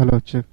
Hello, check.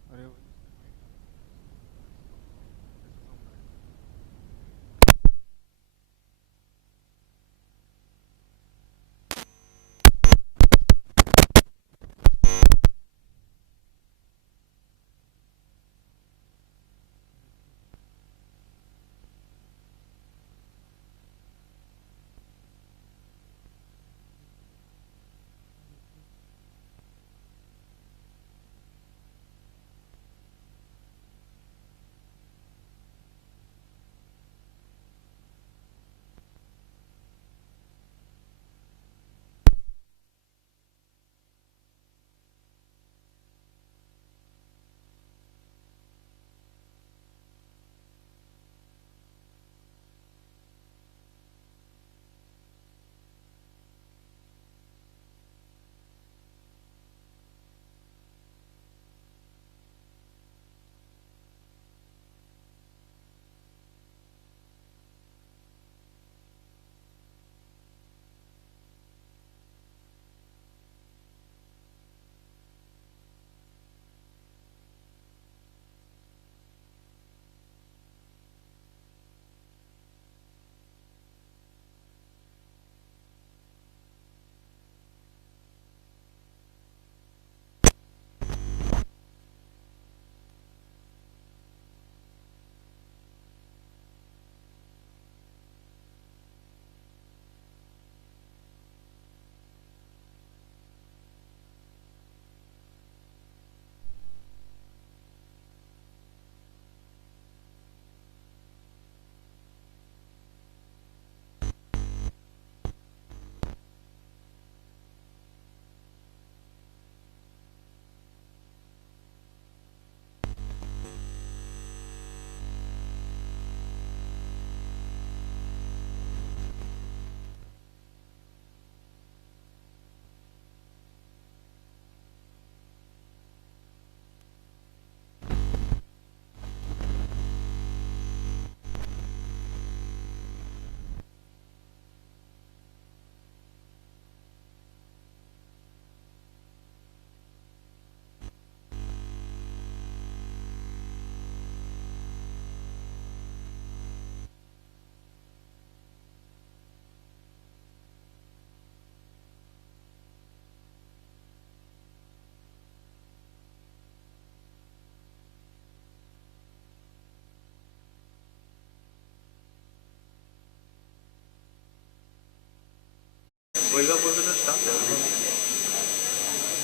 वही का बोलते थे स्टाफ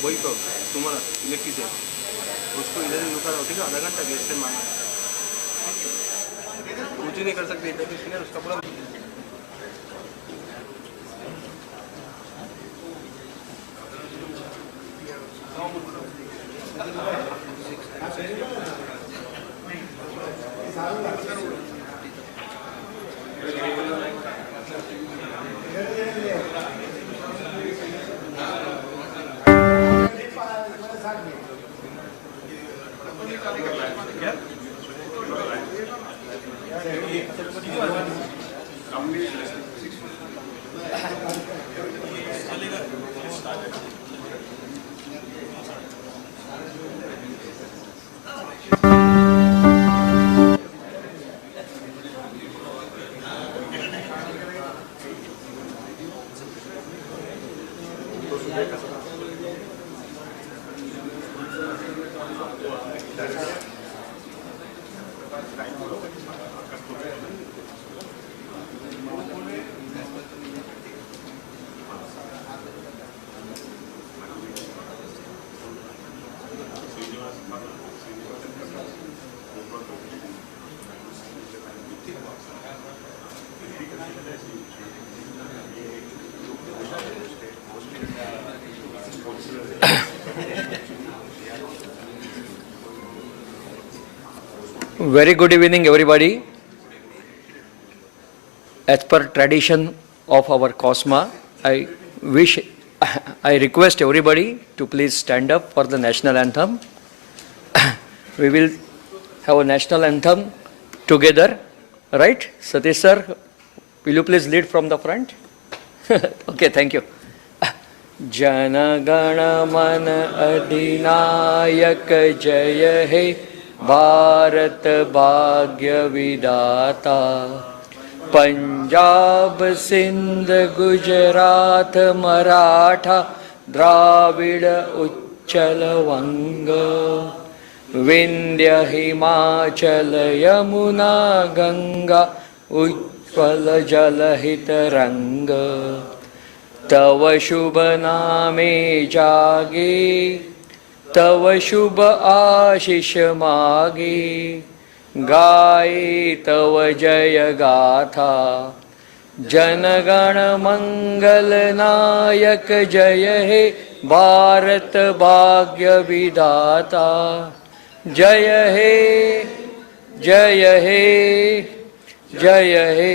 वही को तुम्हारा इलेक्ट्रिशियन उसको इधर ही रुका रहो ठीक है आधा घंटा गेस्ट से मांगा कुछ ही नहीं कर सकते इलेक्ट्रिशियन उसका पूरा Very good evening, everybody. As per tradition of our COSMA, I request everybody to please stand up for the national anthem. We will have a national anthem together, right? Satish sir, will you please lead from the front? Okay, thank you. Jana Gana मन अधिनायक जय हे भारत भाग्य विधाता। पंजाब सिंध गुजरात मराठा द्राविड़ उच्चल वंग, विंध्य हिमाचल यमुना गंगा उज्ज्वल जलहित रंग। तव शुभ नामे जागे, तव शुभ आशीष मागे, गाये तव जय गाथा। जनगण मंगल नायक जय हे भारत भाग्य विधाता। जय हे जय हे जय हे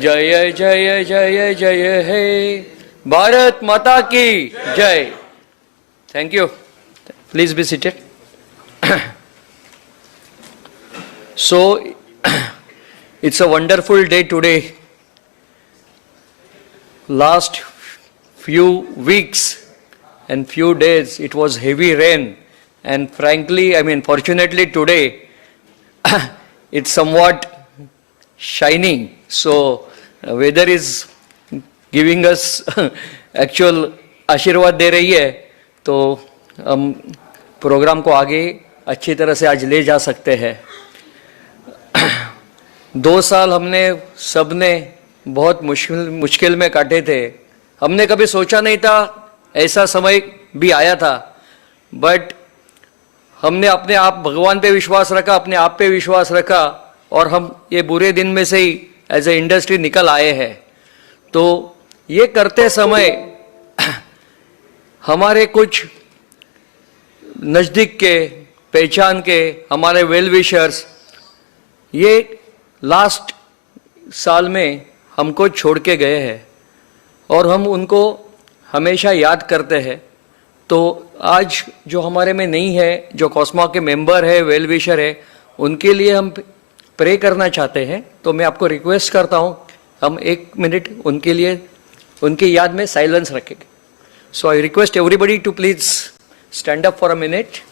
जय जय जय जय हे भारत माता की जय। Thank you, please be seated. So it's a wonderful day today. Last few weeks and few days it was heavy rain, and frankly, fortunately today it's somewhat shining. So weather is giving us actual आशीर्वाद दे रही है, तो हम programme को आगे अच्छी तरह से आज ले जा सकते हैं। 2 साल हमने सबने बहुत मुश्किल में काटे थे। हमने कभी सोचा नहीं था ऐसा समय भी आया था, बट हमने अपने आप भगवान पे विश्वास रखा, अपने आप पे विश्वास रखा, और हम ये बुरे दिन में से ही एज ए इंडस्ट्री निकल आए हैं। तो ये करते समय हमारे कुछ नज़दीक के, पहचान के हमारे वेल विशर्स ये लास्ट साल में हमको छोड़ के गए हैं, और हम उनको हमेशा याद करते हैं। तो आज जो हमारे में नहीं है, जो कॉस्मा के मेंबर है, वेल विशर है, उनके लिए हम प्रे करना चाहते हैं। तो मैं आपको रिक्वेस्ट करता हूँ, हम 1 मिनट उनके लिए, उनकी याद में साइलेंस रखेंगे। So I request everybody to please stand up for a minute.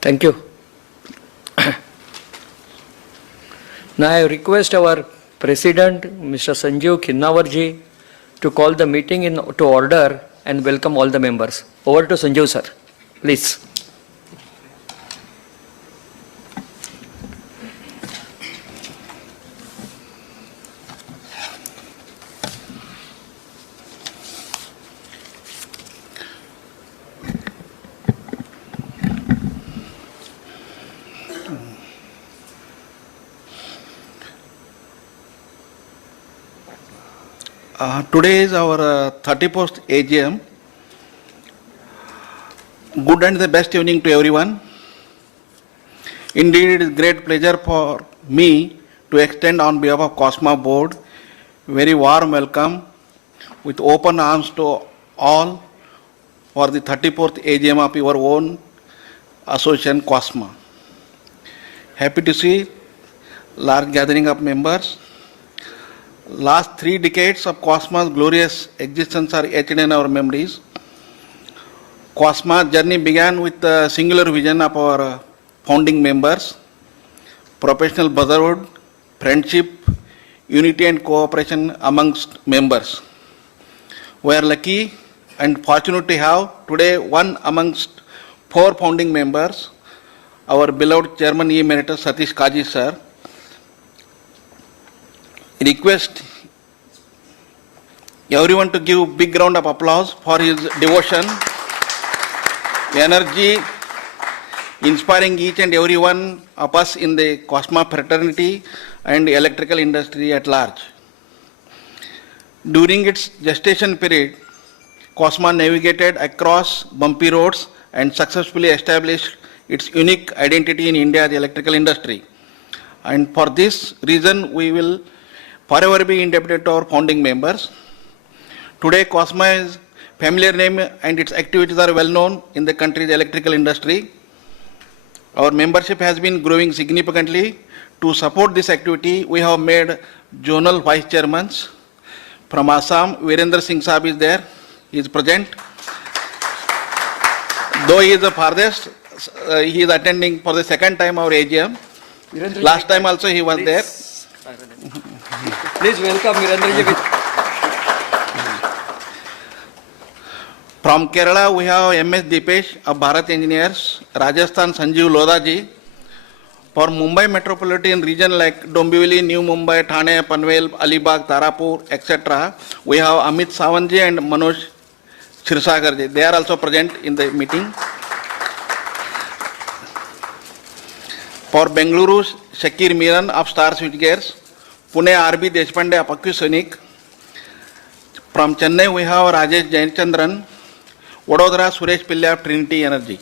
Thank you. Now I request our President, Mr. Sanjeev Kinnawarji, to call the meeting to order and welcome all the members. Over to Sanjeev sir, please. Today is our 31st AGM. Good and the best evening to everyone. Indeed, it is great pleasure for me to extend on behalf of COSMA board very warm welcome with open arms to all for the 34th AGM of your own association COSMA. Happy to see large gathering of members. Last 3 decades of COSMA's glorious existence are etched in our memories. COSMA's journey began with the singular vision of our founding members: professional brotherhood, friendship, unity and cooperation amongst members. We are lucky and fortunate to have today one amongst 4 founding members our beloved Chairman Emeritus Satish Kaji sir. Request everyone to give big round of applause for his devotion, energy, inspiring each and every one of us in the COSMA fraternity and electrical industry at large. During its gestation period, COSMA navigated across bumpy roads and successfully established its unique identity in India's electrical industry. And for this reason, we will forever be indebted to our founding members. Today, COSMA is a familiar name and its activities are well known in the country's electrical industry. Our membership has been growing significantly. To support this activity, we have made zonal vice chairmen. From Assam, Virendra Singh Saab is there. He is present. Though he is the farthest, he is attending for the second time our AGM. Last time also he was there. Please welcome Virendra ji. From Kerala, we have MS Dipesh of Bharat Engineers, Rajasthan Sanjeev Lodha ji. For Mumbai metropolitan region like Dombivli, New Mumbai, Thane, Panvel, Alibag, Tarapur, etc., we have Amit Sawant ji and Manoj Shirsagar ji. They are also present in the meeting. For Bengaluru, Shakir Miran of Star Switchgears, Pune RB Deshpande of Acusonic. From Chennai, we have Rajesh Jainachandran, Vadodara Suresh Pillai of Trinity Energy.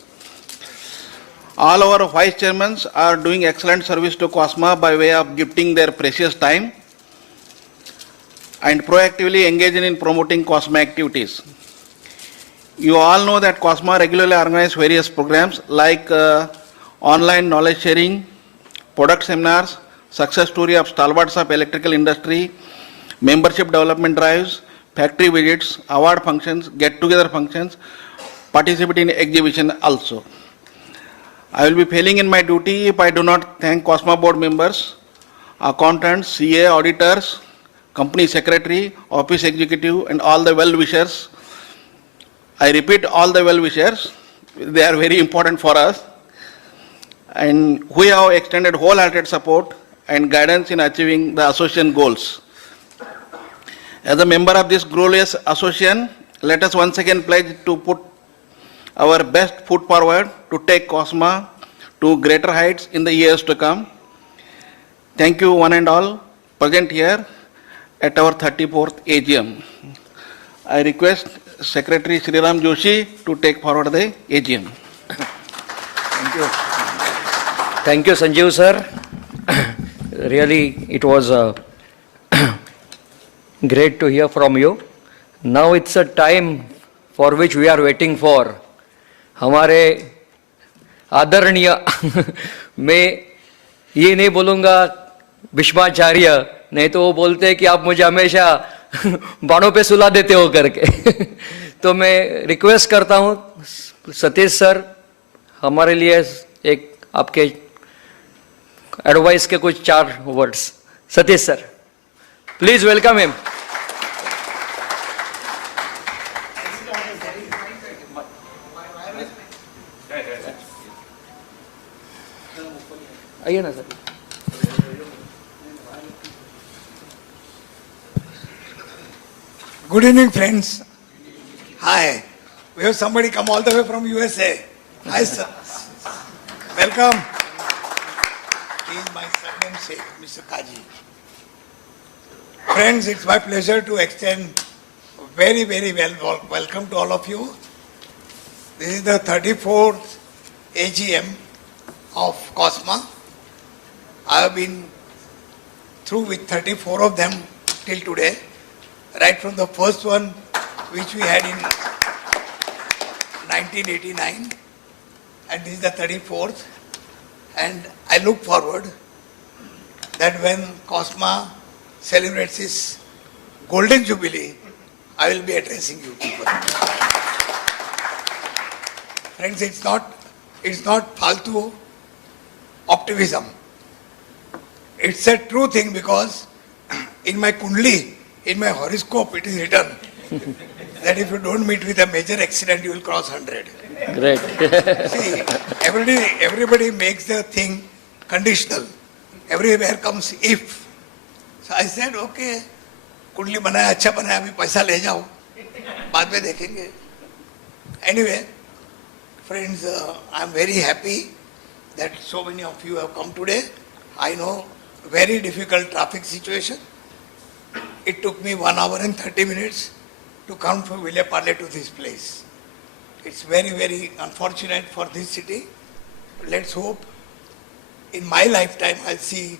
All our vice chairmen are doing excellent service to COSMA by way of gifting their precious time and proactively engaging in promoting COSMA activities. You all know that COSMA regularly organizes various programs like online knowledge sharing, product seminars, success story of stalwarts of electrical industry, membership development drives, factory visits, award functions, get-together functions, participate in exhibition also. I will be failing in my duty if I do not thank COSMA board members, accountants, CA, auditors, company secretary, office executive, and all the well-wishers. I repeat, all the well-wishers. They are very important for us. And we have extended wholehearted support and guidance in achieving the association goals. As a member of this glorious association, let us once again pledge to put our best foot forward to take COSMA to greater heights in the years to come. Thank you one and all present here at our 34th AGM. I request Secretary Sriram Joshi to take forward the AGM. Thank you. Thank you, Sanjeev sir. Really, it was great to hear from you. Now it's a time for which we are waiting for. हमारे आदरणीय मैं ये नहीं बोलूँगा भीष्माचार्य, नहीं तो वो बोलते हैं कि आप मुझे हमेशा बाणों पे सुला देते हो करके तो मैं रिक्वेस्ट करता हूँ सतीश सर, हमारे लिए एक आपके एडवाइस के कुछ 4 words. Satish sir, please welcome him. आइए ना sir. Good evening, friends. Hi. We have somebody come all the way from USA. Hi, sir. Welcome. He is my surname Sheikh, Mr. Kaji. Friends, it's my pleasure to extend very, very welcome to all of you. This is the 34th AGM of COSMA. I have been through with 34 of them till today, right from the first one which we had in 1989, and this is the 34th. And I look forward that when COSMA celebrates its golden jubilee, I will be addressing you people. Friends, it's not faltu optimism. It's a true thing because in my kundli, in my horoscope, it is written that if you don't meet with a major accident, you will cross 100. Great. See, everybody makes the thing conditional. Everywhere comes if. So I said, okay, कुंडली बनाया अच्छा बनाया अभी पैसा ले जाओ बाद में देखेंगे. Anyway, friends, I am very happy that so many of you have come today. I know very difficult traffic situation. It took me 1 hour and 30 minutes to come from Villeparle to this place. It's very, very unfortunate for this city. Let's hope in my lifetime I'll see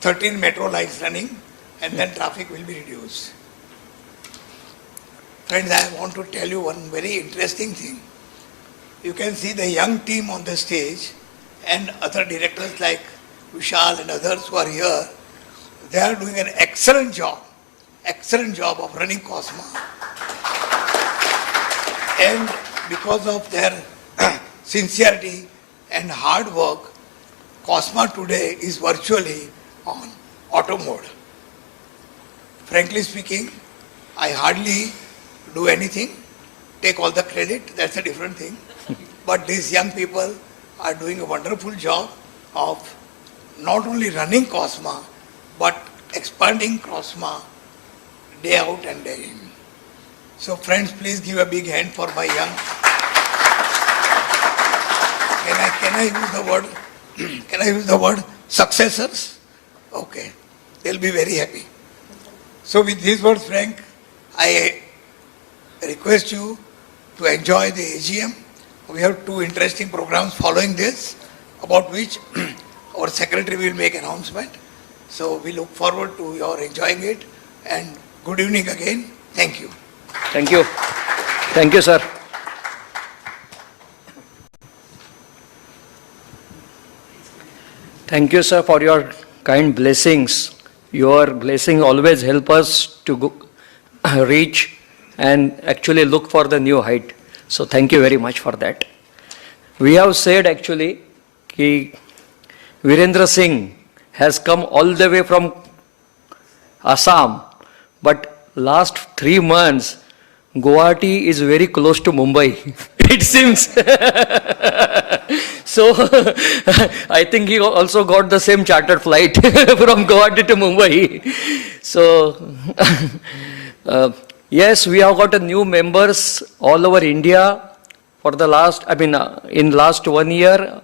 13 metro lines running and then traffic will be reduced. Friends, I want to tell you one very interesting thing. You can see the young team on the stage and other directors like Vishal and others who are here. They are doing an excellent job of running COSMA. And because of their sincerity and hard work, COSMA today is virtually on auto mode. Frankly speaking, I hardly do anything, take all the credit, that's a different thing. But these young people are doing a wonderful job of not only running COSMA, but expanding COSMA day out and day in. So friends, please give a big hand for my young. Can I use the word successors? Okay, they'll be very happy. So with these words, Frank, I request you to enjoy the AGM. We have 2 interesting programs following this, about which our secretary will make announcement. So we look forward to your enjoying it, and good evening again. Thank you. Thank you. Thank you, sir. Thank you, sir, for your kind blessings. Your blessing always help us to go, reach and actually look for the new height. So thank you very much for that. We have said actually कि Virendra Singh has come all the way from Assam, but last 3 months Guwahati is very close to Mumbai. It seems. So I think he also got the same chartered flight from Guwahati to Mumbai. So yes, we have got a new members all over India for the last, in last 1 year.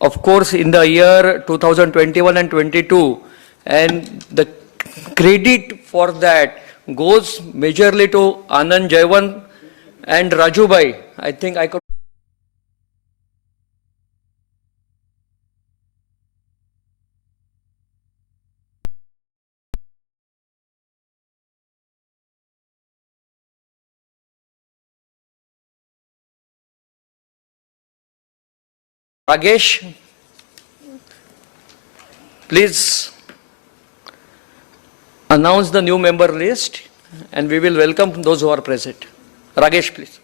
Of course, in the year 2021 and 22, and the credit for that goes majorly to Anand Jaiwan and Rajubai. I think I could. Ragesh, please announce the new member list and we will welcome those who are present. Ragesh, please.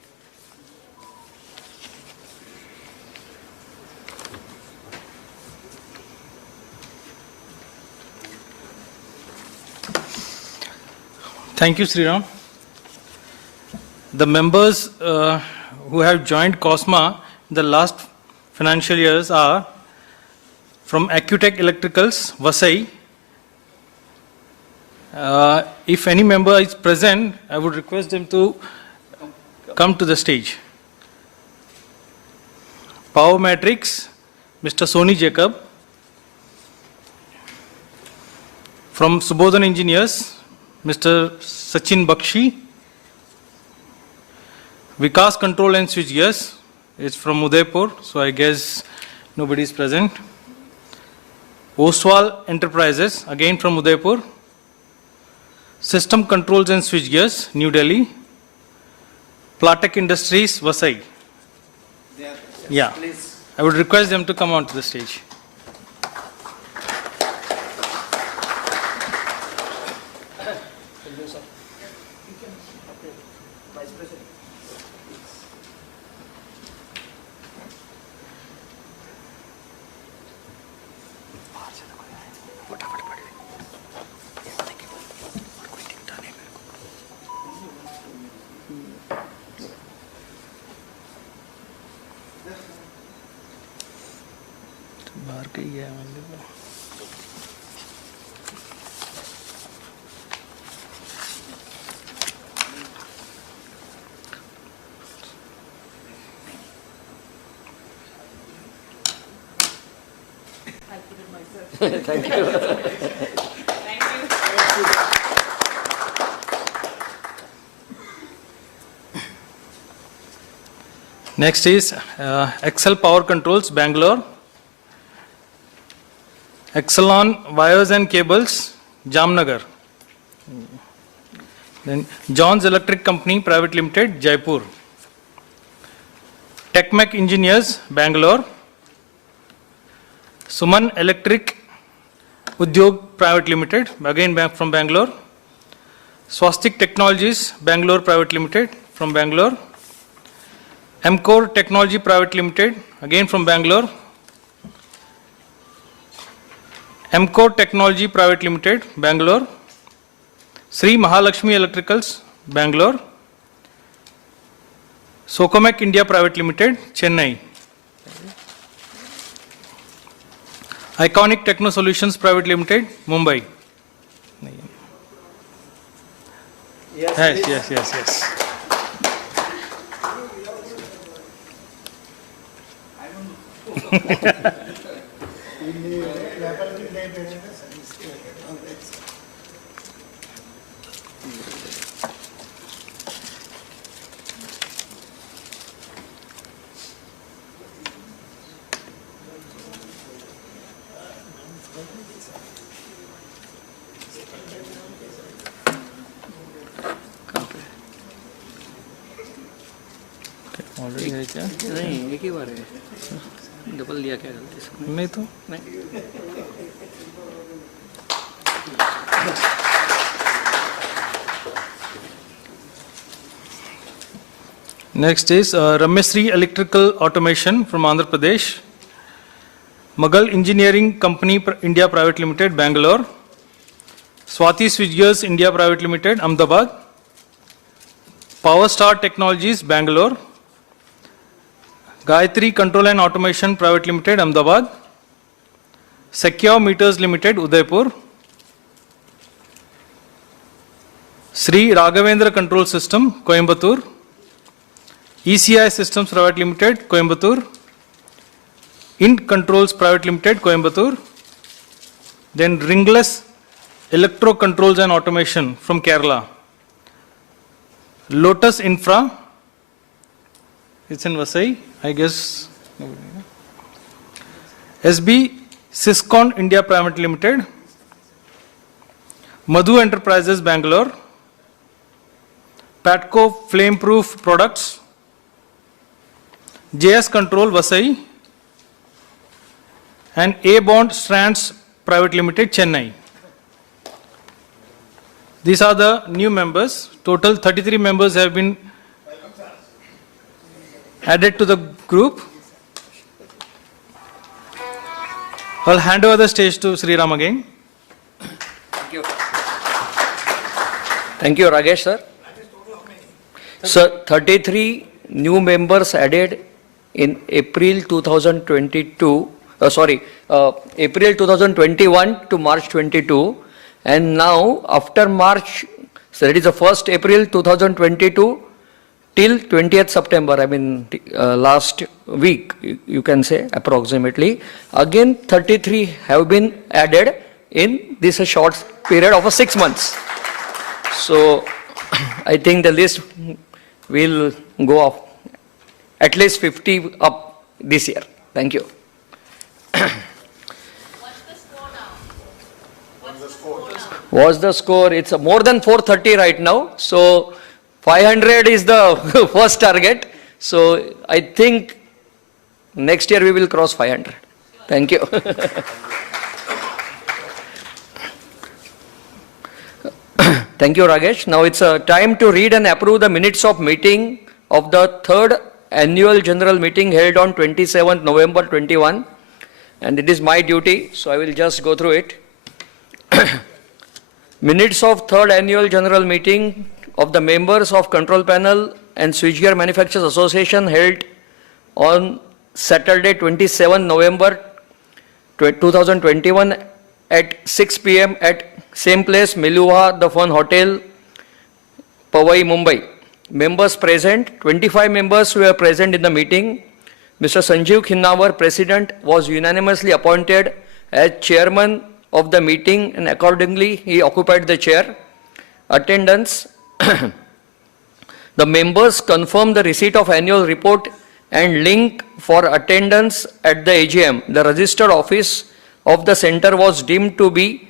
Thank you, Sriram. The members who have joined COSMA in the last financial years are from Acutech Electricals, Vasai. If any member is present, I would request them to come to the stage. Power Matrix, Mr. Soni Jacob. From Subodhan Engineers, Mr. Sachin Bakshi. Vikas Control and Switch Gears is from Udaipur, so I guess nobody is present. Oswal Enterprises, again from Udaipur. System Controls and Switch Gears, New Delhi. Platek Industries, Vasai. Yeah, please. I would request them to come onto the stage. बाहर के ही है Thank you. Next is Excel Power Controls, Bangalore. Exelon Wires and Cables, Jamnagar. Then John's Electric Company Private Limited, Jaipur. TechMech Engineers, Bangalore. Suman Electric Udyog Private Limited, again from Bangalore. Swastik Technologies, Bangalore Private Limited, from Bangalore. Emcore Technology Private Limited, again from Bangalore. Emcore Technology Private Limited, Bangalore. Sri Mahalakshmi Electricals, Bangalore. Socomec India Private Limited, Chennai. Iconic Techno Solutions Private Limited, Mumbai. Yes. Already है क्या? नहीं, एक ही बार है। Double लिया क्या गलती से? नहीं तो नहीं। Next is Ramesri Electrical Automation from Andhra Pradesh. Mughal Engineering Company India Private Limited, Bangalore. Swati Switchgears India Private Limited, Ahmedabad. Power Star Technologies, Bangalore. Gayatri Control and Automation Private Limited, Ahmedabad. Secure Meters Limited, Udaipur. Sri Raghavendra Control System, Coimbatore. ECI Systems Private Limited, Coimbatore. Int Controls Private Limited, Coimbatore. Then Ringless Electro Controls and Automation from Kerala. Lotus Infra, it's in Vasai, I guess. SB Syscon India Private Limited. Madhu Enterprises, Bangalore. Patco Flameproof Products. JS Control, Vasai. And A Bond Strands Private Limited, Chennai. These are the new members. Total 33 members have been added to the group. I'll hand over the stage to Sri Ram again. Thank you. Thank you, Ragesh sir. Sir, 33 new members added in April 2022. April 2021 to March 22. And now, after March, so that is the 1st April 2022 till 20th September, last week, you can say approximately. Again, 33 have been added in this short period of 6 months. So, I think the list will go up at least 50 up this year. Thank you. What's the score? It's more than 430 right now. So 500 is the first target. So I think next year we will cross 500. Thank you. Thank you, Ragesh. Now it's time to read and approve the minutes of meeting of the 3rd annual general meeting held on 27th November 21. And it is my duty, so I will just go through it. Minutes of 3rd annual general meeting of the members of Control Panel and Switchgear Manufacturers Association held on Saturday 27 November 2021 at 6 p.m. at same place, Miluha, the Fun Hotel, Powai, Mumbai. Members present, 25 members were present in the meeting. Mr. Sanjeev Khinnawar, President, was unanimously appointed as Chairman of the meeting and accordingly he occupied the chair. Attendance. The members confirmed the receipt of annual report and link for attendance at the AGM. The registered office of the center was deemed to be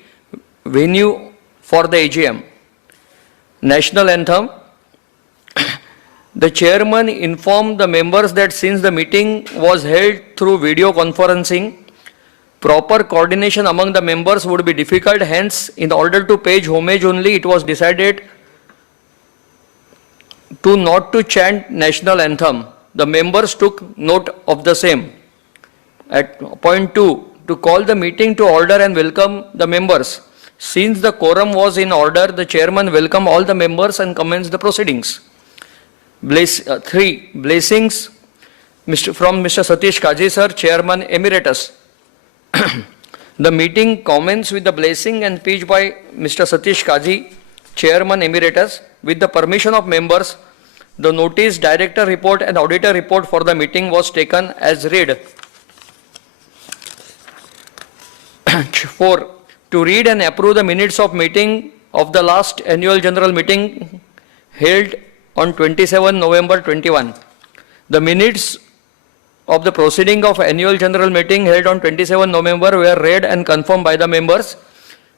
venue for the AGM. National anthem. The chairman informed the members that since the meeting was held through video conferencing, proper coordination among the members would be difficult. Hence, in order to pay homage only, it was decided to not to chant national anthem. The members took note of the same. At point 2, to call the meeting to order and welcome the members. Since the quorum was in order, the chairman welcomed all the members and commenced the proceedings. 3. Blessings from Mr. Satish Kaji sir, Chairman Emeritus. The meeting commenced with the blessing and speech by Mr. Satish Kaji, Chairman Emeritus. With the permission of members, the notice, director report and auditor report for the meeting was taken as read. 4. To read and approve the minutes of meeting of the last annual general meeting held on 27 November 21. The minutes of the proceeding of annual general meeting held on 27 November were read and confirmed by the members.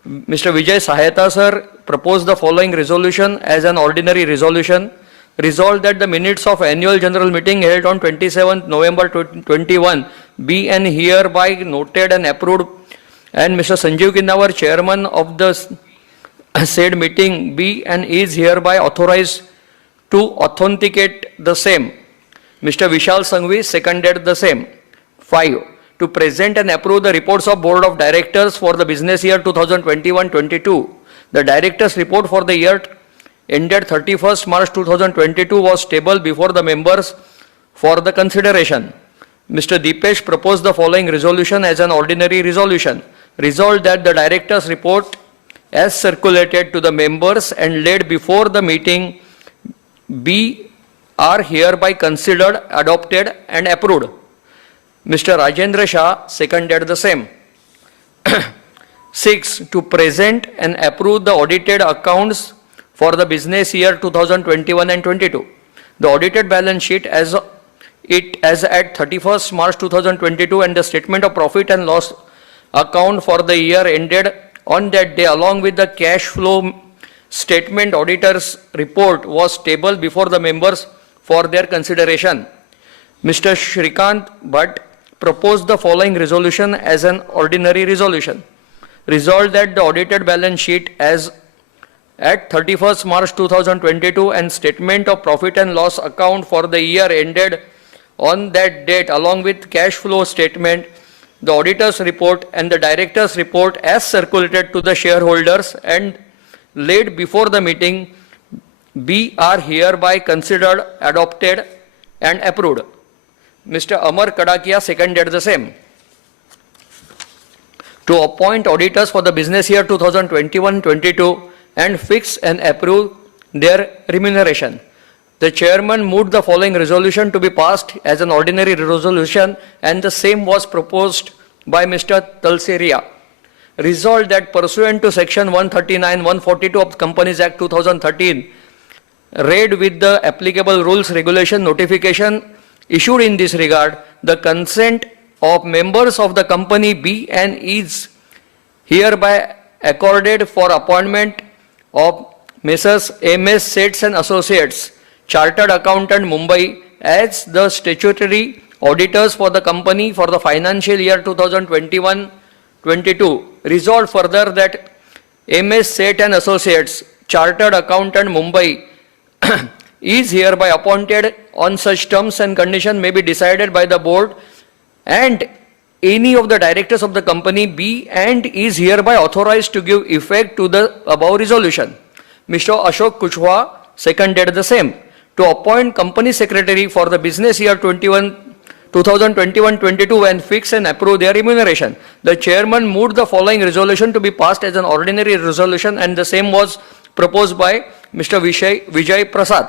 Mr. Vijay Sahayata sir proposed the following resolution as an ordinary resolution. Resolved that the minutes of annual general meeting held on 27 November 21 be and hereby noted and approved, and Mr. Sanjeev Khinnawar, chairman of the said meeting, be and is hereby authorized to authenticate the same. Mr. Vishal Sanghvi seconded the same. 5. To present and approve the reports of Board of Directors for the business year 2021-22. The Directors' report for the year ended 31st March 2022 was tabled before the members for the consideration. Mr. Deepesh proposed the following resolution as an ordinary resolution. Resolved that the Directors' report as circulated to the members and laid before the meeting be are hereby considered, adopted and approved. Mr. Rajendra Shah seconded the same. 6. To present and approve the audited accounts for the business year 2021 and 22. The audited balance sheet as at 31st March 2022 and the statement of profit and loss account for the year ended on that day along with the cash flow statement auditor's report was tabled before the members for their consideration. Mr. Shrikant Bhatt proposed the following resolution as an ordinary resolution. Resolved that the audited balance sheet as at 31st March 2022 and statement of profit and loss account for the year ended on that date along with cash flow statement, the auditor's report and the director's report as circulated to the shareholders and laid before the meeting be are hereby considered, adopted and approved. Mr. Amar Kadakia seconded the same. To appoint auditors for the business year 2021-22 and fix and approve their remuneration. The chairman moved the following resolution to be passed as an ordinary resolution and the same was proposed by Mr. Talseria. Resolved that pursuant to section 139-142 of Companies Act 2013, read with the applicable rules, regulation, notification issued in this regard, the consent of members of the company be and is hereby accorded for appointment of Messrs. MS Sets and Associates, Chartered Accountant Mumbai, as the statutory auditors for the company for the financial year 2021-22. Resolved further that MS Set and Associates, Chartered Accountant Mumbai, is hereby appointed on such terms and conditions may be decided by the board, and any of the directors of the company be and is hereby authorized to give effect to the above resolution. Mr. Ashok Kuchwa seconded the same. To appoint company secretary for the business year 21-22 2021-22 and fix and approve their remuneration. The chairman moved the following resolution to be passed as an ordinary resolution, and the same was proposed by Mr. Vijay Prasad.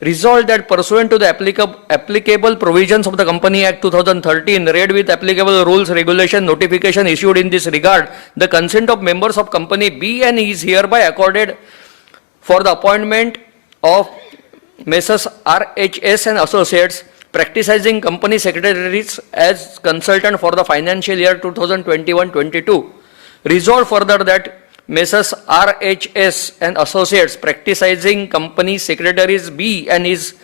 Resolved that pursuant to the applicable provisions of the Company Act 2013, read with applicable rules, regulation, notification issued in this regard, the consent of members of Company B and E is hereby accorded for the appointment of Messrs. RHS and Associates, practicing company secretaries as consultant for the financial year 2021-22. Resolved further that Messrs. RHS and Associates, practicing company secretaries B and is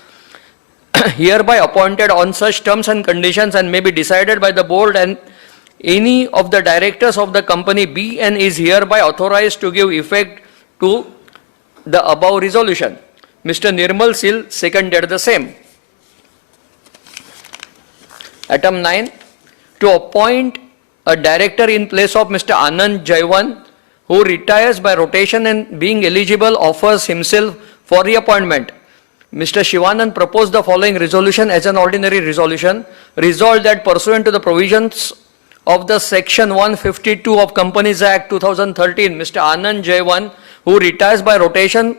hereby appointed on such terms and conditions and may be decided by the board, and any of the directors of the company B and is hereby authorized to give effect to the above resolution. Mr. Nirmal Sil seconded the same. Item 9, to appoint a director in place of Mr. Anand Jaiwan, who retires by rotation and being eligible offers himself for reappointment. Mr. Shivanand proposed the following resolution as an ordinary resolution. Resolved that pursuant to the provisions of the Section 152 of Companies Act 2013, Mr. Anand Jaiwan, who retires by rotation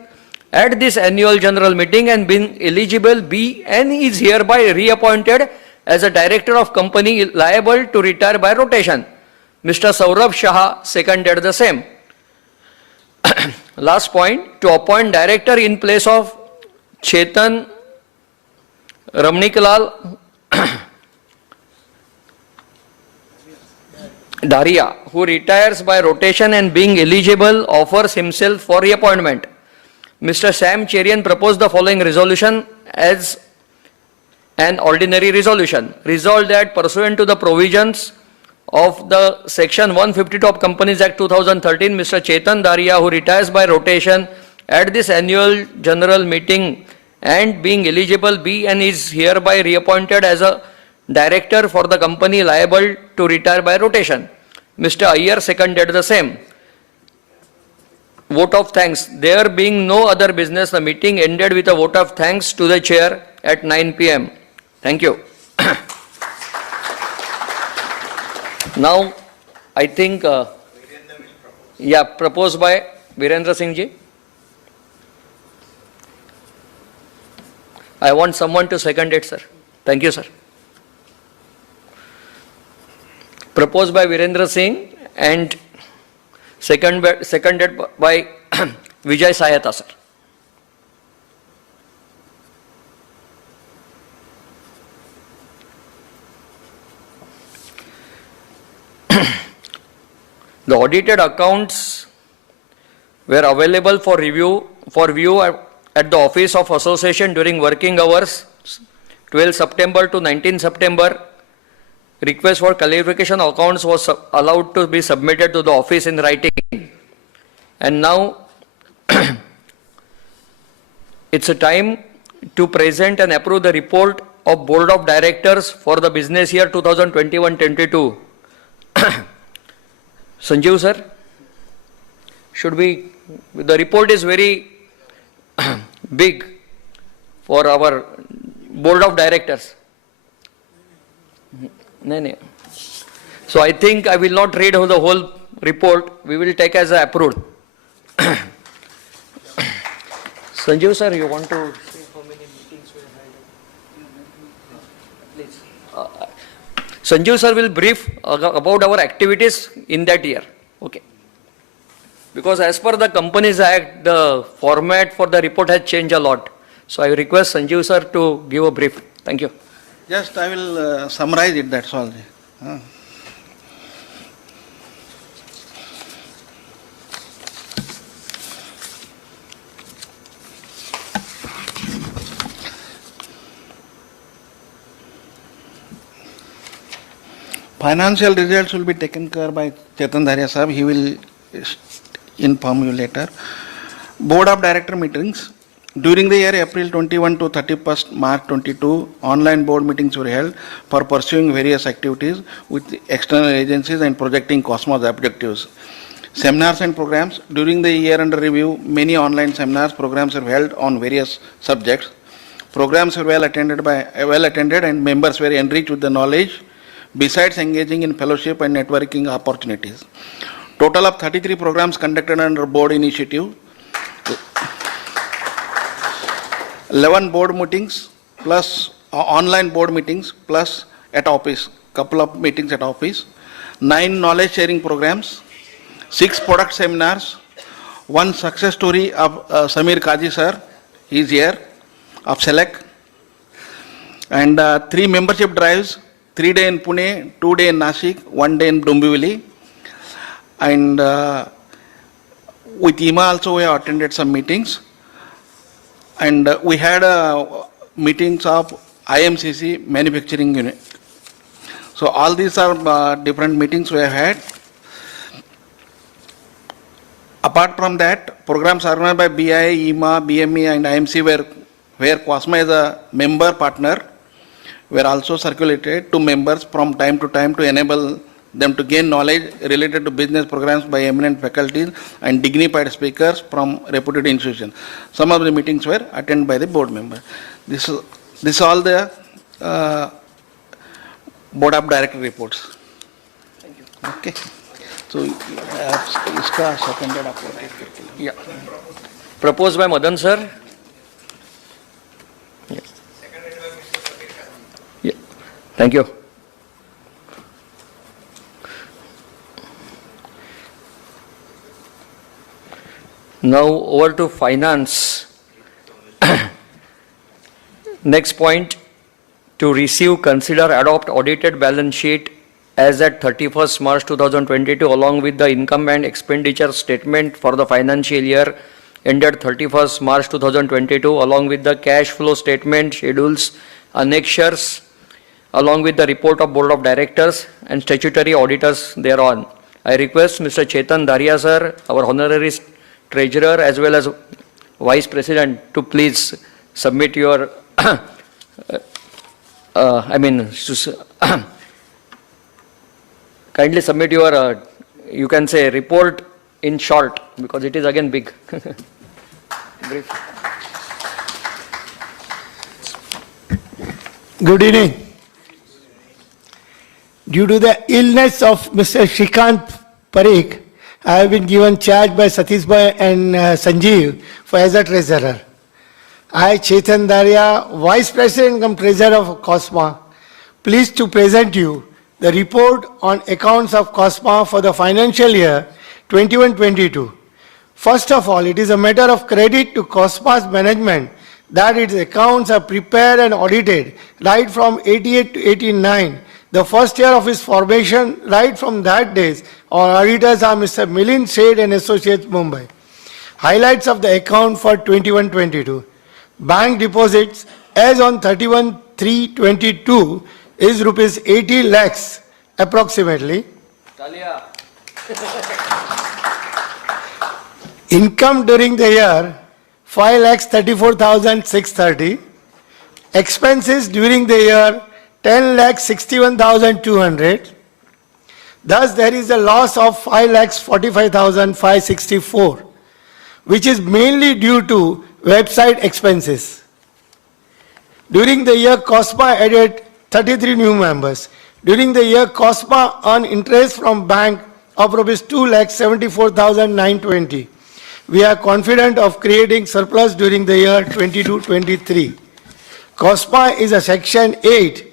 at this annual general meeting and being eligible be and is hereby reappointed as a director of company liable to retire by rotation. Mr. Saurabh Shah seconded the same. Last point, to appoint director in place of Chetan Ramniklal Daria, who retires by rotation and being eligible offers himself for reappointment. Mr. Sam Cherian proposed the following resolution as an ordinary resolution. Resolved that pursuant to the provisions of the Section 152 of Companies Act 2013, Mr. Chetan Daria, who retires by rotation at this annual general meeting and being eligible be and is hereby reappointed as a director for the company liable to retire by rotation. Mr. Iyer seconded the same. Vote of thanks. There being no other business, the meeting ended with a vote of thanks to the chair at 9 p.m. Thank you. Now, I think, proposed by Virendra Singh ji. I want someone to second it, sir. Thank you, sir. Proposed by Virendra Singh and seconded by Vijay Sayata, sir. The audited accounts were available for view at the Office of Association during working hours 12 September to 19 September. Request for clarification of accounts was allowed to be submitted to the office in writing. And now it's a time to present and approve the report of Board of Directors for the business year 2021-22. Sanjeev sir, the report is very big for our Board of Directors. No. So I think I will not read the whole report. We will take as approved. Sanjeev sir, you want to say how many meetings were held? Please. Sanjeev sir will brief about our activities in that year. Okay. Because as per the Companies Act, the format for the report has changed a lot. So I request Sanjeev sir to give a brief. Thank you. Just I will summarize it, that's all. Financial results will be taken care by Chetan Dharia Sahab. He will inform you later. Board of Director meetings. During the year April 21 to 31st March 22, online board meetings were held for pursuing various activities with external agencies and projecting COSMA's objectives. Seminars and programs. During the year under review, many online seminars, programs were held on various subjects. Programs were well attended and members were enriched with the knowledge, besides engaging in fellowship and networking opportunities. Total of 33 programs conducted under board initiative, 11 board meetings plus online board meetings plus at office, couple of meetings at office, 9 knowledge sharing programs, 6 product seminars, 1 success story of Samir Kaji sir, he is here, of Select, and 3 membership drives, 3 days in Pune, 2 days in Nashik, 1 day in Dombivli, and with IMA also we have attended some meetings, and we had meetings of IMCC manufacturing unit. So all these are different meetings we have had. Apart from that, programs organized by BI, IMA, BME and IMC where COSMA is a member partner were also circulated to members from time to time to enable them to gain knowledge related to business programs by eminent faculties and dignified speakers from reputed institutions. Some of the meetings were attended by the board members. This is all the board of director reports. Thank you. Okay. So, iska seconded upload. Yeah. Proposed by Madan sir. Yeah. Yeah. Thank you. Now over to finance. Next point, to receive, consider, adopt audited balance sheet as at 31st March 2022 along with the income and expenditure statement for the financial year ended 31st March 2022 along with the cash flow statement schedules, annexures, along with the report of board of directors and statutory auditors thereon. I request Mr. Chetan Daria sir, our honorary treasurer as well as vice president, to please submit your kindly submit your you can say report in short because it is again big. Brief. Good evening. Due to the illness of Mr. Shrikant Parikh, I have been given charge by Satish Bhai and Sanjeev for as a treasurer. I, Chetan Daria, Vice President and Treasurer of COSMA, pleased to present you the report on accounts of COSMA for the financial year 21-22. First of all, it is a matter of credit to COSMA's management that its accounts are prepared and audited right from 88 to 89, the first year of its formation. Right from that days, our auditors are Mr. Milind Sheth and Associates, Mumbai. Highlights of the account for 21-22. Bank deposits as on 31/3/22 is rupees 80 lakhs approximately. Income during the year 5,34,630. Expenses during the year 10,61,200. Thus there is a loss of 5,45,564, which is mainly due to website expenses. During the year, COSMA added 33 new members. During the year, COSMA earned interest from bank of rupees 2,74,920. We are confident of creating surplus during the year 22-23. COSMA is a Section 8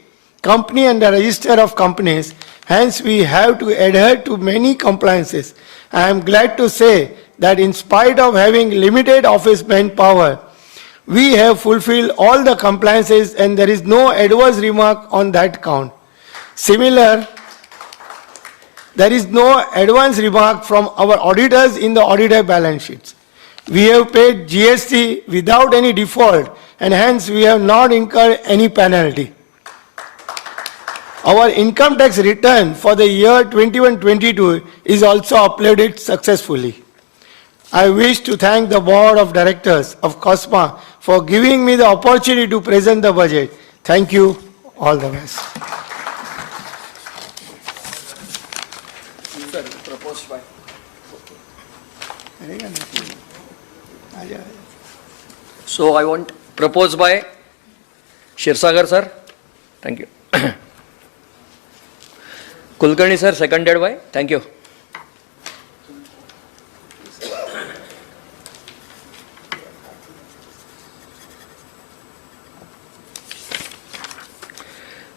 company and a register of companies. Hence, we have to adhere to many compliances. I am glad to say that in spite of having limited office manpower, we have fulfilled all the compliances and there is no adverse remark on that count. Similar, there is no advance remark from our auditors in the audited balance sheets. We have paid GST without any default and hence we have not incurred any penalty. Our income tax return for the year 21-22 is also uploaded successfully. I wish to thank the board of directors of COSMA for giving me the opportunity to present the budget. Thank you. All the best. Sir, proposed by. So I want proposed by Shirsagar sir, thank you. Kulkarni sir, seconded by, thank you.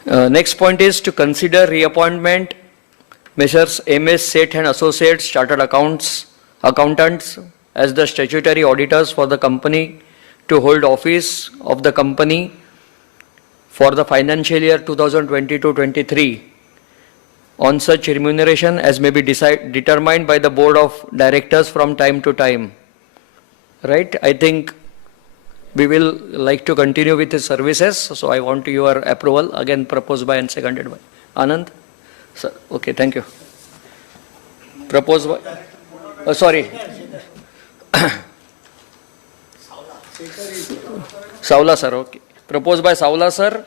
Next point is to consider reappointment Messrs. MS Seth and Associates Chartered Accountants as the statutory auditors for the company to hold office of the company for the financial year 2022-23 on such remuneration as may be determined by the board of directors from time to time. Right? I think we will like to continue with his services, so I want your approval, again proposed by and seconded by. Anand? Sir, okay, thank you. Proposed by, sorry. Savla sir, okay. Proposed by Savla sir.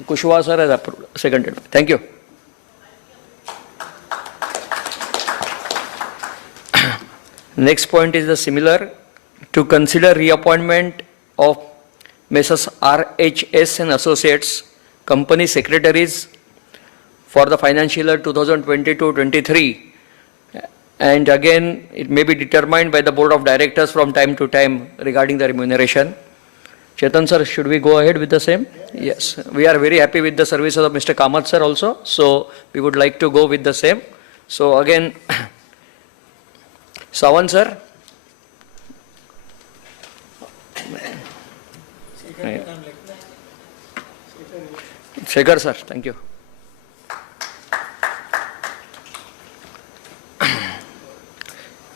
Kushwaha sir has approved, seconded by. Thank you. Next point is the similar. To consider reappointment of Messrs. RHS and Associates, company secretaries for the financial year 2022-23, and again it may be determined by the board of directors from time to time regarding the remuneration. Chetan sir, should we go ahead with the same? Yes, we are very happy with the services of Mr. Kamath sir also, so we would like to go with the same. So again, Sawan sir. Shekhar sir, thank you.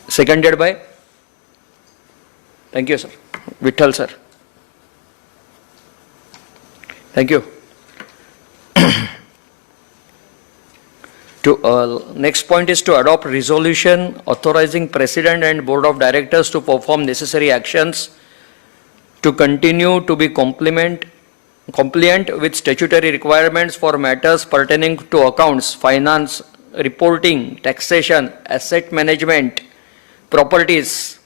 Seconded by? Thank you sir. Vittal sir. Thank you. Next point is to adopt resolution authorizing President and Board of Directors to perform necessary actions to continue to be compliant with statutory requirements for matters pertaining to accounts, finance, reporting, taxation, asset management, properties,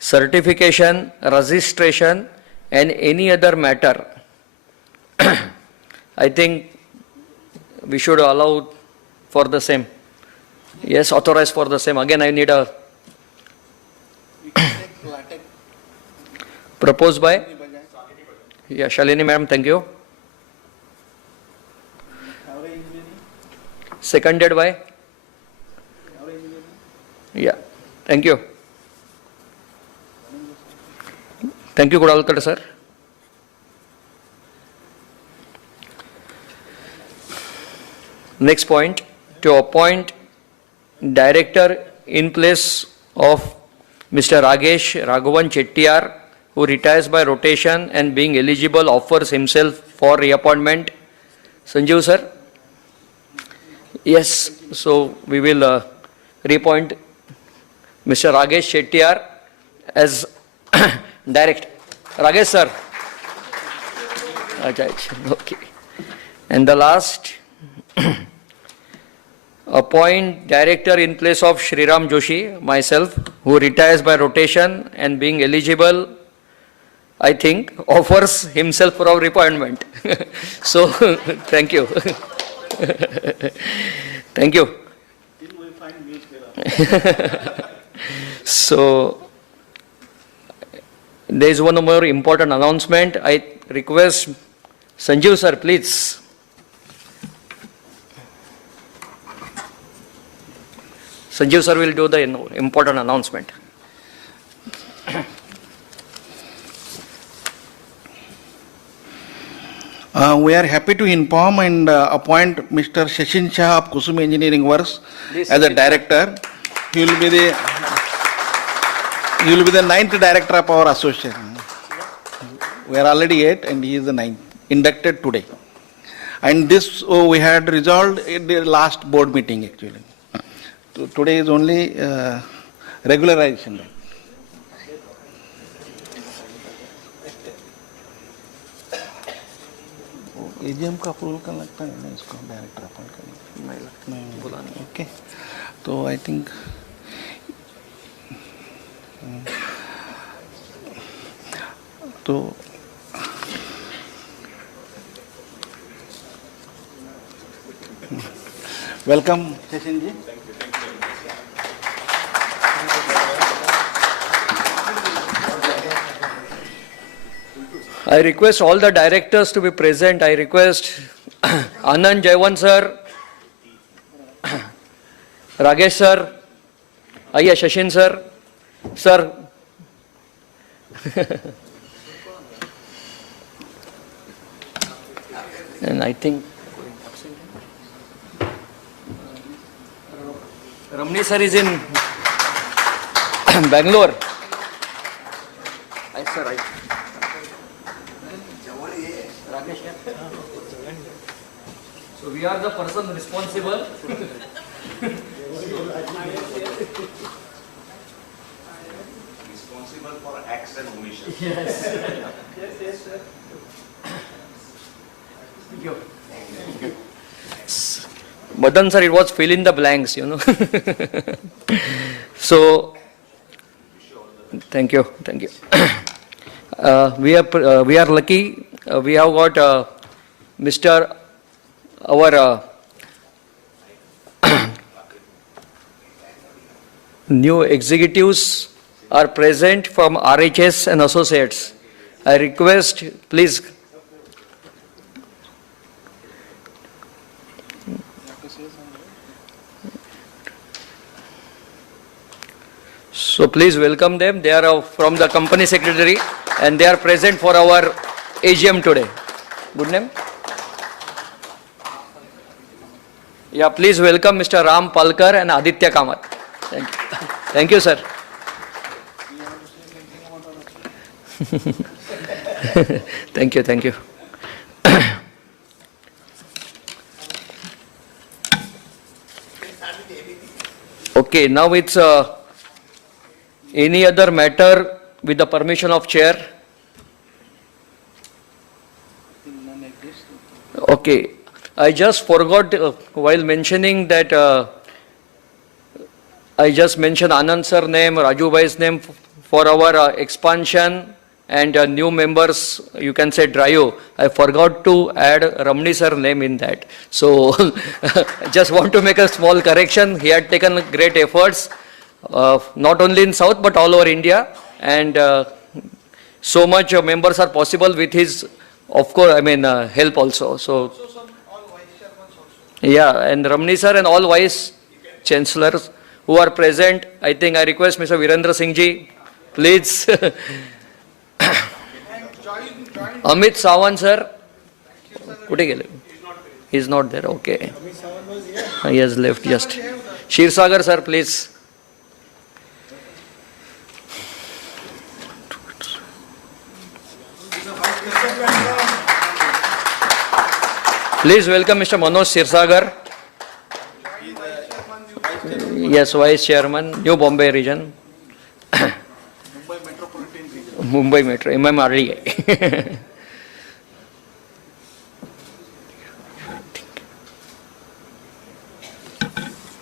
certification, registration, and any other matter. I think we should allow for the same. Yes, authorize for the same. Again, I need a proposed by? Yeah, Shalini madam, thank you. Seconded by? Yeah, thank you. Thank you, Kudalkar sir. Next point, to appoint director in place of Mr. Ragesh Raghavan Chettiar, who retires by rotation and being eligible offers himself for reappointment. Sanjeev sir? Yes, so we will reappoint Mr. Ragesh Chettiar as director. Ragesh sir? Okay. And the last, appoint director in place of Shriram Joshi, myself, who retires by rotation and being eligible, I think, offers himself for our appointment. So, thank you. Thank you. So, there is one more important announcement. I request Sanjeev sir, please. Sanjeev sir will do the important announcement. We are happy to inform and appoint Mr. Shashin Shah of Kusum Engineering Works as a director. He will be the 9th director of our association. We are already 8 and he is the 9th, inducted today. And this we had resolved in the last board meeting actually. So today is only regularization. AGM का approval का लगता है ना इसको director appoint करने नहीं लगता नहीं बुलाने ओके तो आई थिंक तो Welcome, Seshanji. I request all the directors to be present. I request Anand Jaiwan sir, Ragesh sir, Ayya Shashin sir, sir. And I think Ramani sir is in Bangalore. Sir, so we are the person responsible. Responsible for acts and omissions. Madan sir, it was fill in the blanks, you know. So, thank you. We are lucky. We have got Mr. Our new executives are present from RHS and Associates. I request, please. So please welcome them. They are from the company secretary and they are present for our AGM today. Good name? Yeah, please welcome Mr. Ram Palkar and Aditya Kamath. Thank you. Thank you, sir. Thank you. Okay, now it's any other matter with the permission of chair? Okay, I just forgot while mentioning that I just mentioned Anand sir name, Raju bhai's name for our expansion and new members, you can say Dryo. I forgot to add Ramani sir name in that. So just want to make a small correction. He had taken great efforts, not only in South but all over India, and so much members are possible with his, of course, help also. So yeah, and Ramani sir and all vice chancellors who are present, I think I request Mr. Virendra Singh ji, please. Amit Sawant sir, he is not there. Okay, he has left just. Shirsagar sir, please. Please welcome Mr. Manoj Shirsagar. Yes, Vice Chairman, New Bombay Region. Mumbai Metro, MMRDA.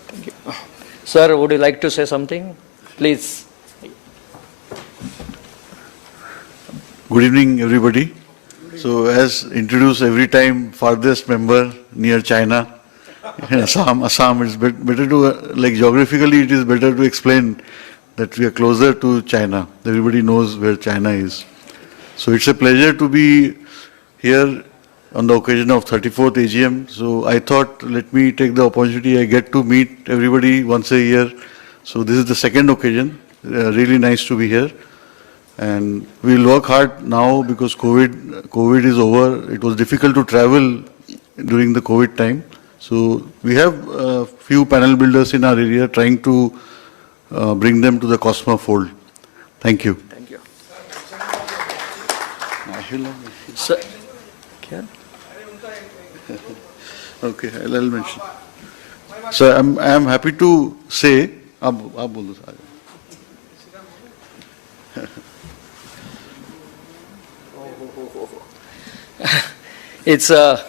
Thank you. Sir, would you like to say something? Please. Good evening, everybody. So, as introduced every time, farthest member near China, Assam, it's better to, like geographically, it is better to explain that we are closer to China. Everybody knows where China is. So, it's a pleasure to be here on the occasion of 34th AGM. So, I thought, let me take the opportunity. I get to meet everybody once a year. So, this is the second occasion. Really nice to be here. And we'll work hard now because COVID is over. It was difficult to travel during the COVID time. So we have a few panel builders in our area trying to bring them to the COSMA fold. Thank you. Thank you. Sir, Okay, I'll mention. So I am happy to say, आप बोल दो सारे. It's a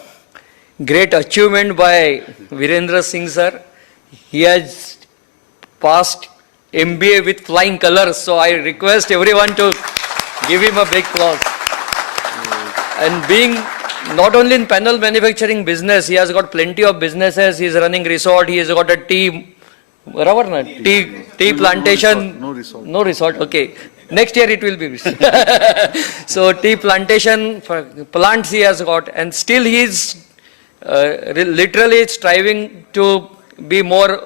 great achievement by Virendra Singh sir. He has passed MBA with flying colors, so I request everyone to give him a big applause. And being not only in panel manufacturing business, he has got plenty of businesses. He is running resort. He has got a tea, tea plantation. No resort. Okay. Next year it will be. So tea plantation plants he has got, and still he is literally striving to be more,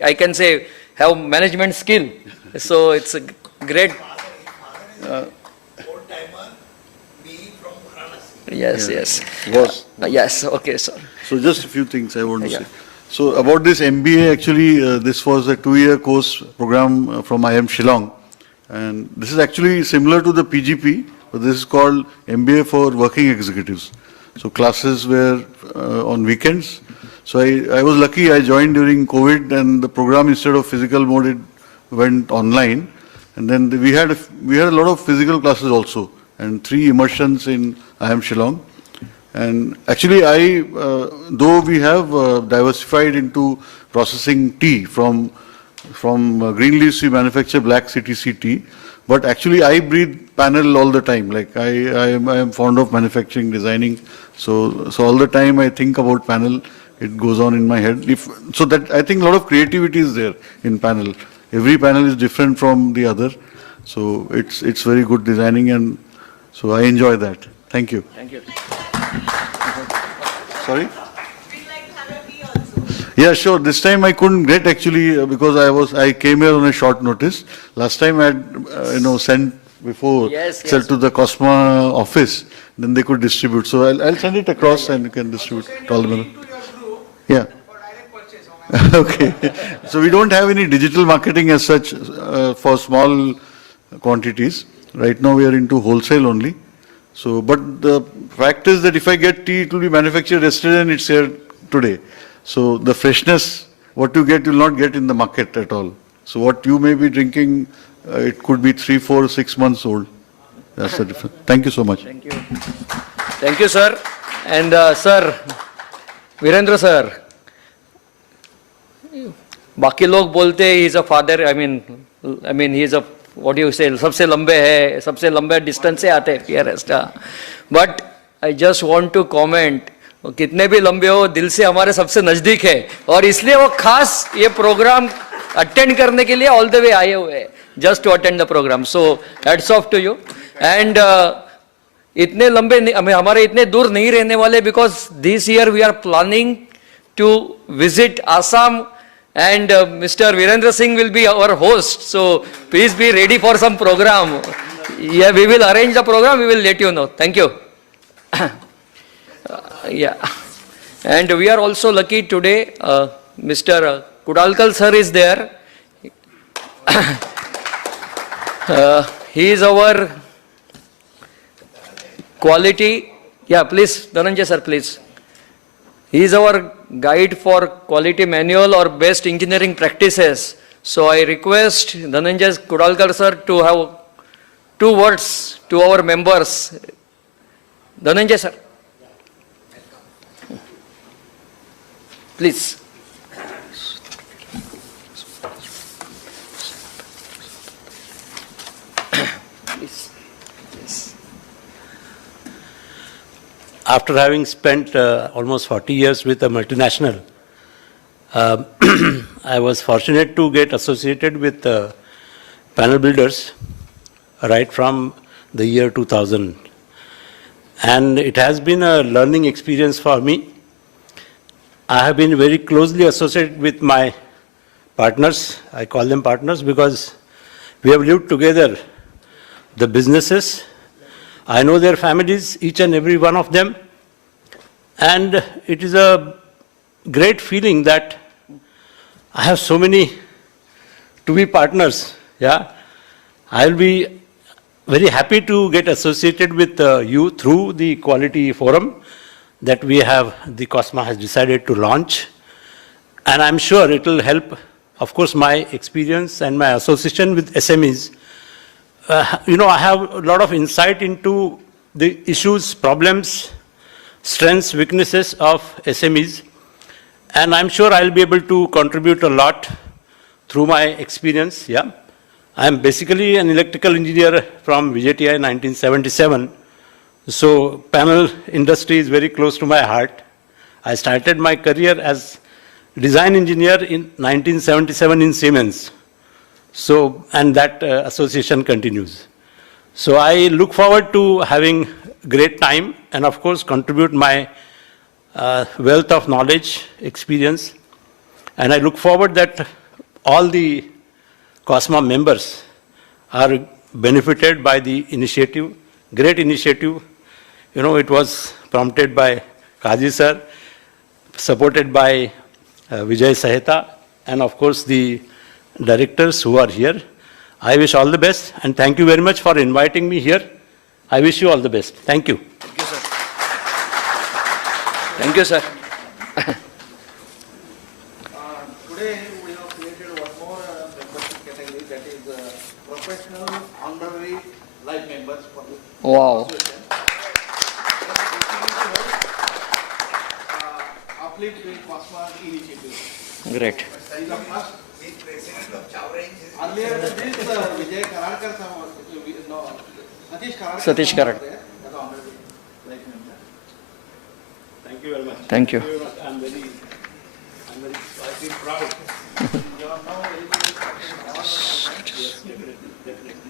I can say, have management skill. So it's a great. Yes. Was. Yes, okay, sir. So just a few things I want to say. So about this MBA, actually, this was a 2-year course program from IIM Shillong. And this is actually similar to the PGP, but this is called MBA for Working Executives. So classes were on weekends. So I was lucky, I joined during COVID, and the program, instead of physical mode, it went online. And then we had a lot of physical classes also, and 3 immersions in IIM Shillong. And actually, though we have diversified into processing tea from green leaves, we manufacture black CTC tea. But actually, I breathe panel all the time. Like I am fond of manufacturing, designing. So all the time I think about panel. It goes on in my head. So that I think a lot of creativity is there in panel. Every panel is different from the other. So it's very good designing, and so I enjoy that. Thank you. Thank you. Sorry? Yeah, sure. This time I couldn't get actually because I came here on a short notice. Last time I had sent before itself to the COSMA office. Then they could distribute. So I'll send it across and you can distribute to all the members. Yeah. Okay. So we don't have any digital marketing as such for small quantities. Right now we are into wholesale only. So, but the fact is that if I get tea, it will be manufactured yesterday and it's here today. So the freshness, what you get, you will not get in the market at all. So what you may be drinking, it could be 3, 4, 6 months old. That's the difference. Thank you so much. Thank you. Thank you, sir. And sir, Virendra sir, बाकी लोग बोलते he is a father. I mean he is a, what do you say, सबसे लंबे है, सबसे लंबे distance से आते हैं PRS. But I just want to comment, कितने भी लंबे हो, दिल से हमारे सबसे नजदीक है, और इसलिए वो खास ये प्रोग्राम अटेंड करने के लिए all the way आए हुए हैं, just to attend the program. So hats off to you. And इतने लंबे हमारे इतने दूर नहीं रहने वाले, because this year we are planning to visit Assam, and Mr. Virendra Singh will be our host. So please be ready for some program. Yeah, we will arrange the program. We will let you know. Thank you. Yeah. And we are also lucky today. Mr. Kudalkar sir is there. He is our quality. Yeah, please, Dhananjay sir, please. He is our guide for quality manual or best engineering practices. So I request Dhananjay Kudalkar sir to have 2 words to our members. Dhananjay sir. Please. After having spent almost 40 years with a multinational, I was fortunate to get associated with panel builders right from the year 2000. And it has been a learning experience for me. I have been very closely associated with my partners. I call them partners because we have lived together the businesses. I know their families, each and every one of them. And it is a great feeling that I have so many to-be partners. Yeah, I'll be very happy to get associated with you through the quality forum that we have, the COSMA has decided to launch. And I'm sure it will help, of course, my experience and my association with SMEs. I have a lot of insight into the issues, problems, strengths, weaknesses of SMEs. And I'm sure I'll be able to contribute a lot through my experience. Yeah, I'm basically an electrical engineer from VJTI 1977, So panel industry is very close to my heart. I started my career as design engineer in 1977 in Siemens. So, and that association continues. So I look forward to having great time and of course contribute my wealth of knowledge, experience. And I look forward that all the COSMA members are benefited by the initiative, great initiative. You know, it was prompted by Kaji sir, supported by Vijay Saheta, and of course the directors who are here. I wish all the best and thank you very much for inviting me here. I wish you all the best. Thank you. Thank you, sir. Today, we have created one more membership category, that is professional honorary life members for the Wow. association. Uplift with COSMA initiative. Great. This is the first. The president of Chowrange is Earlier than this, Vijay Kararkar, no, Satish Kararkar. Satish Kararkar. As honorary life member. Thank you very much. Thank you. I'm very, I feel proud. You are now very much Yes, definitely, definitely.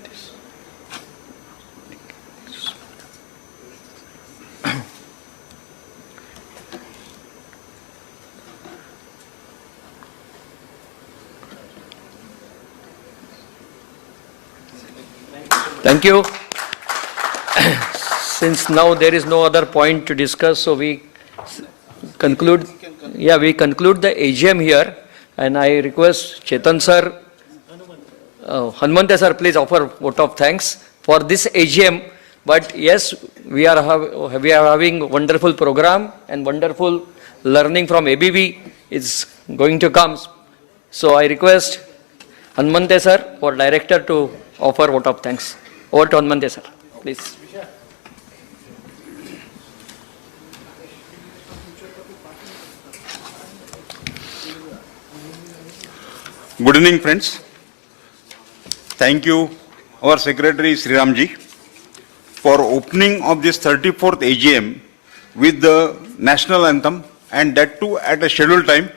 Thank you. Since now there is no other point to discuss, so we conclude. Yeah, we conclude the AGM here, and I request Chetan sir, Hanumante sir, please offer vote of thanks for this AGM. But yes, we are having wonderful program and wonderful learning from ABB is going to come. So I request Hanumante sir, for director, to offer vote of thanks. Over to Hanumante sir, please. Good evening, friends. Thank you, our Secretary Sriramji, for opening of this 34th AGM with the national anthem, and that too at a scheduled time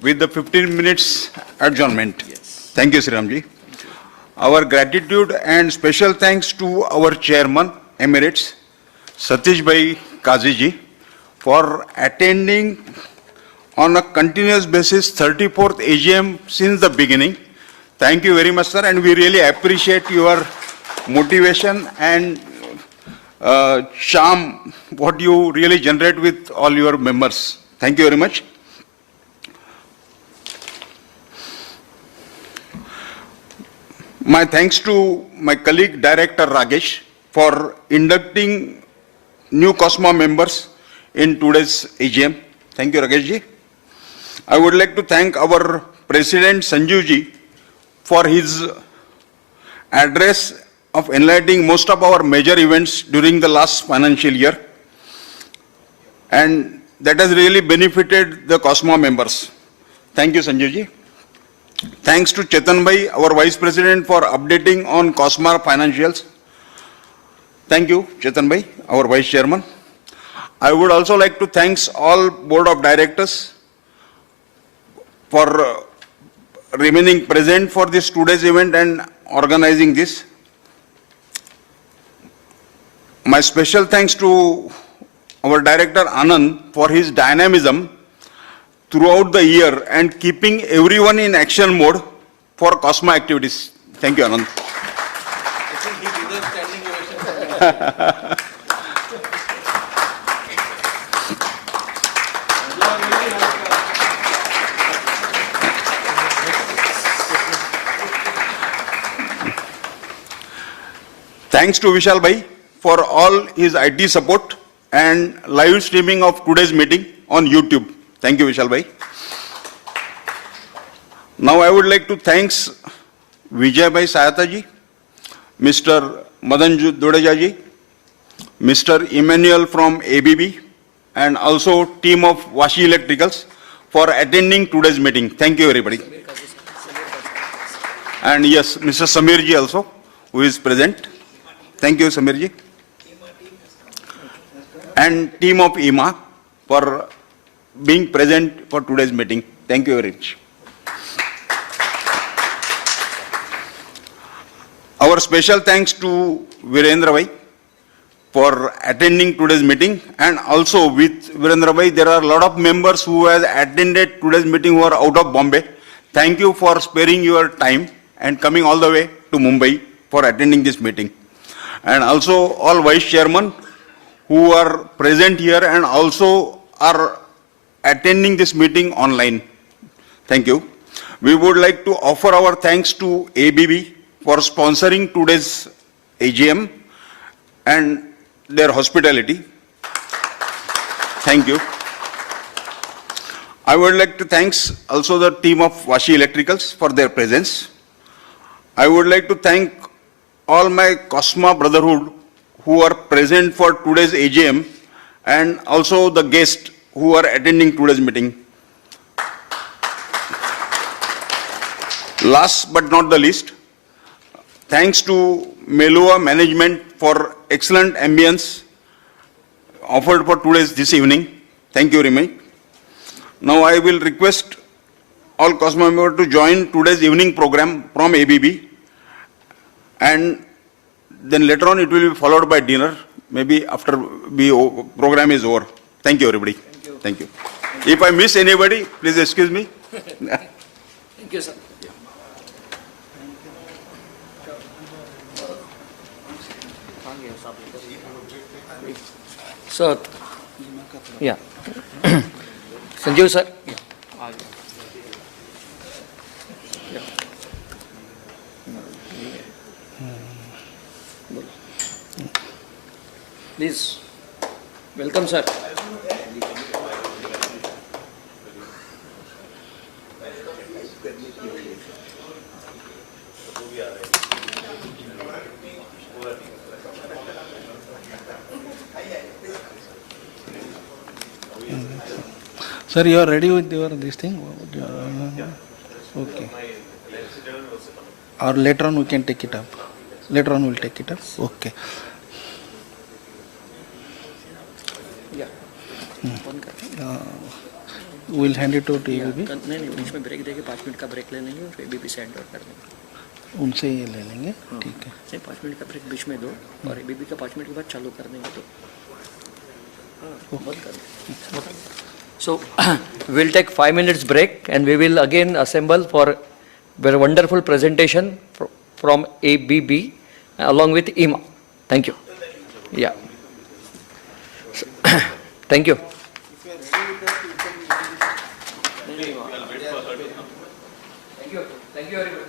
with the 15 minutes adjournment. Thank you, Sriramji. Our gratitude and special thanks to our chairman, Emirates, Satish Bhai Kazi, for attending on a continuous basis 34th AGM since the beginning. Thank you very much, sir, and we really appreciate your motivation and charm, what you really generate with all your members. Thank you very much. My thanks to my colleague, Director Ragesh, for inducting new COSMA members in today's AGM. Thank you, Ragesh ji. I would like to thank our President Sanjeev ji for his address of enlightening most of our major events during the last financial year, and that has really benefited the COSMA members. Thank you, Sanjeev ji. Thanks to Chetan Bhai, our Vice President, for updating on COSMA financials. Thank you, Chetan Bhai, our Vice Chairman. I would also like to thank all Board of Directors for remaining present for this today's event and organizing this. My special thanks to our Director Anand for his dynamism throughout the year and keeping everyone in action mode for COSMA activities. Thank you, Anand. I think he deserves standing ovation. Thanks to Vishal Bhai for all his IT support and live streaming of today's meeting on YouTube. Thank you, Vishal Bhai. Now I would like to thank Vijay Bhai Sahata ji, Mr. Madan Dodeja ji, Mr. Emmanuel from ABB, and also team of Vashi Electricals for attending today's meeting. Thank you, everybody. And yes, Mr. Samir ji also, who is present. Thank you, Samir ji. and team of IMA for being present for today's meeting. Thank you very much. Our special thanks to Virendra Bhai for attending today's meeting, and also with Virendra Bhai, there are a lot of members who have attended today's meeting who are out of Bombay. Thank you for sparing your time and coming all the way to Mumbai for attending this meeting. And also all vice chairmen who are present here and also are attending this meeting online. Thank you. We would like to offer our thanks to ABB for sponsoring today's AGM and their hospitality. Thank you. I would like to thanks also the team of Vashi Electricals for their presence. I would like to thank all my COSMA brotherhood who are present for today's AGM and also the guests who are attending today's meeting. Last but not the least, thanks to Melua management for excellent ambience offered for this evening. Thank you very much. Now I will request all COSMA members to join today's evening program from ABB, and then later on it will be followed by dinner, maybe after the program is over. Thank you everybody. Thank you. If I miss anybody, please excuse me. Thank you, sir. Sir, yeah. Sanjeev, sir. Please, welcome, sir. Sir, you are ready with your this thing? Okay. Or later on we can take it up. Later on we'll take it up. Okay. Yeah. We'll hand it over to ABB. नहीं बीच में break देके 5 minute का break ले लेंगे और ABB से hand over कर देंगे. उनसे ये ले लेंगे. ठीक है. नहीं 5 मिनट का ब्रेक बीच में दो और ABB का 5 मिनट के बाद चालू कर देंगे तो बंद कर देंगे. So we'll take 5 minutes break and we will again assemble for very wonderful presentation from ABB along with IMA. Thank you. Yeah. So, thank you. Thank you. Thank you very much.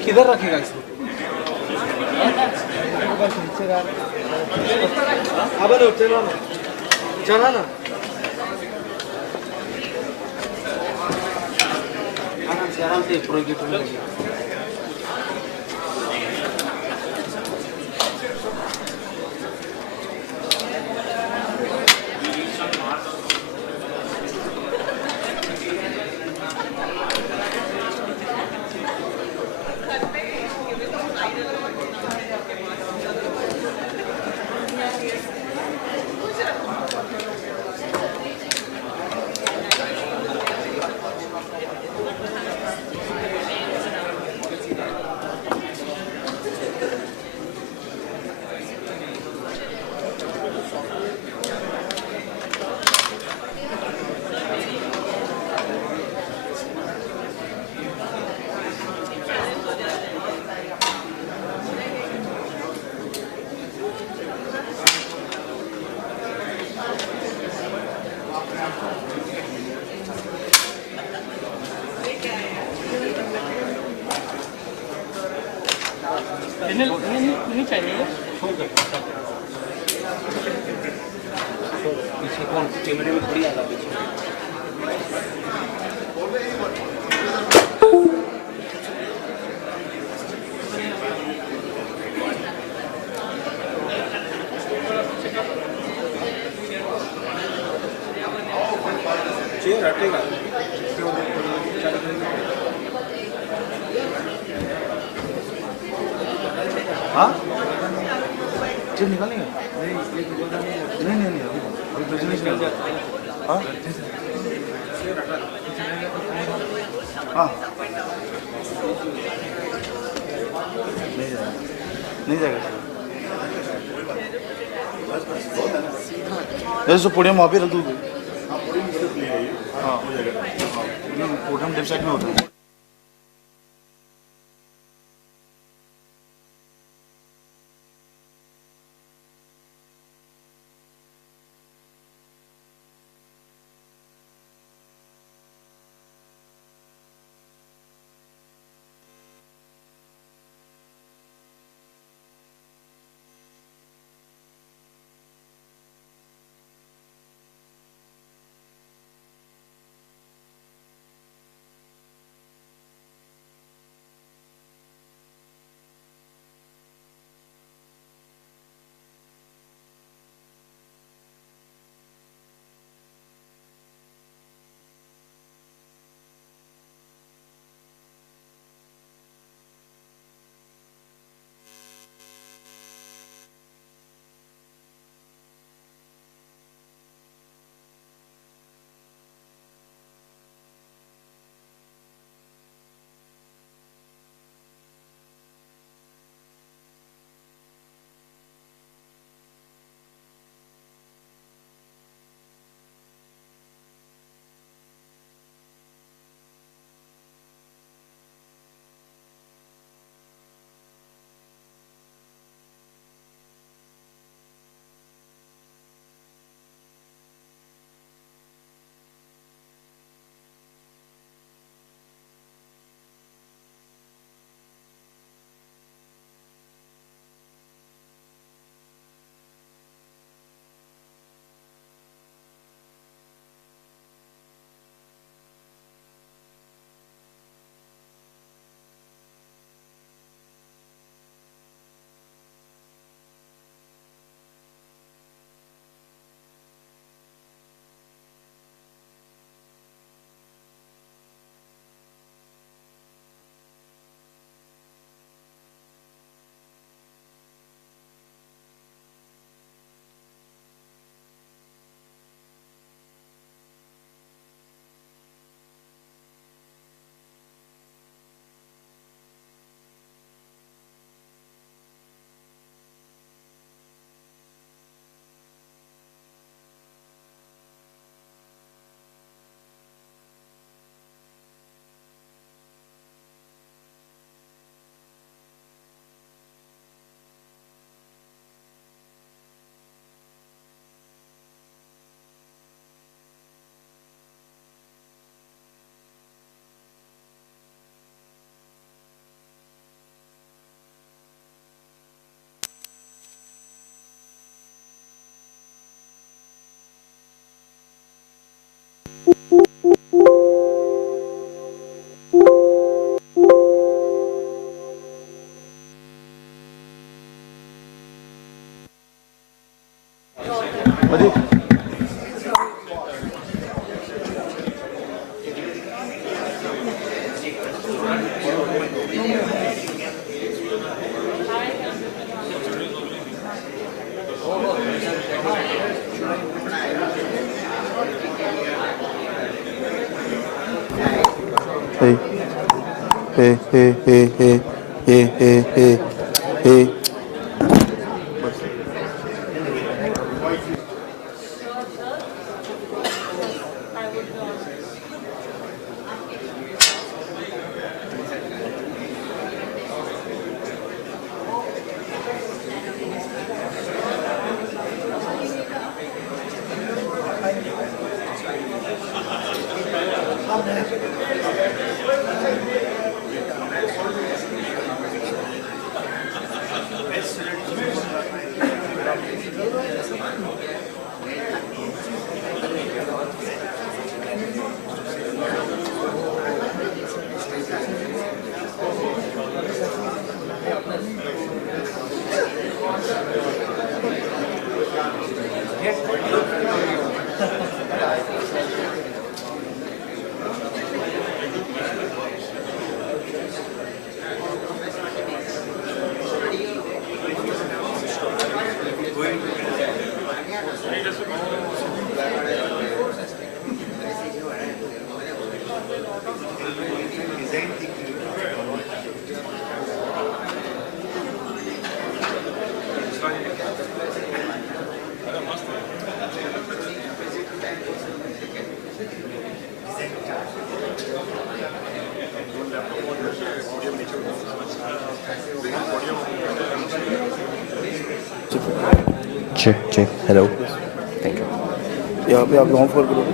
किधर रखेगा इसको अब चला ना आराम से project में नहीं चाहिए पीछे कौन कैमरे में थोड़ी आएगा पीछे चेयर हटेगा हाँ चेयर निकालेंगे नहीं अभी बिजनेस निकल जाता हाँ हाँ नहीं जाएगा जैसे पुणे में अभी रख दूँ हाँ हो जाएगा पोडियम लेफ्ट साइड में होता है Hey, hey, hey, hey, hey, hey, hey, hey, hey. Check. Hello. Thank you. यहाँ पे आप ऑन करो.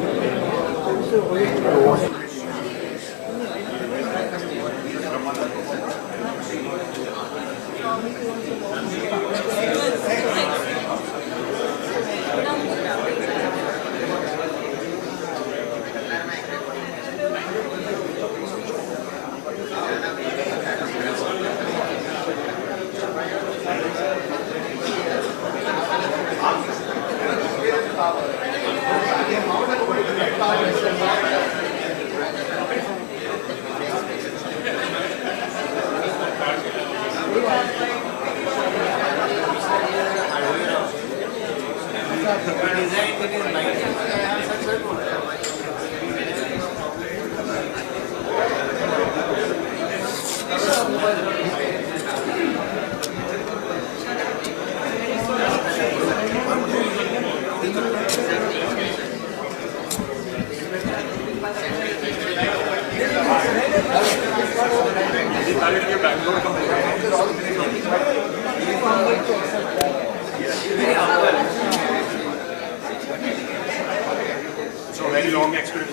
So very long experience.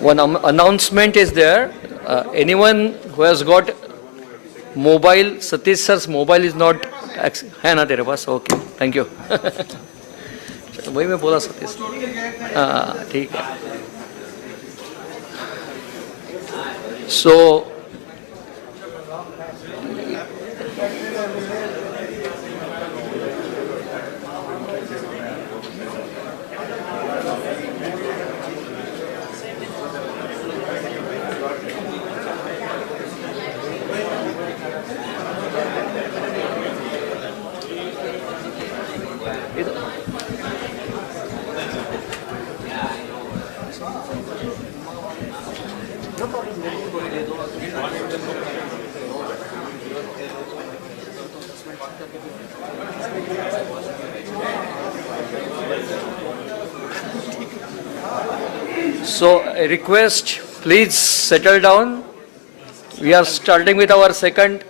One announcement is there. Anyone who has got mobile, Satish sir's mobile is not, है ना तेरे पास? Okay, thank you. वही मैं बोला सतीश. हाँ, ठीक है. So, So a request Please settle down. We are starting with our second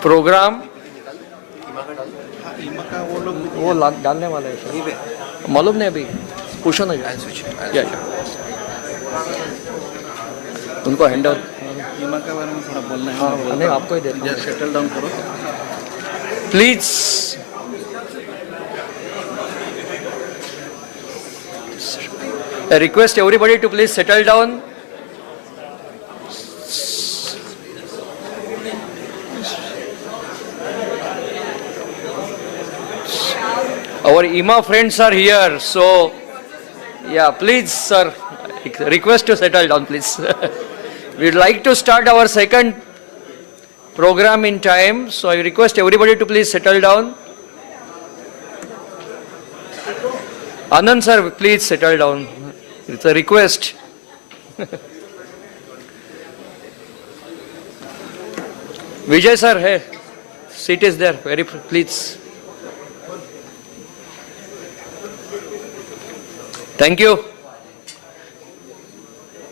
program. वो डालने वाला है शायद। मालूम नहीं अभी पूछो ना या उनको हैंड ओवर ईमा के बारे में थोड़ा बोलना है। हाँ नहीं आपको ही देता हूँ। सेटल डाउन करो। Please I request everybody to please settle down. Our IMA friends are here, so yeah, please, sir, request to settle down, please. We'd like to start our second program in time, so I request everybody to please settle down. Anand sir, please settle down. It's a request. Vijay sir, hey, seat is there. Very please. Thank you.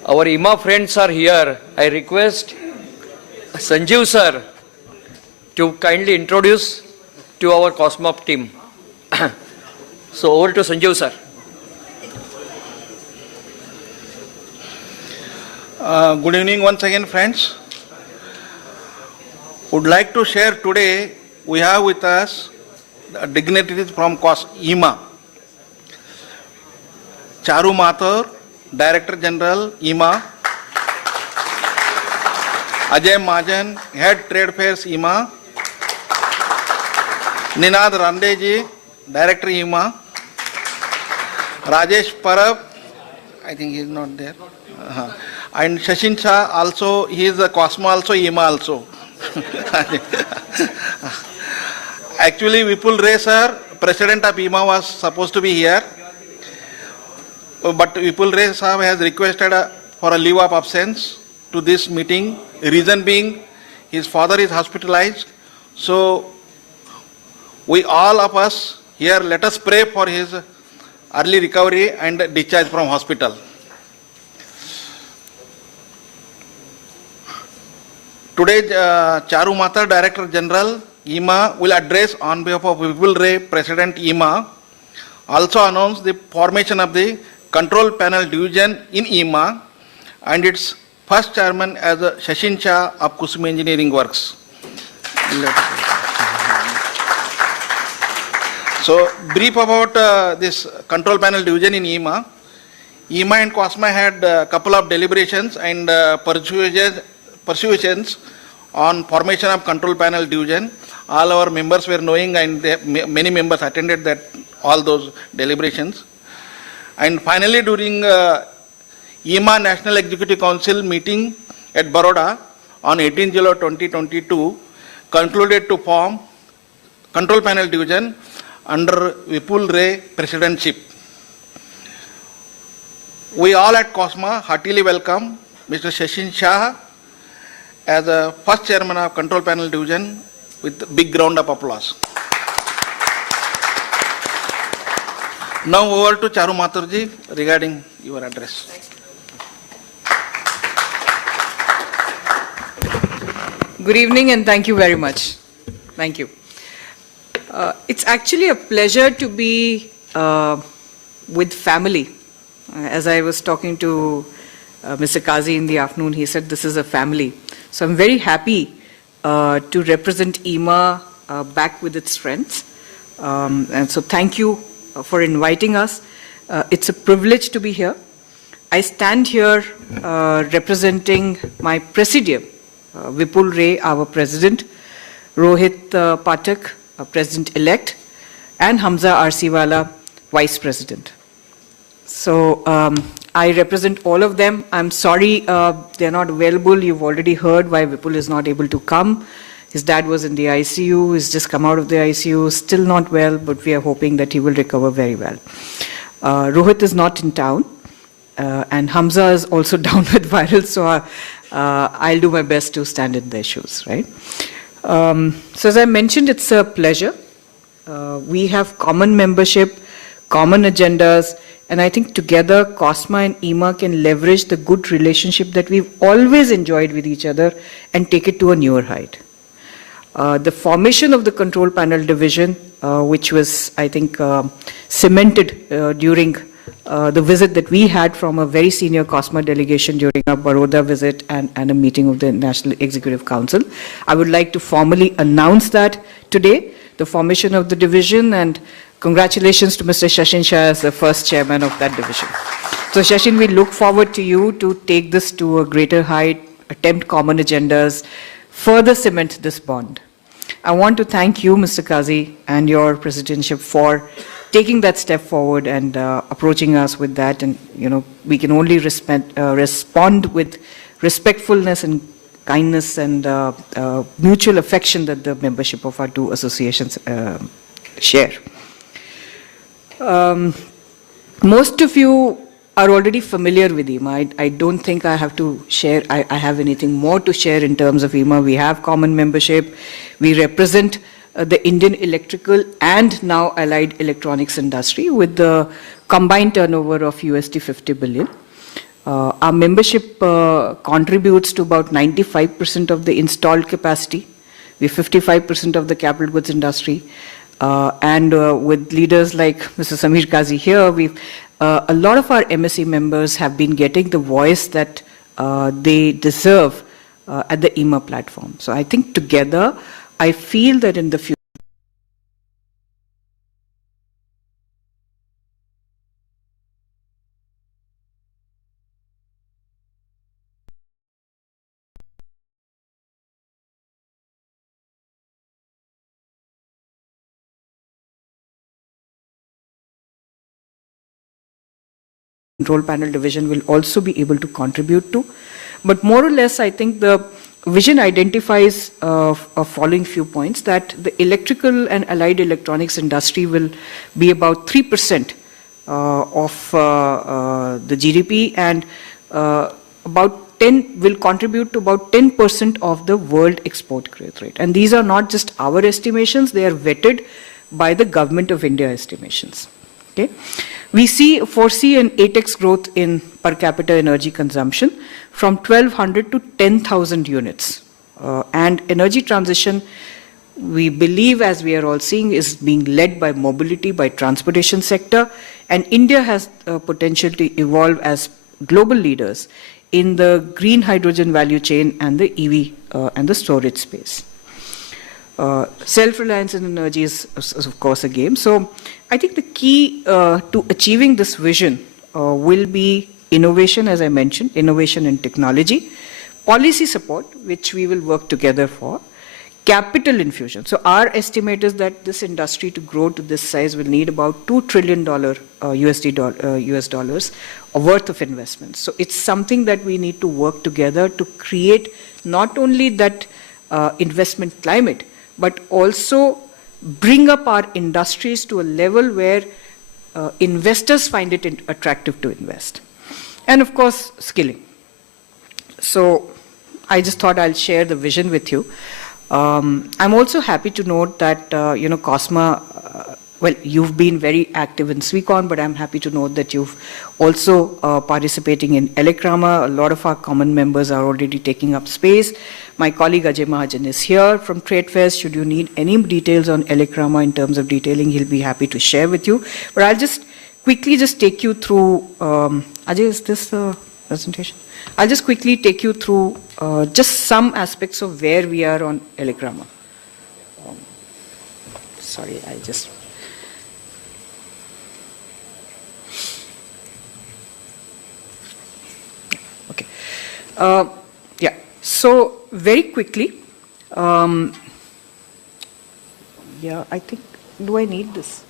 Our IMA friends are here. I request Sanjeev sir to kindly introduce to our COSMA team. So over to Sanjeev sir. Good evening once again, friends. Would like to share today, we have with us dignitaries from IMA. Charu Mathur, Director General, IMA. Ajay Majan, Head Trade Fairs, IMA. Ninad Randeji, Director, IMA. Rajesh Parab, I think he is not there. And Shashin Shah also, he is a COSMA also, IMA also. Actually, Vipul Ray sir, President of IMA, was supposed to be here. But Vipul Ray sir has requested for a leave of absence to this meeting. Reason being, his father is hospitalized. So, we all of us here, let us pray for his early recovery and discharge from hospital. Today, Charu Mathur, Director General, IMA, will address on behalf of Vipul Ray, President IMA, also announce the formation of the Control Panel Division in IMA and its first chairman as Shashin Shah of COSMA Engineering Works. So, brief about this Control Panel Division in IMA. IMA and COSMA had a couple of deliberations and persuasions on formation of Control Panel Division. All our members were knowing and many members attended all those deliberations. And finally, during IMA National Executive Council meeting at Baroda on 18 July 2022, concluded to form Control Panel Division under Vipul Ray Presidentship. We all at COSMA heartily welcome Mr. Shashin Shah as the first chairman of Control Panel Division with a big round of applause. Now over to Charu Mathurji regarding your address. Good evening and thank you very much. Thank you. It's actually a pleasure to be with family. As I was talking to Mr. Kazi in the afternoon, he said this is a family. So I'm very happy to represent IMA back with its friends. And so thank you for inviting us. It's a privilege to be here. I stand here representing my presidium, Vipul Ray, our president, Rohit Pathak, president-elect, and Hamza Arsiwala, vice president. So I represent all of them. I'm sorry they're not available. You've already heard why Vipul is not able to come. His dad was in the ICU. He's just come out of the ICU, still not well, but we are hoping that he will recover very well. Rohit is not in town, and Hamza is also down with viral, so I'll do my best to stand in their shoes, right? So as I mentioned, it's a pleasure. We have common membership, common agendas, And I think together, COSMA and EMA can leverage the good relationship that we've always enjoyed with each other and take it to a newer height. The formation of the control panel division, which was, I think, cemented during the visit that we had from a very senior COSMA delegation during our Baroda visit and a meeting of the National Executive Council. I would like to formally announce that today, the formation of the division, and congratulations to Mr. Shashin Shah as the first chairman of that division. So Shashin, we look forward to you to take this to a greater height, attempt common agendas, further cement this bond. I want to thank you, Mr. Kazi, and your presidentship for taking that step forward and approaching us with that. And, you know, we can only respond with respectfulness and kindness and mutual affection that the membership of our two associations share. Most of you are already familiar with EMA. I don't think I have to share, I have anything more to share in terms of EMA. We have common membership. We represent the Indian electrical and now allied electronics industry with the combined turnover of USD 50 billion. Our membership contributes to about 95% of the installed capacity. We're 55% of the capital goods industry. And with leaders like Mr. Samir Kazi here, a lot of our MSC members have been getting the voice that they deserve at the EMA platform. So I think together, I feel that in the future, control panel division will also be able to contribute to. But more or less, I think the vision identifies following few points, that the electrical and allied electronics industry will be about 3% of the GDP, and will contribute to about 10% of the world export growth rate. And these are not just our estimations, they are vetted by the Government of India estimations. Okay? We foresee an 8x growth in per capita energy consumption from 1,200 to 10,000 units. And energy transition, we believe, as we are all seeing, is being led by mobility, by transportation sector. And India has potential to evolve as global leaders in the green hydrogen value chain and the EV and the storage space. Self-reliance in energy is, of course, a game. So I think the key to achieving this vision will be innovation, as I mentioned, innovation in technology, policy support, which we will work together for, capital infusion. So our estimate is that this industry to grow to this size will need about $2 trillion US dollars worth of investments. So it's something that we need to work together to create not only that investment climate, but also bring up our industries to a level where investors find it attractive to invest. And of course, skilling. So I just thought I'll share the vision with you. I'm also happy to note that, COSMA, well, you've been very active in SWECON, but I'm happy to note that you've also participating in ELECRAMA. A lot of our common members are already taking up space. My colleague Ajay Mahajan is here from TradeFest. Should you need any details on ELECRAMA in terms of detailing, he'll be happy to share with you. But I'll just quickly take you through, Ajay, is this the presentation? I'll just quickly take you through just some aspects of where we are on ELECRAMA. Sorry, I just... Okay. Yeah, so very quickly, yeah, I think, do I need this?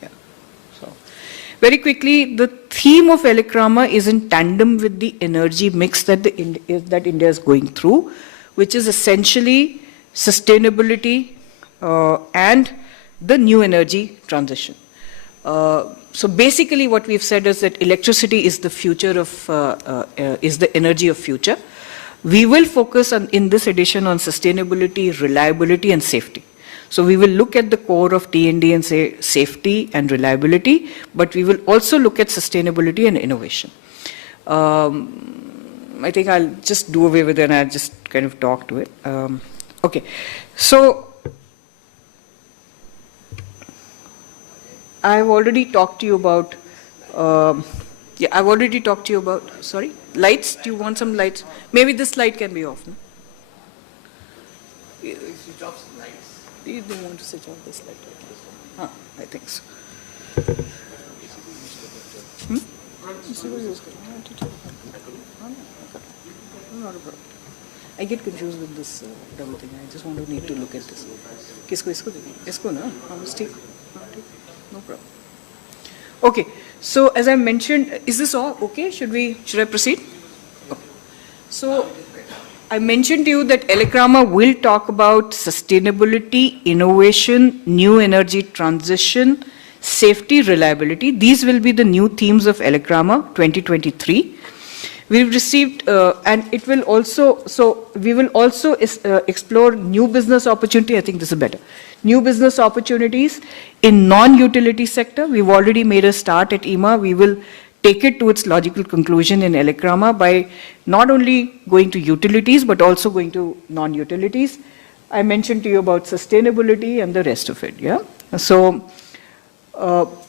Yeah. So, very quickly, the theme of ELECRAMA is in tandem with the energy mix that India is going through, which is essentially sustainability and the new energy transition. So basically what we've said is that electricity is the future of, is the energy of future. We will focus on, in this edition, on sustainability, reliability and safety. So we will look at the core of T&D and say safety and reliability, but we will also look at sustainability and innovation. I think I'll just do away with it and I'll just kind of talk to it. Okay, so I've already talked to you about, sorry, lights. Do you want some lights? Maybe this light can be off, no? Switch off lights. Do you want to switch off this light? I think so. Not a problem. I get confused with this double thing. I just need to look at this. Isko na? No problem. Okay. So as I mentioned, is this all okay? Should I proceed? Okay. So I mentioned to you that Elecrama will talk about sustainability, innovation, new energy transition, safety, reliability. These will be the new themes of Elecrama 2023. We've received, and it will also, so we will also explore new business opportunity. I think this is better. New business opportunities in non-utility sector. We've already made a start at EMA. We will take it to its logical conclusion in Elecrama by not only going to utilities, but also going to non-utilities. I mentioned to you about sustainability and the rest of it, yeah? So,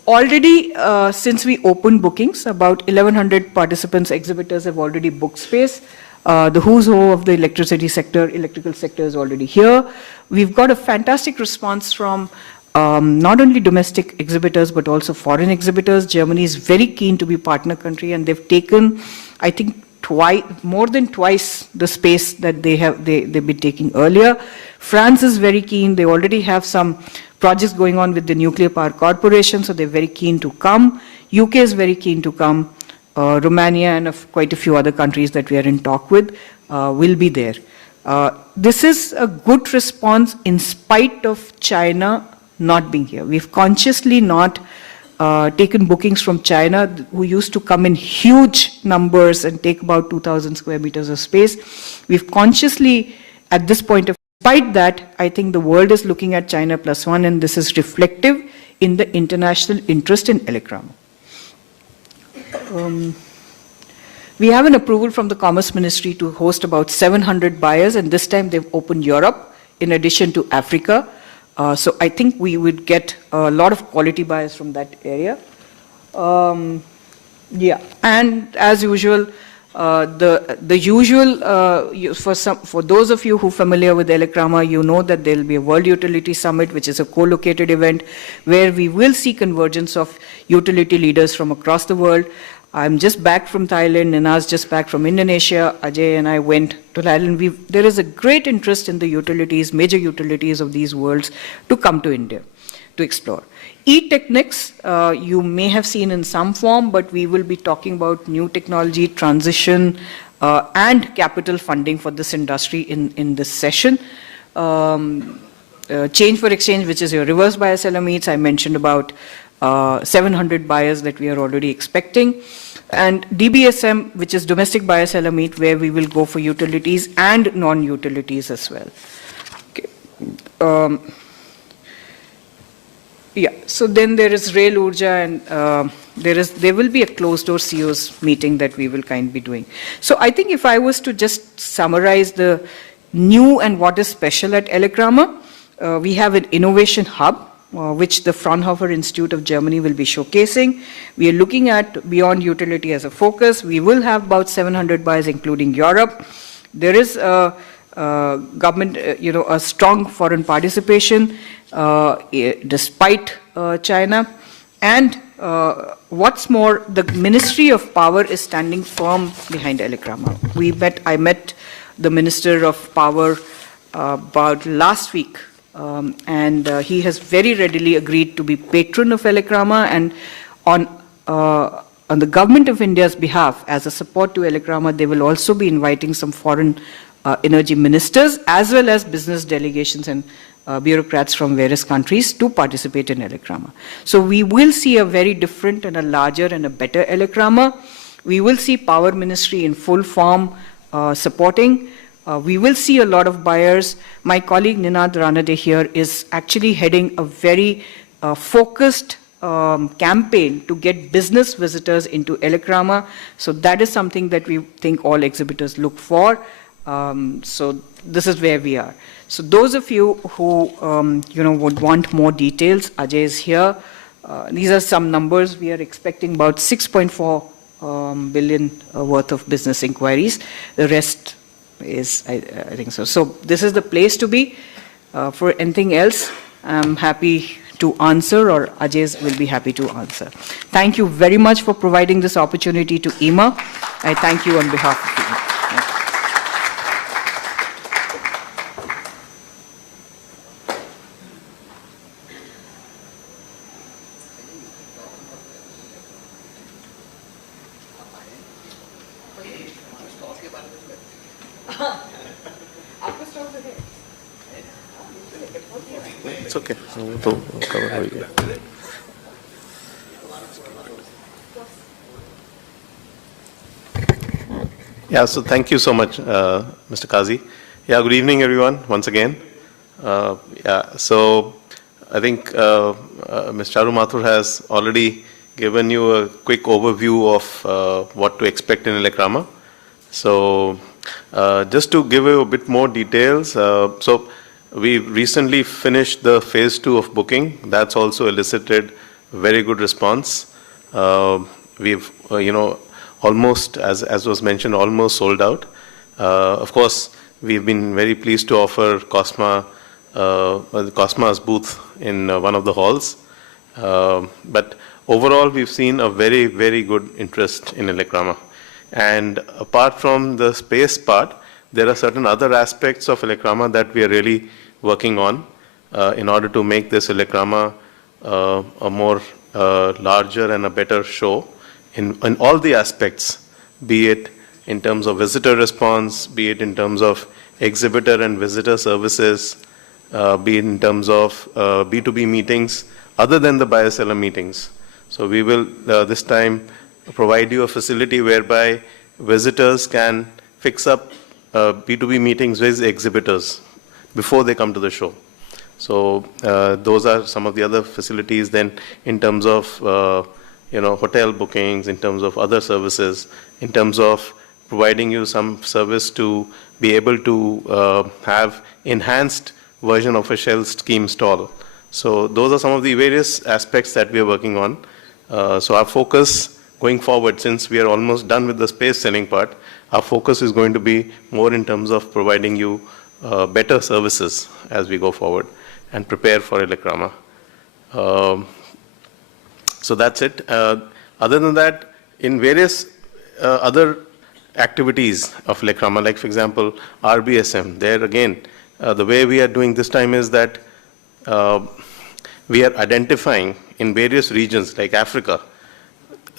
already, since we opened bookings, about 1,100 participants, exhibitors have already booked space. The who's who of the electricity sector, electrical sector is already here. We've got a fantastic response from not only domestic exhibitors, but also foreign exhibitors. Germany is very keen to be partner country, and they've taken, I think, more than twice the space that they've been taking earlier. France is very keen. They already have some projects going on with the Nuclear Power Corporation, so they're very keen to come. UK is very keen to come. Romania and quite a few other countries that we are in talk with will be there. This is a good response in spite of China not being here. We've consciously not taken bookings from China, who used to come in huge numbers and take about 2,000 square meters of space. We've consciously, at this point of, despite that, I think the world is looking at China +1, and this is reflective in the international interest in Elecrama. We have an approval from the Commerce Ministry to host about 700 buyers, and this time they've opened Europe in addition to Africa. So I think we would get a lot of quality buyers from that area. Yeah, and as usual, the usual, for those of you who are familiar with Elecrama, you know that there will be a World Utility Summit, which is a co-located event where we will see convergence of utility leaders from across the world. I'm just back from Thailand, Nina's just back from Indonesia. Ajay and I went to Thailand. There is a great interest in the utilities, major utilities of these worlds to come to India to explore. E-Technics, you may have seen in some form, but we will be talking about new technology, transition, and capital funding for this industry in this session. Change for Exchange, which is your reverse buyer seller meets, I mentioned about 700 buyers that we are already expecting. And DBSM, which is domestic buyer seller meet, where we will go for utilities and non-utilities as well. Okay. Yeah, so then there is Rail Urja, and there will be a closed door CEOs meeting that we will kind of be doing. So I think if I was to just summarize the new and what is special at Elecrama, we have an innovation hub, which the Fraunhofer Institute of Germany will be showcasing. We are looking at beyond utility as a focus. We will have about 700 buyers, including Europe. There is a government, a strong foreign participation despite China. And what's more, the Ministry of Power is standing firm behind Elecrama. I met the Minister of Power about last week. And he has very readily agreed to be patron of Elecrama, and on the government of India's behalf, as a support to Elecrama, they will also be inviting some foreign energy ministers as well as business delegations and bureaucrats from various countries to participate in Elecrama. So we will see a very different and a larger and a better Elecrama. We will see Power Ministry in full form supporting. We will see a lot of buyers. My colleague Ninad Ranade here is actually heading a very focused campaign to get business visitors into Elecrama. So that is something that we think all exhibitors look for. So this is where we are. So those of you who would want more details, Ajay is here. These are some numbers. We are expecting about 6.4 billion worth of business inquiries. The rest is, I think so. So this is the place to be. For anything else, I'm happy to answer, or Ajay will be happy to answer. Thank you very much for providing this opportunity to EMA. I thank you on behalf of EMA. It's okay. We'll cover how you. Yeah, so thank you so much, Mr. Kazi. Yeah, good evening, everyone, once again. So I think Ms. Charu Mathur has already given you a quick overview of what to expect in Elecrama. So just to give you a bit more details, so we recently finished the phase 2 of booking. That's also elicited very good response. We've, almost, as was mentioned, almost sold out. Of course, we've been very pleased to offer COSMA's booth in one of the halls. But overall, we've seen a very, very good interest in Elecrama. And apart from the space part, there are certain other aspects of Elecrama that we are really working on in order to make this Elecrama a more larger and a better show in all the aspects, be it in terms of visitor response, be it in terms of exhibitor and visitor services, be it in terms of B2B meetings, other than the buyer-seller meetings. So we will this time provide you a facility whereby visitors can fix up B2B meetings with exhibitors before they come to the show. So those are some of the other facilities. Then in terms of hotel bookings, in terms of other services, in terms of providing you some service to be able to have enhanced version of a shell scheme stall. So those are some of the various aspects that we are working on. So our focus going forward, since we are almost done with the space selling part, our focus is going to be more in terms of providing you better services as we go forward and prepare for Elecrama. So that's it. Other than that, in various other activities of Elecrama, like for example, RBSM, there again, the way we are doing this time is that we are identifying in various regions like Africa,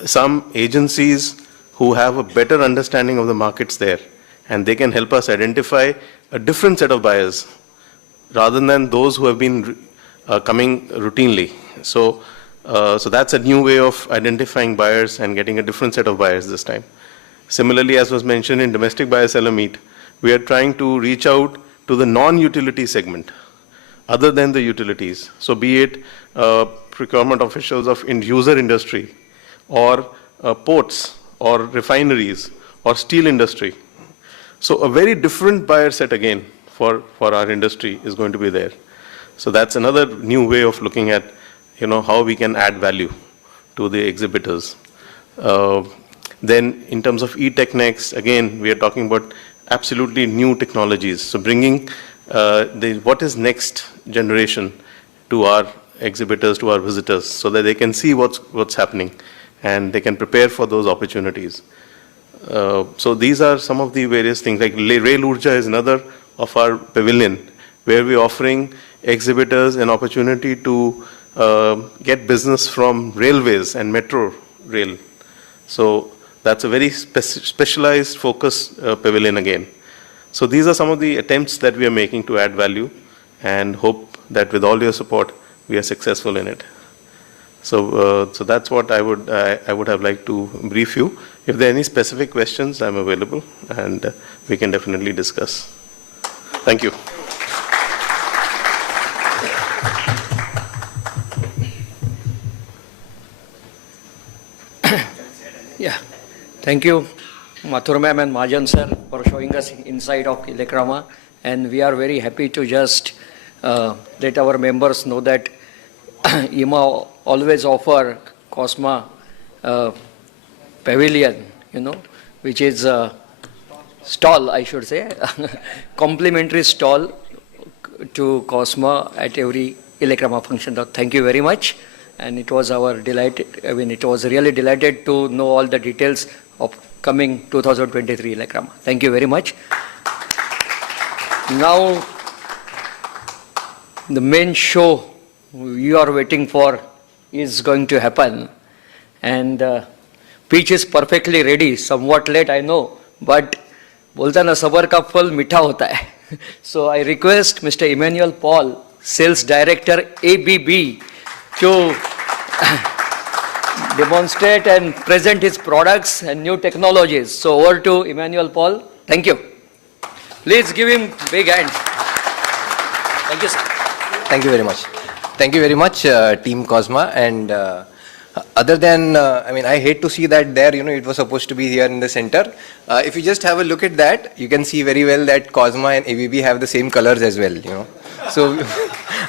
some agencies who have a better understanding of the markets there, and they can help us identify a different set of buyers rather than those who have been coming routinely. So that's a new way of identifying buyers and getting a different set of buyers this time. Similarly, as was mentioned in domestic buyer-seller meet, we are trying to reach out to the non-utility segment other than the utilities. So be it procurement officials of user industry or ports or refineries or steel industry. So a very different buyer set again for our industry is going to be there. So that's another new way of looking at how we can add value to the exhibitors. Then in terms of e-tech next, again, we are talking about absolutely new technologies. So bringing what is next generation to our exhibitors, to our visitors, so that they can see what's happening and they can prepare for those opportunities. So these are some of the various things. Like Rail Urja is another of our pavilion, where we're offering exhibitors an opportunity to get business from railways and metro rail. So that's a very specialized focus pavilion again. So these are some of the attempts that we are making to add value, and hope that with all your support, we are successful in it. So that's what I would have liked to brief you. If there are any specific questions, I'm available, and we can definitely discuss. Thank you. Yeah, thank you, Mathur ma'am and Majan sir, for showing us inside of Elecrama, and we are very happy to just let our members know that IMA always offer COSMA pavilion, which is stall, I should say, complimentary stall to COSMA at every Elecrama function. Thank you very much. And it was our delight, it was really delighted to know all the details of coming 2023 Elecrama. Thank you very much. Now, the main show you are waiting for is going to happen. And pitch is perfectly ready, somewhat late I know, but बोलता ना सबर का फल मीठा होता है. So I request Mr. Emmanuel Paul, Sales Director ABB, to demonstrate and present his products and new technologies. So over to Emmanuel Paul. Thank you. Please give him big hand. Thank you, sir. Thank you very much. Thank you very much, Team COSMA. And other than, I hate to see that there, it was supposed to be here in the center. If you just have a look at that, you can see very well that COSMA and ABB have the same colors as well, So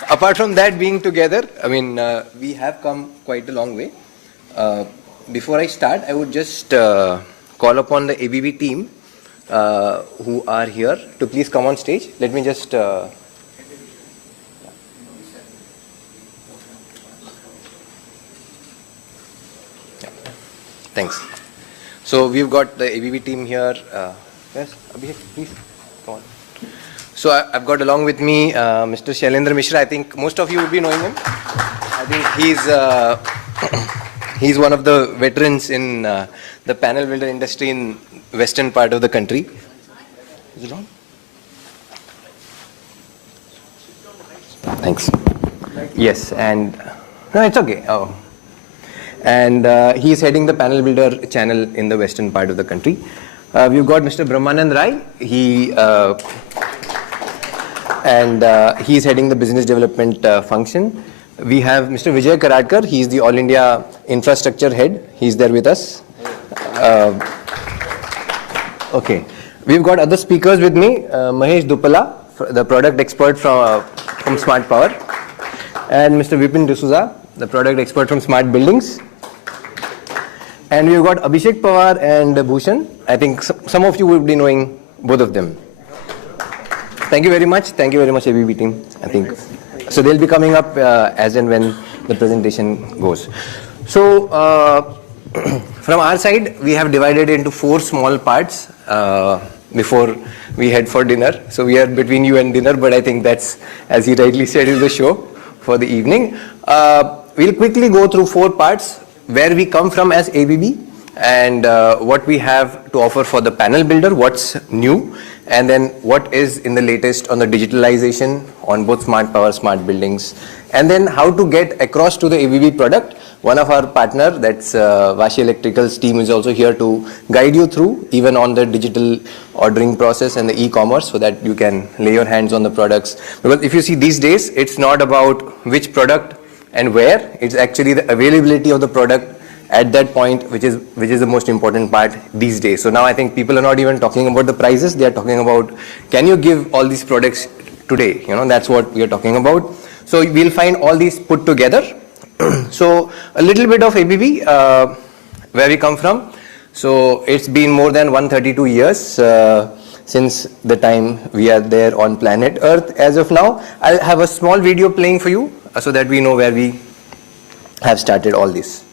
apart from that being together, we have come quite a long way. Before I start, I would just call upon the ABB team who are here to please come on stage. Let me just... Thanks. So we've got the ABB team here. Yes, Abhishek, please, come on. So I've got along with me Mr. Shailendra Mishra. I think most of you would be knowing him. I think he's one of the veterans in the panel builder industry in western part of the country. Is it on? Thanks. Yes, and no, it's okay. Oh. And he is heading the panel builder channel in the western part of the country. We've got Mr. Brahmanand Rai. He is heading the business development function. We have Mr. Vijay Karadkar. He is the All India infrastructure head. He's there with us. Okay. We've got other speakers with me. Mahesh Dupala, the product expert from Smart Power, and Mr. Vipin D'Souza, the product expert from Smart Buildings. And we've got Abhishek Pawar and Bhushan. I think some of you will be knowing both of them. Thank you very much. Thank you very much, ABB team. I think so. They'll be coming up as and when the presentation goes. So from our side, we have divided into 4 small parts before we head for dinner. So we are between you and dinner, but I think that's, as he rightly said, is the show for the evening. We'll quickly go through 4 parts: where we come from as ABB, and what we have to offer for the panel builder, what's new, and then what is in the latest on the digitalization on both Smart Power, Smart Buildings, and then how to get across to the ABB product. One of our partner, that's Vashi Electrical's team, is also here to guide you through even on the digital ordering process and the e-commerce, so that you can lay your hands on the products. Because if you see these days, it's not about which product and where, it's actually the availability of the product at that point, which is the most important part these days. So now I think people are not even talking about the prices, they are talking about, can you give all these products today? That's what we are talking about. So we'll find all these put together. So a little bit of ABB, where we come from. So it's been more than 132 years since the time we are there on planet Earth as of now. I'll have a small video playing for you so that we know where we have started all this.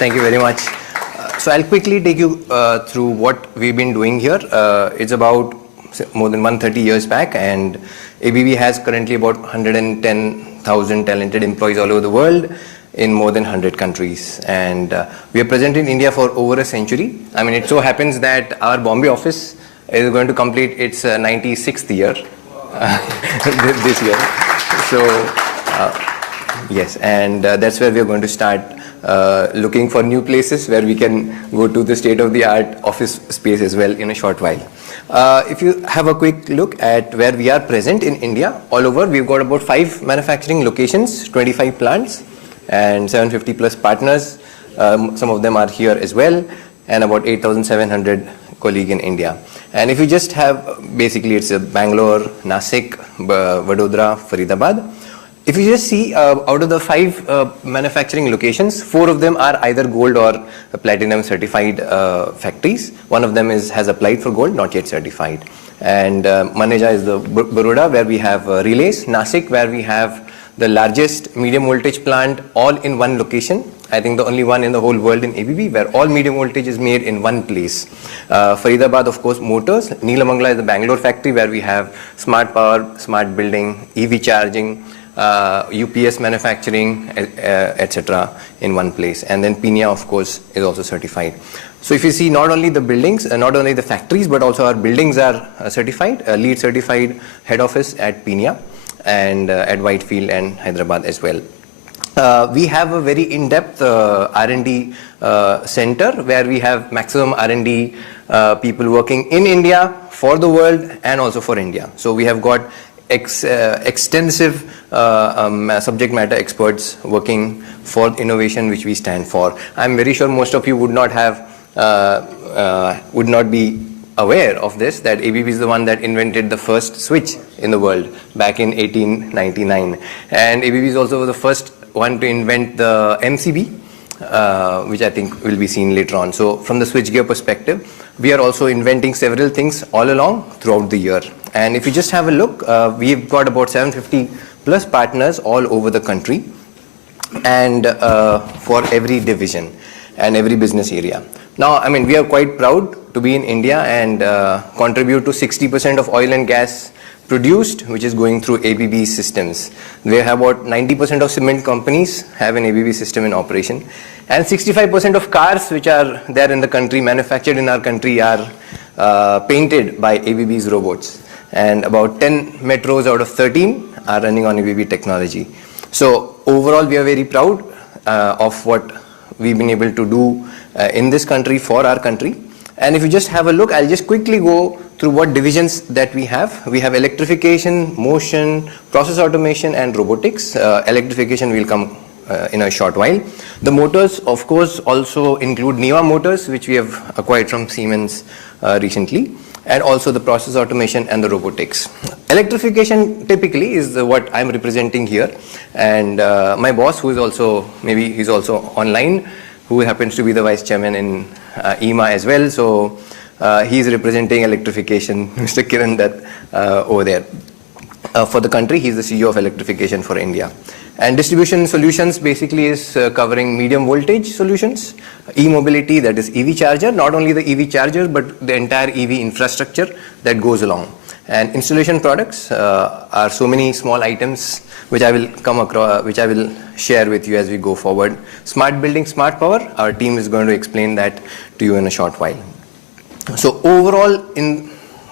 Thank you very much. So I'll quickly take you through what we've been doing here. It's about more than 130 years back, and ABB has currently about 110,000 talented employees all over the world in more than 100 countries. And we are present in India for over a century. I mean, it so happens that our Bombay office is going to complete its 96th year this year. So, yes, and that's where we are going to start looking for new places where we can go to the state-of-the-art office space as well in a short while. If you have a quick look at where we are present in India, all over, we've got about 5 manufacturing locations, 25 plants, and 750 plus partners. Some of them are here as well, and about 8,700 colleagues in India. And if you just have, basically it's Bangalore, Nasik, Vadodara, Faridabad. If you just see out of the 5 manufacturing locations, 4 of them are either gold or platinum certified factories. One of them has applied for gold, not yet certified. And Maneja is the Baroda, where we have relays. Nasik, where we have the largest medium voltage plant all in one location. I think the only one in the whole world in ABB where all medium voltage is made in one place. Faridabad, of course, motors. Neelamangala is the Bangalore factory where we have smart power, smart building, EV charging, UPS manufacturing, etc. in one place. And then Pina, of course, is also certified. So if you see, not only the buildings, not only the factories, but also our buildings are certified, LEED certified head office at Pina and at Whitefield and Hyderabad as well. We have a very in-depth R&D center where we have maximum R&D people working in India, for the world, and also for India. So we have got extensive subject matter experts working for innovation which we stand for. I'm very sure most of you would not be aware of this, that ABB is the one that invented the first switch in the world back in 1899. And ABB is also the first one to invent the MCB, which I think will be seen later on. So from the switchgear perspective, we are also inventing several things all along throughout the year. And if you just have a look, we've got about 750 plus partners all over the country, and for every division and every business area. Now, I mean, we are quite proud to be in India and contribute to 60% of oil and gas produced, which is going through ABB systems. We have about 90% of cement companies have an ABB system in operation, and 65% of cars which are there in the country, manufactured in our country, are painted by ABB's robots. And about 10 metros out of 13 are running on ABB technology. So overall, we are very proud of what we've been able to do in this country for our country. And if you just have a look, I'll just quickly go through what divisions that we have. We have electrification, motion, process automation, and robotics. Electrification will come in a short while. The motors, of course, also include Niva motors, which we have acquired from Siemens recently, and also the process automation and the robotics. Electrification typically is what I'm representing here, and my boss, who is also, maybe he's also online, who happens to be the vice chairman in EMA as well, so he's representing electrification, Mr. Kiran Dutt over there. For the country, he's the CEO of electrification for India. And distribution solutions basically is covering medium voltage solutions, e-mobility, that is EV charger, not only the EV charger, but the entire EV infrastructure that goes along. And installation products are so many small items which I will come across, which I will share with you as we go forward. Smart building, smart power, our team is going to explain that to you in a short while. So overall,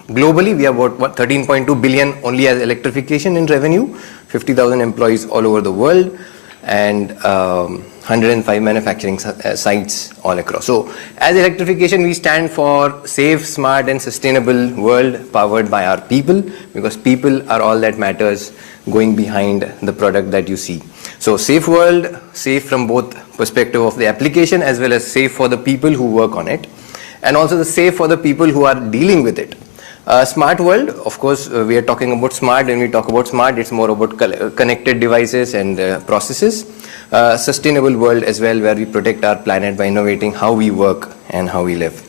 globally, we have about 13.2 billion only as electrification in revenue, 50,000 employees all over the world, and 105 manufacturing sites all across. So as electrification, we stand for safe, smart, and sustainable world powered by our people, because people are all that matters going behind the product that you see. So safe world, safe from both perspective of the application as well as safe for the people who work on it, and also the safe for the people who are dealing with it. Smart world, of course, we are talking about smart. When we talk about smart, it's more about connected devices and processes. Sustainable world as well, where we protect our planet by innovating how we work and how we live.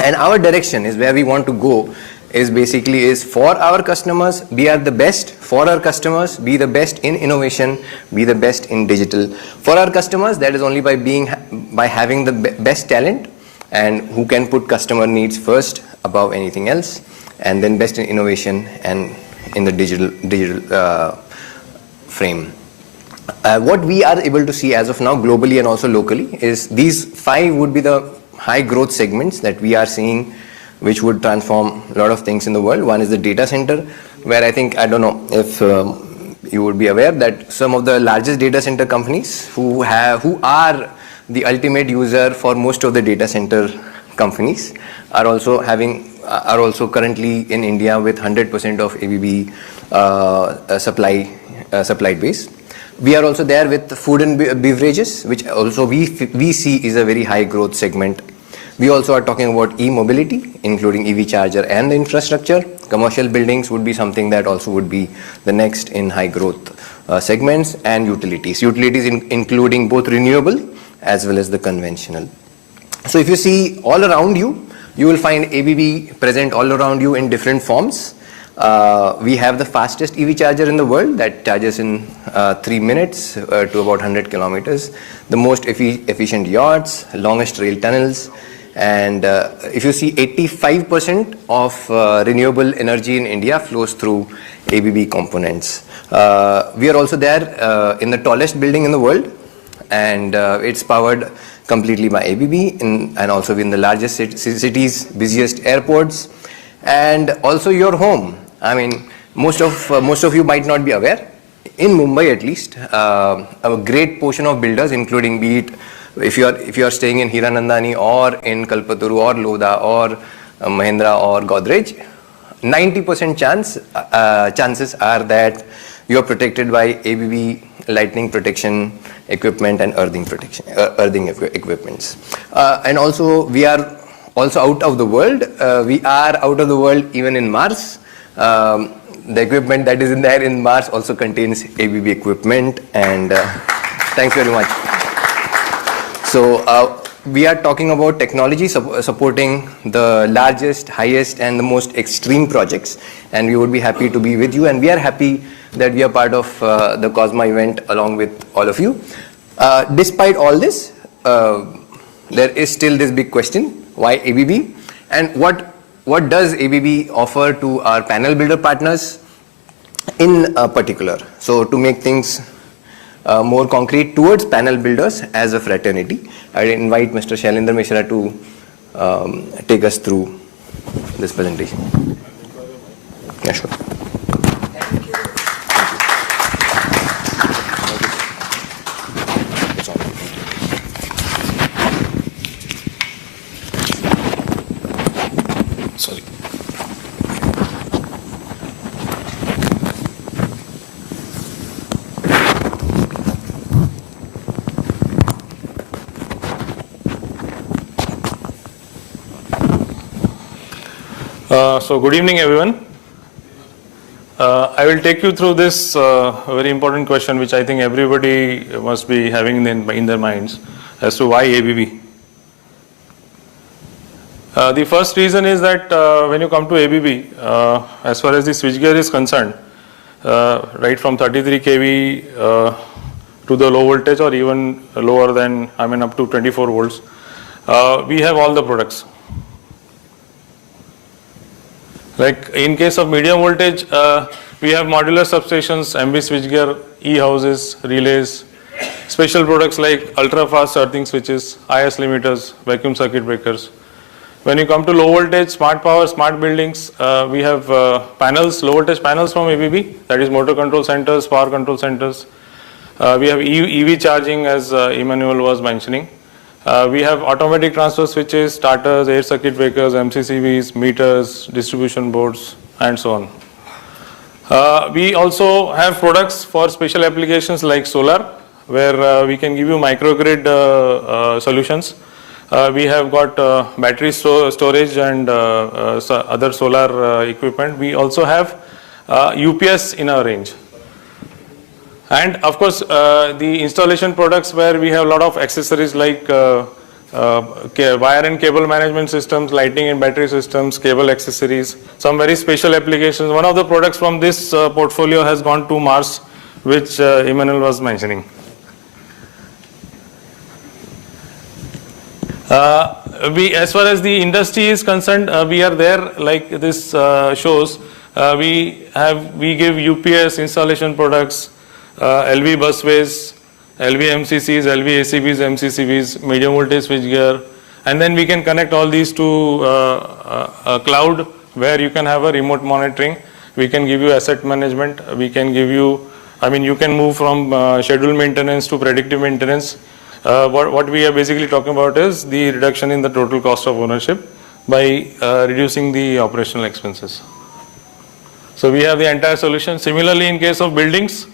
And our direction is where we want to go is basically for our customers, be at the best for our customers, be the best in innovation, be the best in digital. For our customers, that is only by being by having the best talent and who can put customer needs first above anything else, and then best in innovation and in the digital frame. What we are able to see as of now globally and also locally is these 5 would be the high growth segments that we are seeing, which would transform a lot of things in the world. One is the data center, where I think, I don't know if you would be aware that some of the largest data center companies who are the ultimate user for most of the data center companies are also currently in India with 100% of ABB supply base. We are also there with food and beverages, which also we see is a very high growth segment. We also are talking about e-mobility, including EV charger and the infrastructure. Commercial buildings would be something that also would be the next in high growth segments, and utilities. Utilities including both renewable as well as the conventional. So if you see all around you, you will find ABB present all around you in different forms. We have the fastest EV charger in the world that charges in 3 minutes to about 100 kilometers. The most efficient yachts, longest rail tunnels, and if you see 85% of renewable energy in India flows through ABB components. We are also there in the tallest building in the world, and it's powered completely by ABB, and also in the largest cities, busiest airports, and also your home. I mean, most of you might not be aware. In Mumbai, at least, a great portion of builders, including be it if you are staying in Hiranandani or in Kalpataru or Lodha or Mahindra or Godrej, 90% chances are that you are protected by ABB lightning protection equipment and earthing equipments. And also we are also out of the world. We are out of the world even in Mars. The equipment that is in there in Mars also contains ABB equipment, and thanks very much. So we are talking about technology supporting the largest, highest and the most extreme projects, and we would be happy to be with you, and we are happy that we are part of the COSMA event along with all of you. Despite all this, there is still this big question: why ABB, and what does ABB offer to our panel builder partners in particular? So to make things more concrete towards panel builders as a fraternity, I invite Mr. Shailendra Mishra to take us through this presentation. Yeah, sure. Sorry. So good evening, everyone. I will take you through this very important question, which I think everybody must be having in their minds, as to why ABB. The first reason is that when you come to ABB, as far as the switchgear is concerned, right from 33 kV to the low voltage, or even lower than, up to 24 volts, we have all the products. Like in case of medium voltage, we have modular substations, MV switchgear, E-houses, relays, special products like ultra-fast earthing switches, IS limiters, vacuum circuit breakers. When you come to low voltage, smart power, smart buildings, we have panels, low voltage panels from ABB, that is motor control centers, power control centers. We have EV charging, as Emmanuel was mentioning. We have automatic transfer switches, starters, air circuit breakers, MCCVs, meters, distribution boards, and so on. We also have products for special applications like solar, where we can give you microgrid solutions. We have got battery storage and other solar equipment. We also have UPS in our range. And of course, the installation products, where we have a lot of accessories like wire and cable management systems, lighting and battery systems, cable accessories, some very special applications. One of the products from this portfolio has gone to Mars, which Emmanuel was mentioning. As far as the industry is concerned, we are there, like this shows. We give UPS installation products, LV busways, LV MCCs, LV ACBs, MCCBs, medium voltage switchgear, and then we can connect all these to a cloud where you can have a remote monitoring. We can give you asset management. We can give you, you can move from scheduled maintenance to predictive maintenance. What we are basically talking about is the reduction in the total cost of ownership by reducing the operational expenses. So we have the entire solution. Similarly, in case of buildings,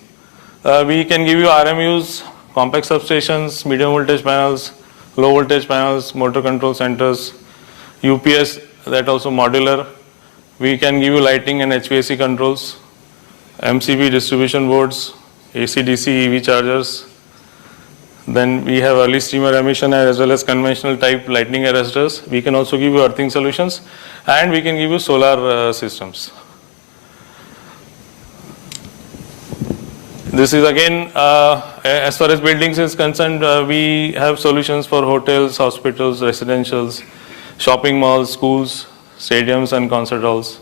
we can give you RMUs, complex substations, medium voltage panels, low voltage panels, motor control centers, UPS, that also modular. We can give you lighting and HVAC controls, MCB distribution boards, AC/DC EV chargers. Then we have early streamer emission as well as conventional type lightning arresters. We can also give you earthing solutions, and we can give you solar systems. This is again, as far as buildings is concerned, we have solutions for hotels, hospitals, residentials, shopping malls, schools, stadiums and concert halls.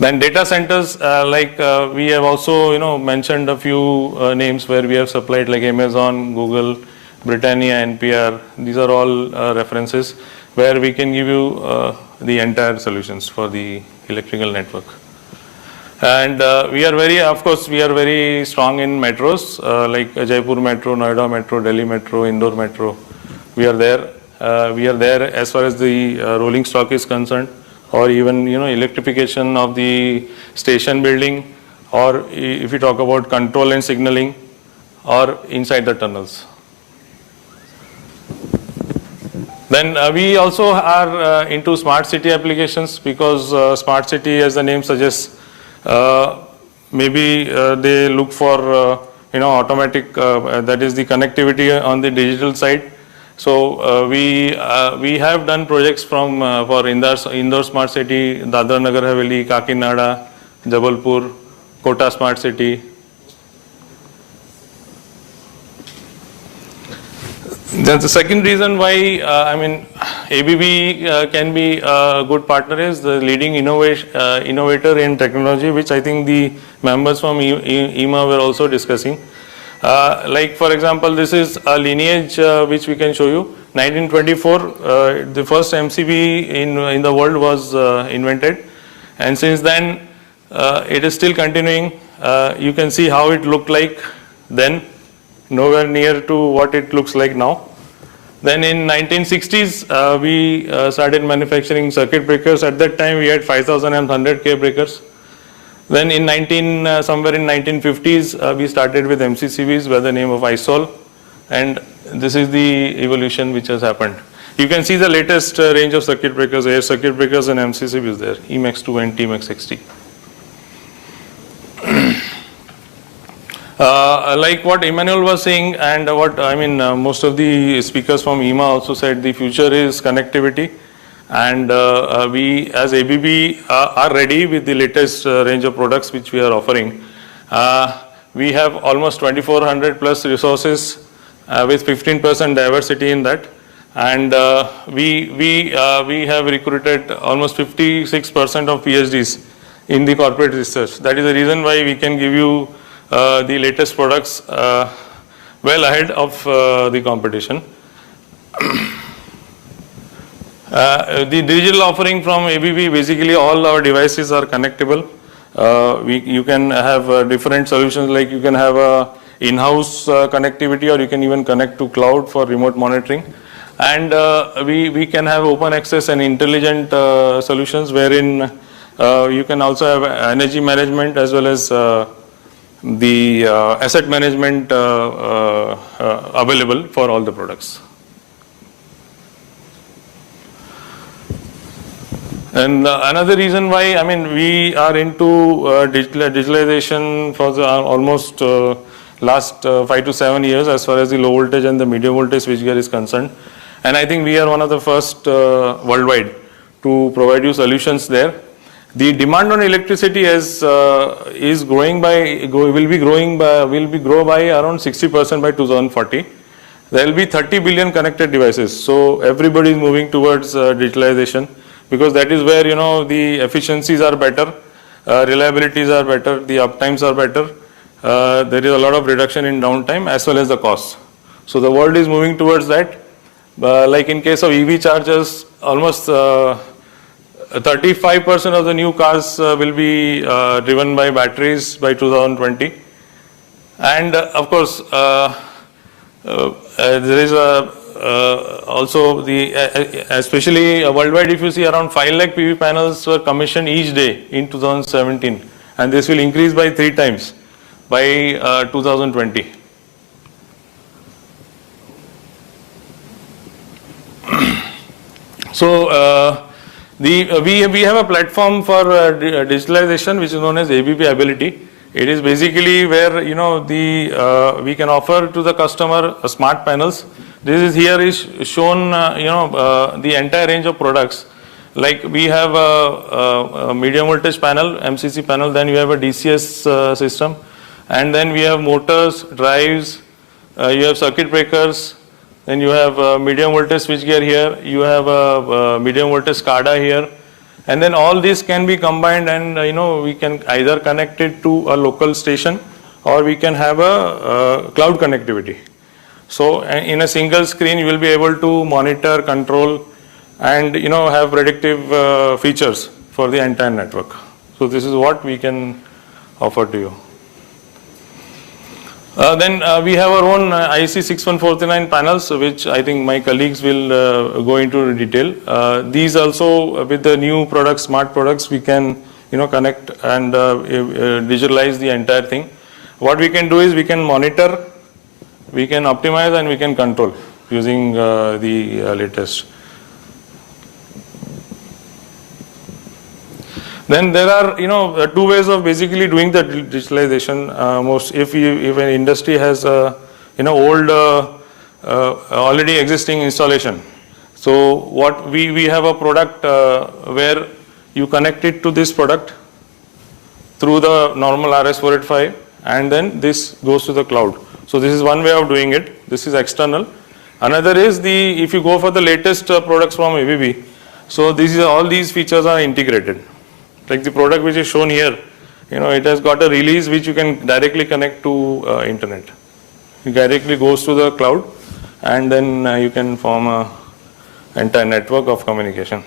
Then data centers, we have also mentioned a few names where we have supplied, like Amazon, Google, Britannia, NPR. These are all references where we can give you the entire solutions for the electrical network. And we are very strong in metros, like Jaipur Metro, Noida Metro, Delhi Metro, Indore Metro. We are there. We are there as far as the rolling stock is concerned, or even electrification of the station building, or if you talk about control and signaling, or inside the tunnels. Then we also are into smart city applications, because smart city, as the name suggests, maybe they look for automatic, that is the connectivity on the digital side. So we have done projects for Indore Smart City, Dadra Nagar Haveli, Kakinada, Jabalpur, Kota Smart City. Then the second reason why ABB can be a good partner is the leading innovator in technology, which I think the members from EMA were also discussing. Like for example, this is a lineage which we can show you. 1924, the first MCB in the world was invented, and since then it is still continuing. You can see how it looked like then, nowhere near to what it looks like now. Then in 1960s, we started manufacturing circuit breakers. At that time, we had 5,000 and 100K breakers. Then somewhere in 1950s, we started with MCCBs by the name of ISOL, and this is the evolution which has happened. You can see the latest range of circuit breakers, air circuit breakers and MCCBs there, EMAX2 and TMAX60. Like what Emmanuel was saying, and what most of the speakers from EMA also said, the future is connectivity. And we as ABB are ready with the latest range of products which we are offering. We have almost 2,400 plus resources with 15% diversity in that. And we have recruited almost 56% of PhDs in the corporate research. That is the reason why we can give you the latest products well ahead of the competition. The digital offering from ABB, basically all our devices are connectable. You can have different solutions, like you can have a in-house connectivity, or you can even connect to cloud for remote monitoring. And we can have open access and intelligent solutions, wherein you can also have energy management as well as the asset management available for all the products. And another reason why, we are into digitalization for the almost last 5 to 7 years as far as the low voltage and the medium voltage switchgear is concerned. And I think we are one of the first worldwide to provide you solutions there. The demand on electricity is growing by, will grow by around 60% by 2040. there will be 30 billion connected devices. So everybody is moving towards digitalization, because that is where, the efficiencies are better, reliabilities are better, the uptimes are better. There is a lot of reduction in downtime as well as the cost. So the world is moving towards that. Like in case of EV chargers, almost 35% of the new cars will be driven by batteries by 2020. And of course, there is also especially worldwide, if you see, around 5 lakh PV panels were commissioned each day in 2017, and this will increase by 3 times by 2020. So we have a platform for digitalization which is known as ABB Ability. It is basically where we can offer to the customer smart panels. This is here is shown the entire range of products. Like we have a medium voltage panel, MCC panel, then you have a DCS system, and then we have motors, drives, you have circuit breakers, then you have medium voltage switchgear here, you have a medium voltage SCADA here. And then all these can be combined, and we can either connect it to a local station, or we can have a cloud connectivity. So in a single screen you will be able to monitor, control, and have predictive features for the entire network. So this is what we can offer to you. Then we have our own IC 6149 panels, which I think my colleagues will go into detail. These also, with the new products, smart products, we can connect and digitalize the entire thing. What we can do is we can monitor, we can optimize, and we can control using the latest. Then there are, 2 ways of basically doing the digitalization. If an industry has old already existing installation. So what we have a product where you connect it to this product through the normal RS485, and then this goes to the cloud. So this is one way of doing it. This is external. Another is if you go for the latest products from ABB. So all these features are integrated. Like the product which is shown here, it has got a release which you can directly connect to internet. It directly goes to the cloud, and then you can form an entire network of communication.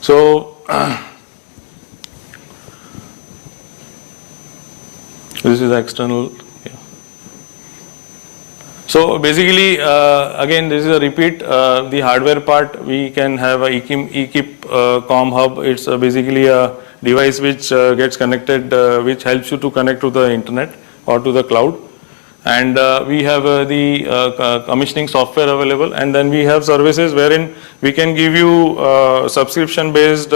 So this is external. So basically, again, this is a repeat. The hardware part, we can have a eKeep COM hub. It's basically a device which gets connected, which helps you to connect to the internet or to the cloud. And we have the commissioning software available, and then we have services wherein we can give you subscription-based,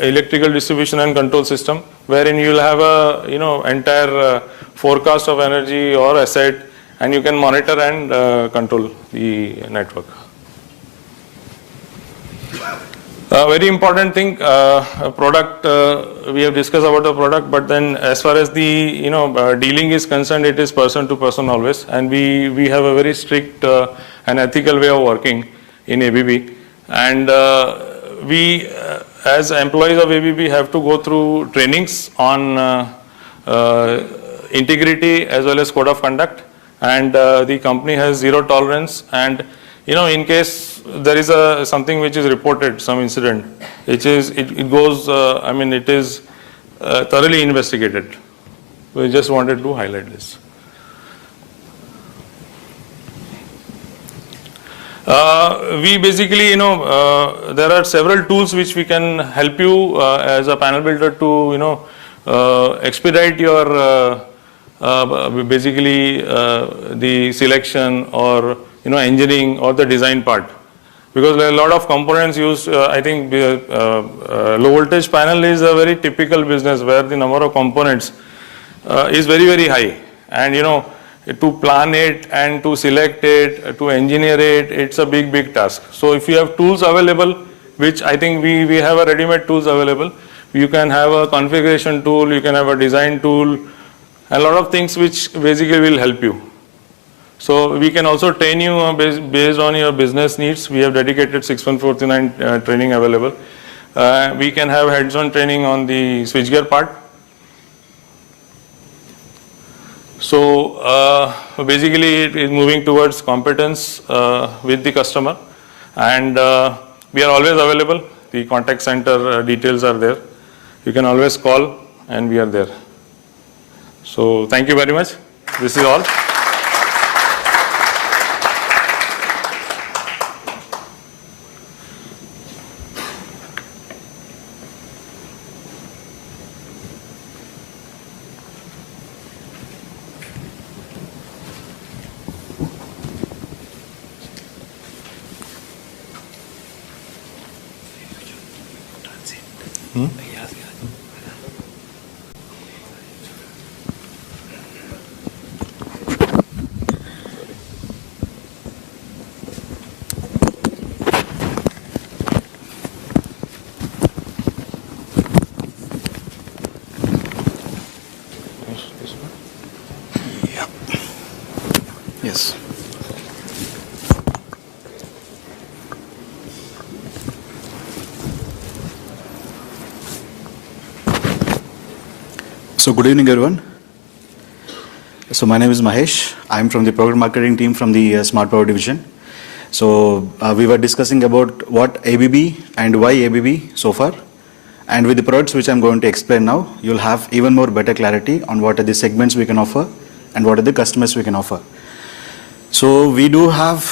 electrical distribution and control system, wherein you will have a entire forecast of energy or asset, and you can monitor and control the network. Very important thing, product, we have discussed about the product, but then as far as the dealing is concerned, it is person to person always, and we have a very strict and ethical way of working in ABB, and we as employees of ABB have to go through trainings on integrity as well as code of conduct, and the company has zero tolerance, and in case there is something which is reported, some incident, it goes, it is thoroughly investigated. We just wanted to highlight this. We basically, there are several tools which we can help you as a panel builder to, expedite your basically the selection or engineering or the design part, because there are a lot of components used. I think low voltage panel is a very typical business where the number of components is very, very high, and to plan it and to select it, to engineer it, it's a big task. So if you have tools available, which I think we have a ready-made tools available, you can have a configuration tool, you can have a design tool, and a lot of things which basically will help you. So we can also train you based on your business needs. We have dedicated 6149 training available. We can have hands-on training on the switchgear part. So basically it is moving towards competence with the customer, and we are always available. The contact center details are there. You can always call and we are there. So thank you very much. This is all. Yes. So good evening, everyone. So my name is Mahesh. I'm from the program marketing team from the Smart Power division. So we were discussing about what ABB and why ABB so far. And with the products which I'm going to explain now, you'll have even more better clarity on what are the segments we can offer and what are the customers we can offer. So we do have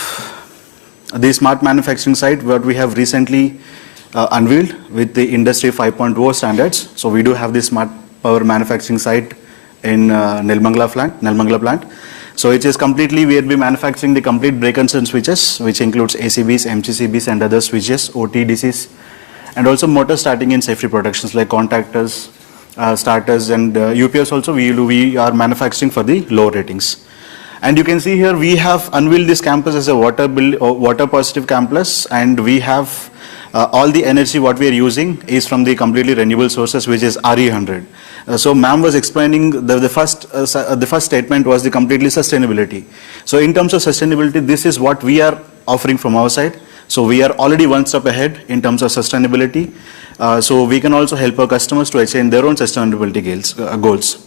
the smart manufacturing site what we have recently unveiled with the industry 5.0 standards. So we do have the smart power manufacturing site in Nelmangala plant. So it is completely, we will be manufacturing the complete breakers and switches, which includes ACBs, MCCBs and other switches, OT, DCs, and also motors starting in safety protections like contactors, starters and UPS also we are manufacturing for the low ratings. And you can see here we have unveiled this campus as a water positive campus, and we have all the energy what we are using is from the completely renewable sources, which is RE100. So ma'am was explaining the first statement was the completely sustainability. So in terms of sustainability, this is what we are offering from our side. So we are already one step ahead in terms of sustainability. So we can also help our customers to achieve their own sustainability goals.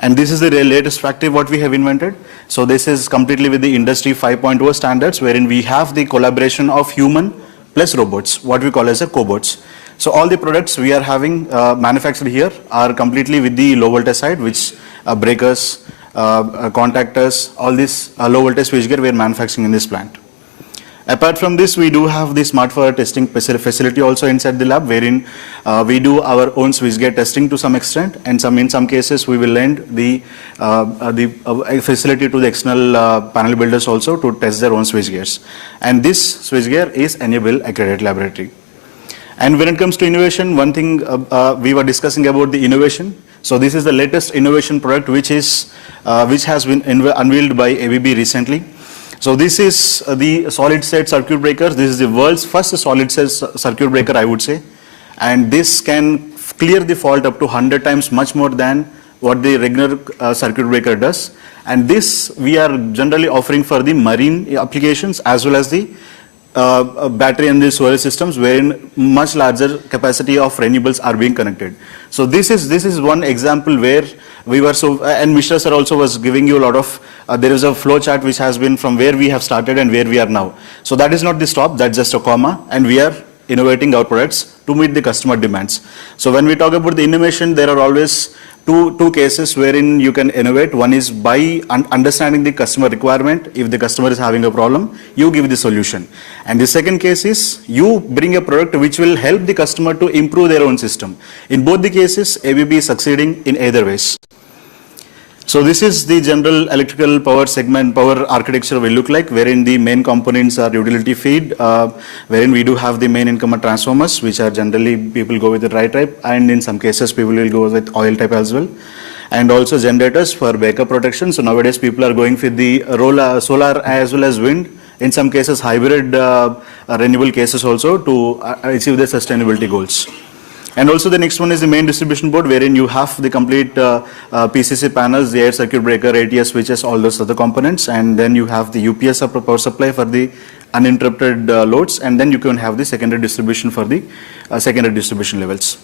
And this is the latest factory what we have invented. So this is completely with the industry 5.0 standards, wherein we have the collaboration of human plus robots, what we call as a cobots. So all the products we are having manufactured here are completely with the low voltage side, which breakers, contactors, all this low voltage switchgear we are manufacturing in this plant. Apart from this, we do have the smart power testing facility also inside the lab, wherein we do our own switchgear testing to some extent, and in some cases we will lend the facility to the external panel builders also to test their own switchgears. And this switchgear is Enable accredited laboratory. And when it comes to innovation, one thing we were discussing about the innovation. So this is the latest innovation product which has been unveiled by ABB recently. So this is the solid state circuit breaker. This is the world's first solid state circuit breaker, I would say. And this can clear the fault up to 100 times much more than what the regular circuit breaker does. And this we are generally offering for the marine applications as well as the battery and the solar systems, wherein much larger capacity of renewables are being connected. So this is one example where we were and Mr. Sir also was giving you a lot of, there is a flow chart which has been from where we have started and where we are now. So that is not the stop, that's just a comma, and we are innovating our products to meet the customer demands. So when we talk about the innovation, there are always two cases wherein you can innovate. One is by understanding the customer requirement. If the customer is having a problem, you give the solution. And the second case is you bring a product which will help the customer to improve their own system. In both the cases, ABB is succeeding in either ways. So this is the general electrical power segment, power architecture will look like, wherein the main components are utility feed, wherein we do have the main incumbent transformers, which are generally people go with the dry type, and in some cases people will go with oil type as well. And also generators for backup protection. So nowadays people are going with the solar as well as wind, in some cases hybrid renewable cases also to achieve their sustainability goals. And also the next one is the main distribution board, wherein you have the complete PCC panels, the air circuit breaker, ATS switches, all those other components, and then you have the UPS power supply for the uninterrupted loads, and then you can have the secondary distribution for the secondary distribution levels.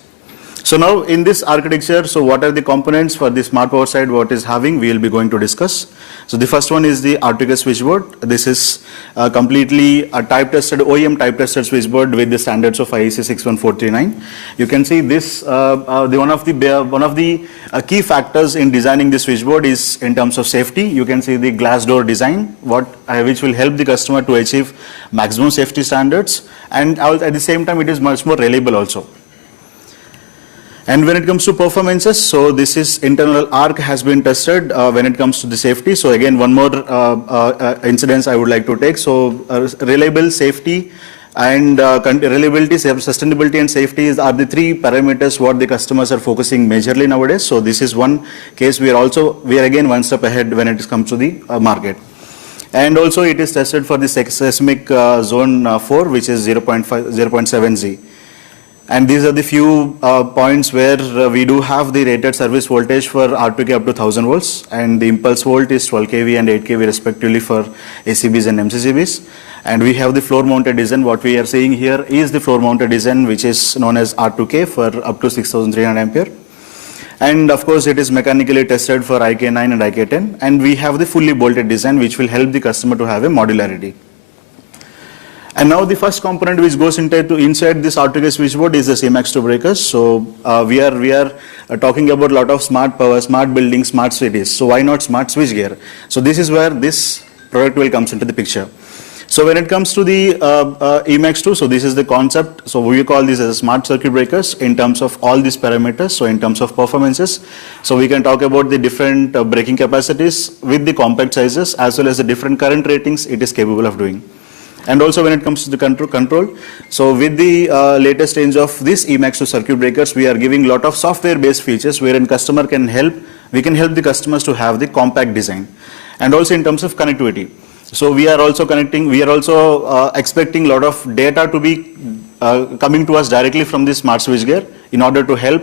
So now in this architecture, so what are the components for the smart power side, what is having, we will be going to discuss. So the first one is the R2K switchboard. This is completely a type tested, OEM type tested switchboard with the standards of IEC 61439. You can see this, one of the key factors in designing the switchboard is in terms of safety. You can see the glass door design, which will help the customer to achieve maximum safety standards, and at the same time it is much more reliable also. And when it comes to performances, so this is internal arc has been tested when it comes to the safety. So again, one more incidence I would like to take. So reliable, safety, and reliability, sustainability and safety are the three parameters what the customers are focusing majorly nowadays. So this is one case we are again one step ahead when it comes to the market. And also it is tested for the seismic zone 4, which is 0.7Z. And these are the few points where we do have the rated service voltage for R2K up to 1000 volts, and the impulse volt is 12 kV and 8 kV respectively for ACBs and MCCBs. And we have the floor mounted design. What we are seeing here is the floor mounted design, which is known as R2K for up to 6300 ampere. And of course it is mechanically tested for IK9 and IK10. And we have the fully bolted design, which will help the customer to have a modularity. And now the first component which goes inside this R2K switchboard is the CMAX2 breakers. So we are talking about a lot of smart power, smart buildings, smart cities. So why not smart switchgear? So this is where this product will comes into the picture. So when it comes to the EMAX2, so this is the concept. So we call this as smart circuit breakers in terms of all these parameters. So in terms of performances, so we can talk about the different breaking capacities with the compact sizes as well as the different current ratings it is capable of doing. And also when it comes to the control, so with the latest range of this EMAX2 circuit breakers, we are giving a lot of software-based features wherein customer can help, we can help the customers to have the compact design. And also in terms of connectivity. So we are also expecting a lot of data to be coming to us directly from the smart switchgear in order to help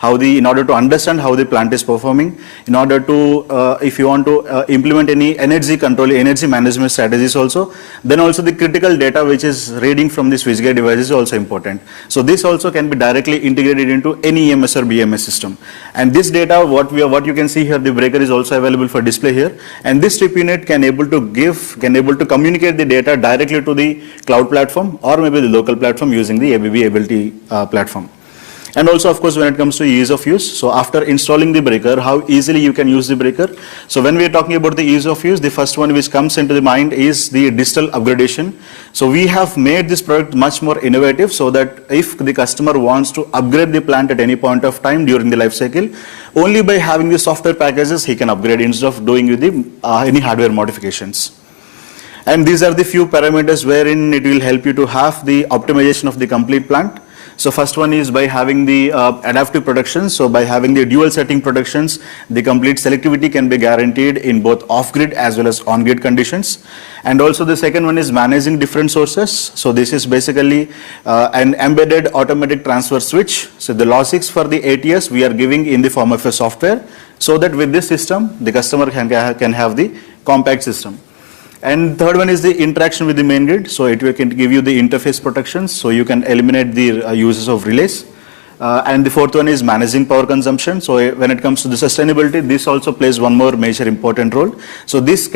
in order to understand how the plant is performing, in order to, if you want to implement any energy control, energy management strategies also, then also the critical data which is reading from the switchgear device is also important. So this also can be directly integrated into any EMS or BMS system. And this data, what you can see here, the breaker is also available for display here. And this strip unit can able to communicate the data directly to the cloud platform or maybe the local platform using the ABB Ability platform. And also, of course, when it comes to ease of use, so after installing the breaker, how easily you can use the breaker. So when we are talking about the ease of use, the first one which comes into the mind is the digital upgradation. So we have made this product much more innovative so that if the customer wants to upgrade the plant at any point of time during the life cycle, only by having the software packages, he can upgrade instead of doing with the, any hardware modifications. And these are the few parameters wherein it will help you to have the optimization of the complete plant. So first one is by having the adaptive production. So by having the dual setting productions, the complete selectivity can be guaranteed in both off-grid as well as on-grid conditions. And also the second one is managing different sources. So this is basically an embedded automatic transfer switch. So the logics for the ATS we are giving in the form of a software, so that with this system, the customer can have the compact system. And third one is the interaction with the main grid. So it can give you the interface protections, so you can eliminate the uses of relays. And the fourth one is managing power consumption. So when it comes to the sustainability, this also plays one more major important role. So this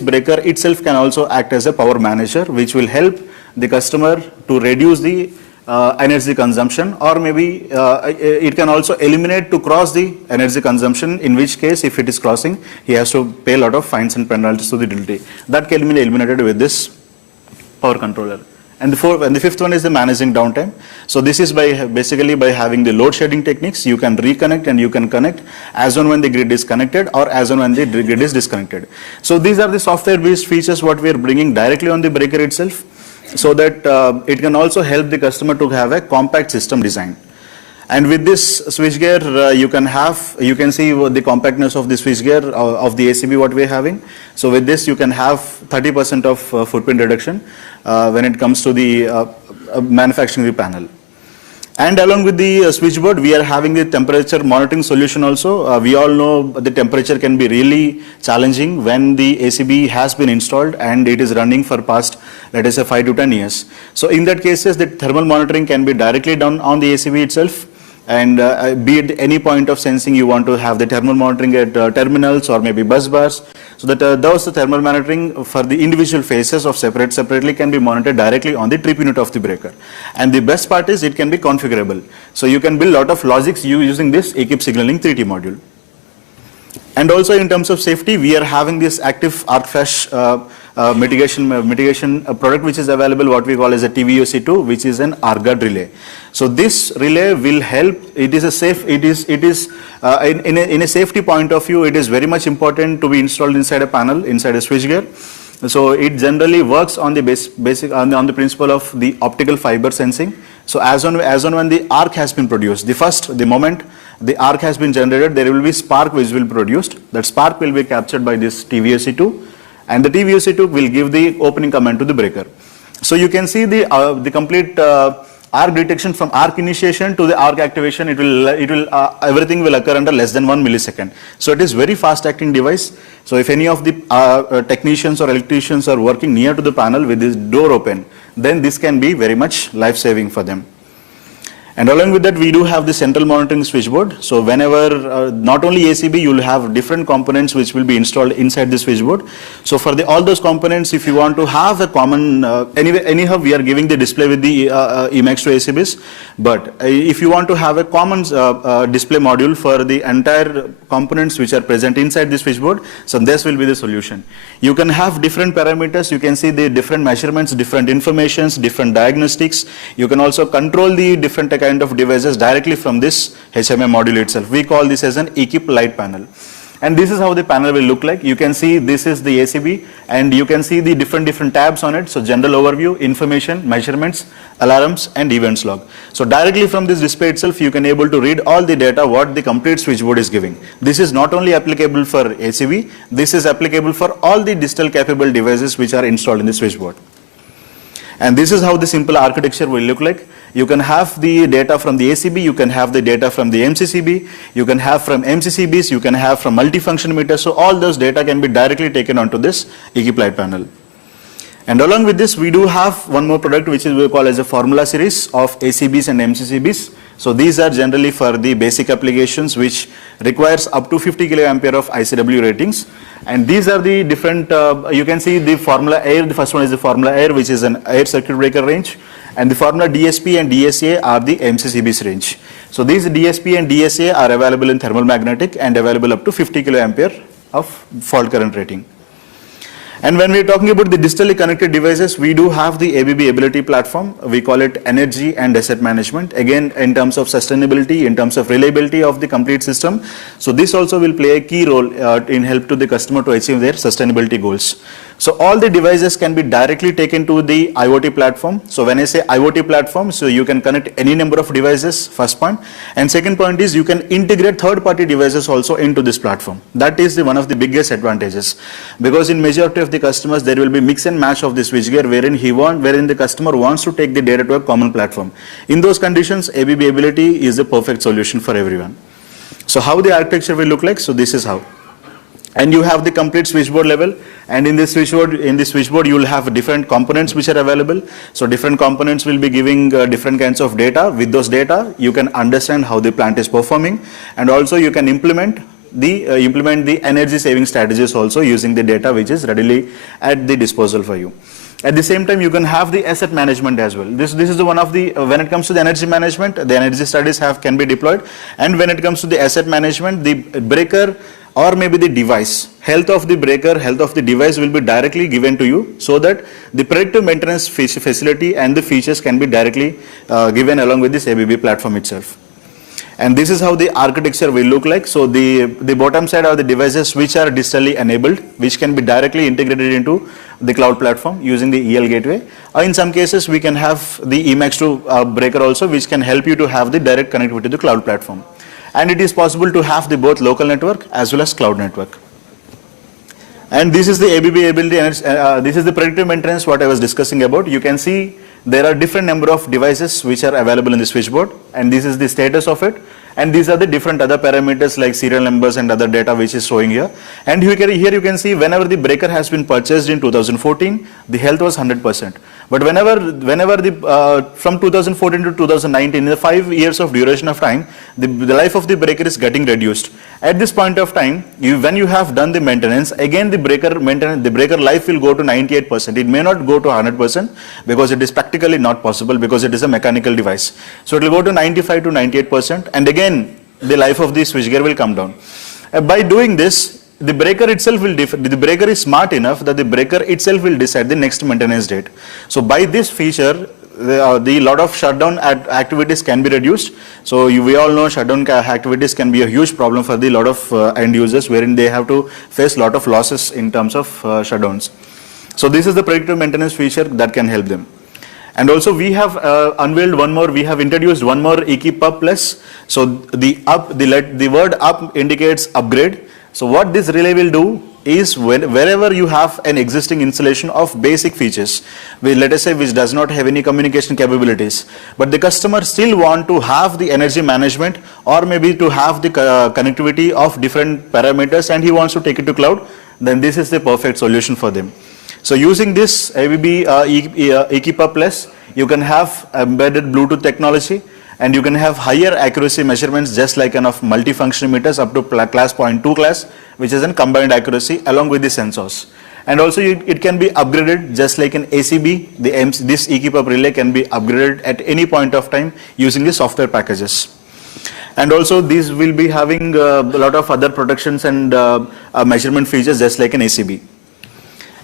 breaker itself can also act as a power manager, which will help the customer to reduce the energy consumption, or maybe it can also eliminate to cross the energy consumption, in which case if it is crossing, he has to pay a lot of fines and penalties to the utility. That can be eliminated with this power controller. And the fifth one is the managing downtime. So this is basically by having the load shedding techniques, you can reconnect and you can connect as on when the grid is connected or as on when the grid is disconnected. So these are the software based features what we are bringing directly on the breaker itself, so that it can also help the customer to have a compact system design. And with this switchgear, you can see the compactness of the switchgear of the ACB what we are having. So with this, you can have 30% of footprint reduction when it comes to the manufacturing the panel. And along with the switchboard, we are having the temperature monitoring solution also. We all know the temperature can be really challenging when the ACB has been installed and it is running for past, let us say, 5 to 10 years. So in that cases, the thermal monitoring can be directly done on the ACB itself. And be it any point of sensing, you want to have the thermal monitoring at terminals or maybe bus bars, so that those thermal monitoring for the individual phases of separately can be monitored directly on the trip unit of the breaker. And the best part is it can be configurable. So you can build a lot of logics using this eKeep signaling 3T module. And also in terms of safety, we are having this active arc flash mitigation product which is available, what we call as a TVOC2, which is an arc guard relay. So this relay will help. It is a safe. It is in a safety point of view, it is very much important to be installed inside a panel, inside a switchgear. So it generally works on the basic on the principle of the optical fiber sensing. So as on when the arc has been produced, the moment the arc has been generated, there will be spark which will be produced. That spark will be captured by this TVOC2, and the TVOC2 will give the opening command to the breaker. So you can see the complete arc detection from arc initiation to the arc activation. Everything will occur under less than 1 millisecond. So it is very fast acting device. So if any of the technicians or electricians are working near to the panel with this door open, then this can be very much life saving for them. And along with that, we do have the central monitoring switchboard. So whenever, not only ACB, you will have different components which will be installed inside the switchboard. So for all those components, if you want to have a common, anyhow, we are giving the display with the Emacs to ACBs. But if you want to have a common display module for the entire components which are present inside the switchboard, so this will be the solution. You can have different parameters. You can see the different measurements, different informations, different diagnostics. You can also control the different kind of devices directly from this HMI module itself. We call this as an eKeep light panel. And this is how the panel will look like. You can see this is the ACB, and you can see the different tabs on it. So general overview, information, measurements, alarms, and events log. So directly from this display itself, you can able to read all the data what the complete switchboard is giving. This is not only applicable for ACB, this is applicable for all the digital capable devices which are installed in the switchboard. And this is how the simple architecture will look like. You can have the data from the ACB, you can have the data from the MCCB, you can have from MCCBs, you can have from multifunction meters. So all those data can be directly taken onto this eKeep light panel. And along with this, we do have one more product which is we call as a formula series of ACBs and MCCBs. So these are generally for the basic applications which requires up to 50 kiloampere of ICW ratings. And these are the different, you can see the formula air. The first one is the formula air, which is an air circuit breaker range. And the formula DSP and DSA are the MCCBs range. So these DSP and DSA are available in thermal magnetic and available up to 50 kiloampere of fault current rating. And when we are talking about the digitally connected devices, we do have the ABB Ability platform. We call it energy and asset management. Again, in terms of sustainability, in terms of reliability of the complete system. So this also will play a key role in help to the customer to achieve their sustainability goals. So all the devices can be directly taken to the IoT platform. So when I say IoT platform, so you can connect any number of devices, first point. And second point is you can integrate third-party devices also into this platform. That is one of the biggest advantages. Because in majority of the customers, there will be mix and match of the switchgear wherein the customer wants to take the data to a common platform. In those conditions, ABB Ability is the perfect solution for everyone. So how the architecture will look like? So this is how. And you have the complete switchboard level, and in this switchboard you will have different components which are available. So different components will be giving different kinds of data. With those data, you can understand how the plant is performing, and also you can implement the energy saving strategies also using the data which is readily at the disposal for you. At the same time, you can have the asset management as well. This is the one of the, when it comes to the energy management, the energy studies can be deployed. And when it comes to the asset management, the breaker or maybe the device, health of the breaker, health of the device will be directly given to you, so that the predictive maintenance facility and the features can be directly given along with this ABB platform itself. And this is how the architecture will look like. So the bottom side are the devices which are digitally enabled, which can be directly integrated into the cloud platform using the EL gateway. Or in some cases, we can have the Emacs2 breaker also, which can help you to have the direct connectivity to the cloud platform. And it is possible to have the both local network as well as cloud network. And this is the ABB Ability, this is the predictive maintenance what I was discussing about. You can see there are different number of devices which are available in the switchboard, and this is the status of it. And these are the different other parameters like serial numbers and other data which is showing here. And here you can see whenever the breaker has been purchased in 2014, the health was 100%. But whenever from 2014 to 2019, in the 5 years of duration of time, the life of the breaker is getting reduced. At this point of time, when you have done the maintenance, again the breaker life will go to 98%. It may not go to 100% because it is practically not possible because it is a mechanical device. So it will go to 95 to 98%, and again the life of the switchgear will come down. By doing this, the breaker itself will the breaker is smart enough that the breaker itself will decide the next maintenance date. So by this feature, the lot of shutdown activities can be reduced. So we all know shutdown activities can be a huge problem for the lot of end users, wherein they have to face lot of losses in terms of shutdowns. So this is the predictive maintenance feature that can help them. And also we have unveiled one more, we have introduced one more eKeep Up Plus. So the word up indicates upgrade. So what this relay will do is wherever you have an existing installation of basic features, let us say which does not have any communication capabilities, but the customer still want to have the energy management or maybe to have the connectivity of different parameters and he wants to take it to cloud, then this is the perfect solution for them. So using this ABB eKeep Up Plus, you can have embedded Bluetooth technology, and you can have higher accuracy measurements just like of multifunction meters up to class 0.2 class, which is a combined accuracy along with the sensors. And also it can be upgraded just like an ACB, this eKeep Up relay can be upgraded at any point of time using the software packages. And also these will be having a lot of other protections and measurement features just like an ACB.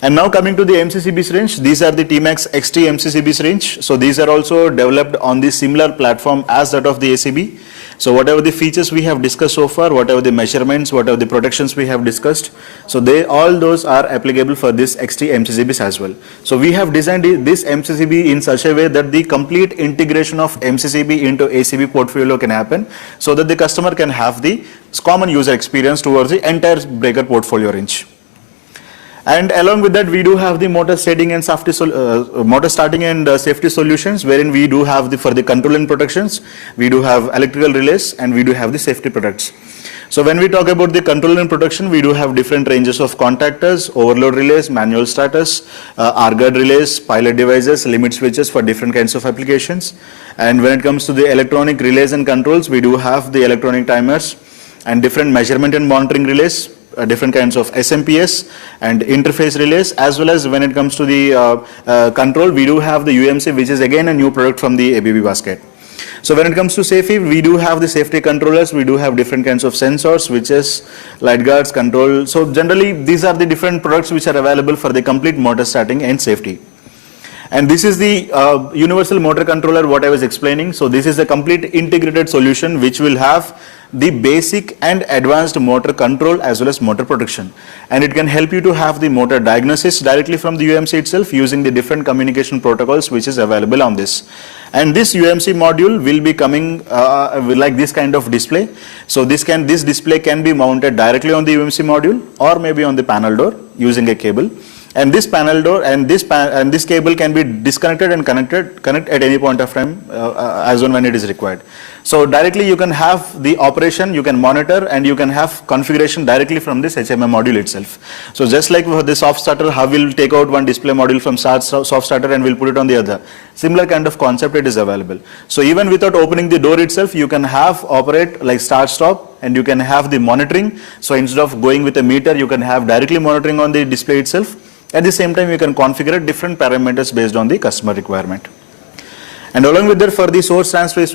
And now coming to the MCCBs range, these are the T-Max XT MCCBs range. So these are also developed on the similar platform as that of the ACB. So whatever the features we have discussed so far, whatever the measurements, whatever the protections we have discussed, so all those are applicable for this XT MCCBs as well. So we have designed this MCCB in such a way that the complete integration of MCCB into ACB portfolio can happen so that the customer can have the common user experience towards the entire breaker portfolio range. And along with that, we do have the motor starting and safety solutions, wherein we do have for the control and protections, we do have electrical relays and we do have the safety products. So when we talk about the control and protection, we do have different ranges of contactors, overload relays, manual status, R-guard relays, pilot devices, limit switches for different kinds of applications. And when it comes to the electronic relays and controls, we do have the electronic timers and different measurement and monitoring relays, different kinds of SMPS and interface relays, as well as when it comes to the control, we do have the UMC, which is again a new product from the ABB basket. So when it comes to safety, we do have the safety controllers, we do have different kinds of sensors, switches, light guards, control. So generally, these are the different products which are available for the complete motor starting and safety. And this is the universal motor controller, what I was explaining. So this is a complete integrated solution which will have the basic and advanced motor control as well as motor protection. And it can help you to have the motor diagnosis directly from the UMC itself using the different communication protocols which is available on this. And this UMC module will be coming with like this kind of display. So this display can be mounted directly on the UMC module or maybe on the panel door using a cable. And this panel door and this cable can be disconnected and connect at any point of time as and when it is required. So directly you can have the operation, you can monitor, and you can have configuration directly from this HMI module itself. So just like for the soft starter, how we'll take out one display module from soft starter and we'll put it on the other. Similar kind of concept it is available. So even without opening the door itself, you can have operate like start stop, and you can have the monitoring. So instead of going with a meter, you can have directly monitoring on the display itself. At the same time, you can configure different parameters based on the customer requirement. And along with that, for the source transfer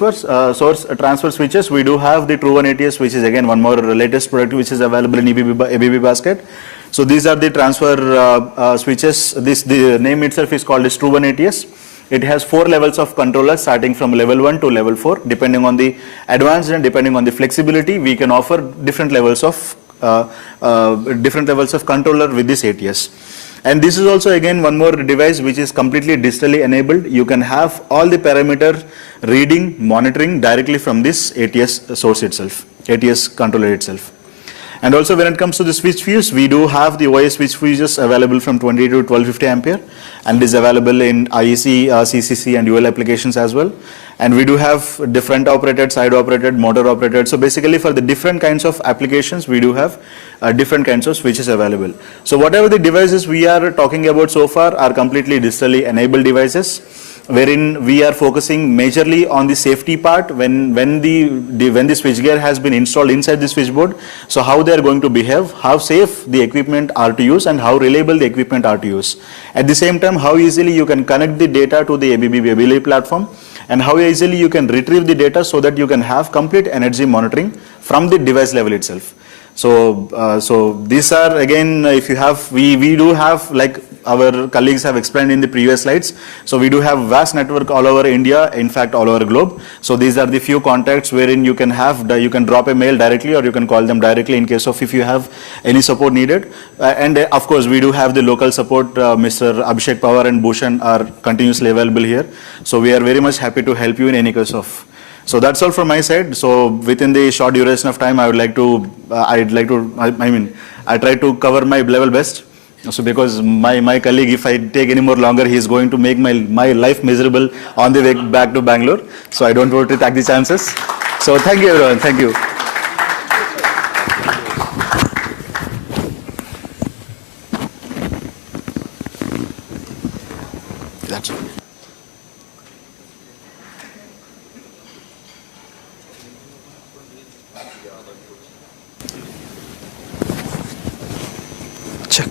switches, we do have the True One ATS, which is again one more latest product which is available in ABB basket. So these are the transfer switches. The name itself is called as True One ATS. It has 4 levels of controllers starting from level 1 to level 4. Depending on the advanced and depending on the flexibility, we can offer different levels of controller with this ATS. And this is also again one more device which is completely digitally enabled. You can have all the parameter reading, monitoring directly from this ATS source itself, ATS controller itself. And also when it comes to the switch fuse, we do have the OS switch fuses available from 20 to 1250 ampere, and it is available in IEC, CCC and UL applications as well. And we do have different operated, side operated, motor operated. So basically for the different kinds of applications, we do have different kinds of switches available. So whatever the devices we are talking about so far are completely digitally enabled devices, wherein we are focusing majorly on the safety part when the switchgear has been installed inside the switchboard. So how they are going to behave, how safe the equipment are to use, and how reliable the equipment are to use. At the same time, how easily you can connect the data to the ABB ability platform, and how easily you can retrieve the data so that you can have complete energy monitoring from the device level itself. So these are, again, if you have, we do have, like our colleagues have explained in the previous slides, so we do have vast network all over India, in fact all over globe. So these are the few contacts wherein you can have, you can drop a mail directly, or you can call them directly in case of if you have any support needed. And of course we do have the local support, Mr. Abhishek Pawar and Bhushan are continuously available here. So we are very much happy to help you in any case of. So that's all from my side. So within the short duration of time, I try to cover my level best. So because my colleague, if I take any more longer, he is going to make my life miserable on the way back to Bangalore. So I don't want to take the chances. So thank you everyone, thank you. That's all. Check.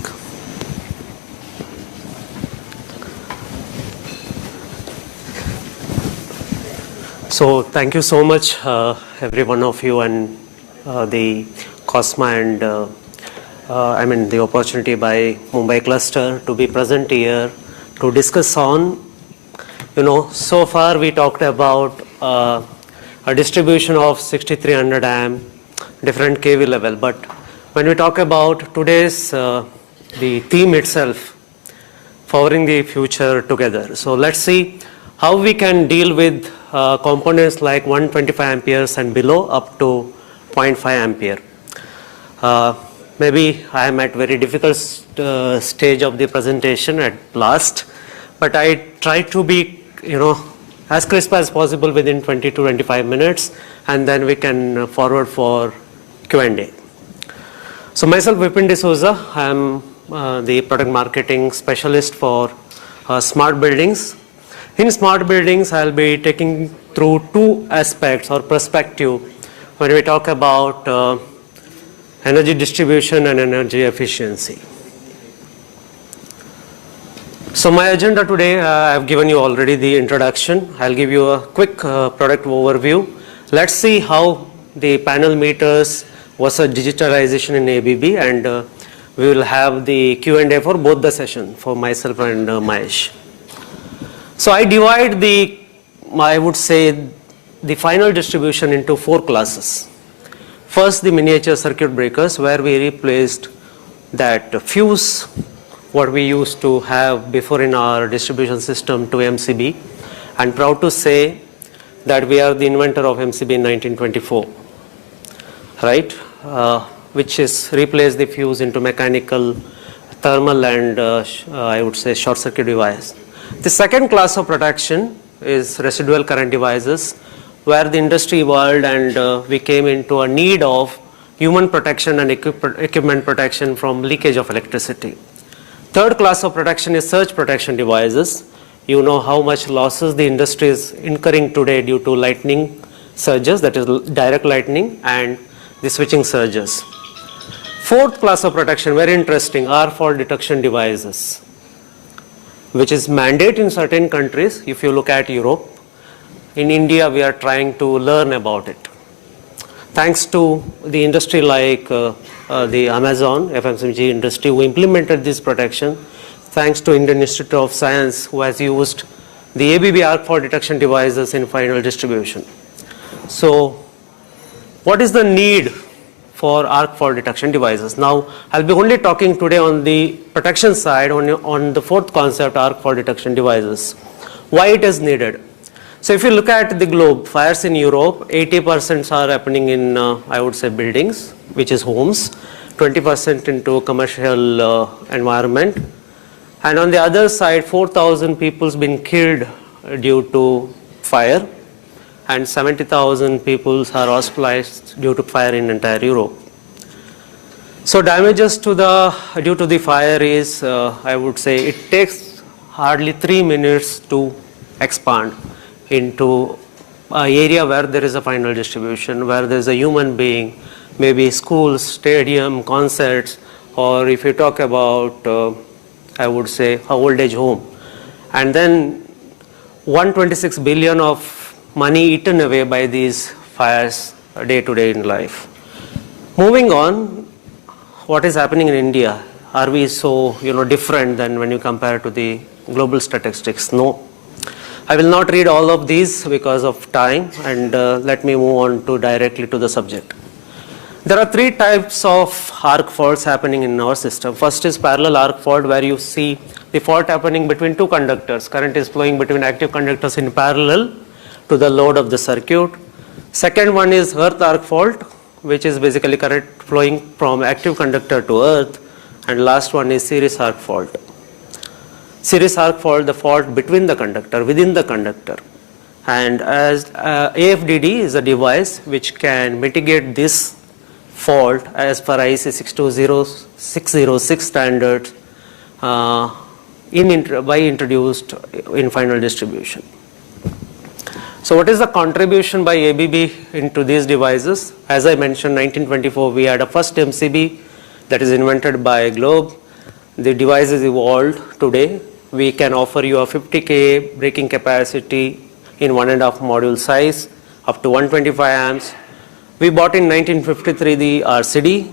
So thank you so much, every one of you, and the COSMA and the opportunity by Mumbai cluster to be present here to discuss on, so far we talked about a distribution of 6300 amp, different kV level, but when we talk about today's the theme itself, powering the future together. So let's see how we can deal with components like 125 amperes and below up to 0.5 ampere. Maybe I am at very difficult stage of the presentation at last, but I try to be, as crisp as possible within 20 to 25 minutes, and then we can forward for Q&A. So myself, Vipin D'Souza, I am the product marketing specialist for smart buildings. In smart buildings, I'll be taking through two aspects or perspective when we talk about energy distribution and energy efficiency. So my agenda today, I've given you already the introduction. I'll give you a quick product overview. Let's see how the panel meters was a digitalization in ABB, and we will have the Q&A for both the session for myself and Mahesh. So I divide I would say, the final distribution into 4 classes. First, the miniature circuit breakers, where we replaced that fuse, what we used to have before in our distribution system, to MCB. I'm proud to say that we are the inventor of MCB in 1924, right? Which is replaced the fuse into mechanical, thermal, and I would say short circuit device. The second class of protection is residual current devices, where the industry evolved and we came into a need of human protection and equipment protection from leakage of electricity. Third class of protection is surge protection devices. You know how much losses the industry is incurring today due to lightning surges, that is direct lightning, and the switching surges. Fourth class of protection, very interesting, are fault detection devices, which is mandate in certain countries. If you look at Europe, in India we are trying to learn about it. Thanks to the industry like the Amazon, FMCG industry, who implemented this protection, thanks to Indian Institute of Science, who has used the ABB arc fault detection devices in final distribution. So what is the need for arc fault detection devices? Now, I'll be only talking today on the protection side, on the fourth concept, arc fault detection devices. Why it is needed? So if you look at the globe, fires in Europe, 80% are happening in, I would say, buildings, which is homes, 20% into commercial environment. And on the other side, 4,000 people's been killed due to fire, and 70,000 people are hospitalized due to fire in entire Europe. So damages due to the fire is, I would say, it takes hardly 3 minutes to expand into an area where there is a final distribution, where there is a human being, maybe schools, stadium, concerts, or if you talk about, I would say, a old age home. And then 126 billion of money eaten away by these fires day to day in life. Moving on, what is happening in India? Are we so different than when you compare to the global statistics? No. I will not read all of these because of time, and let me move on to directly to the subject. There are 3 types of arc faults happening in our system. First is parallel arc fault, where you see the fault happening between 2 conductors. Current is flowing between active conductors in parallel to the load of the circuit. Second one is earth arc fault, which is basically current flowing from active conductor to earth. And last one is series arc fault. Series arc fault, the fault between the conductor, within the conductor. And as AFDD is a device which can mitigate this fault as per IEC 60606 standards by introduced in final distribution. So what is the contribution by ABB into these devices? As I mentioned, 1924 we had a first MCB that is invented by Globe. The device is evolved today. We can offer you a 50 kA breaking capacity in 1.5 module size up to 125 amps. We bought in 1953 the RCD,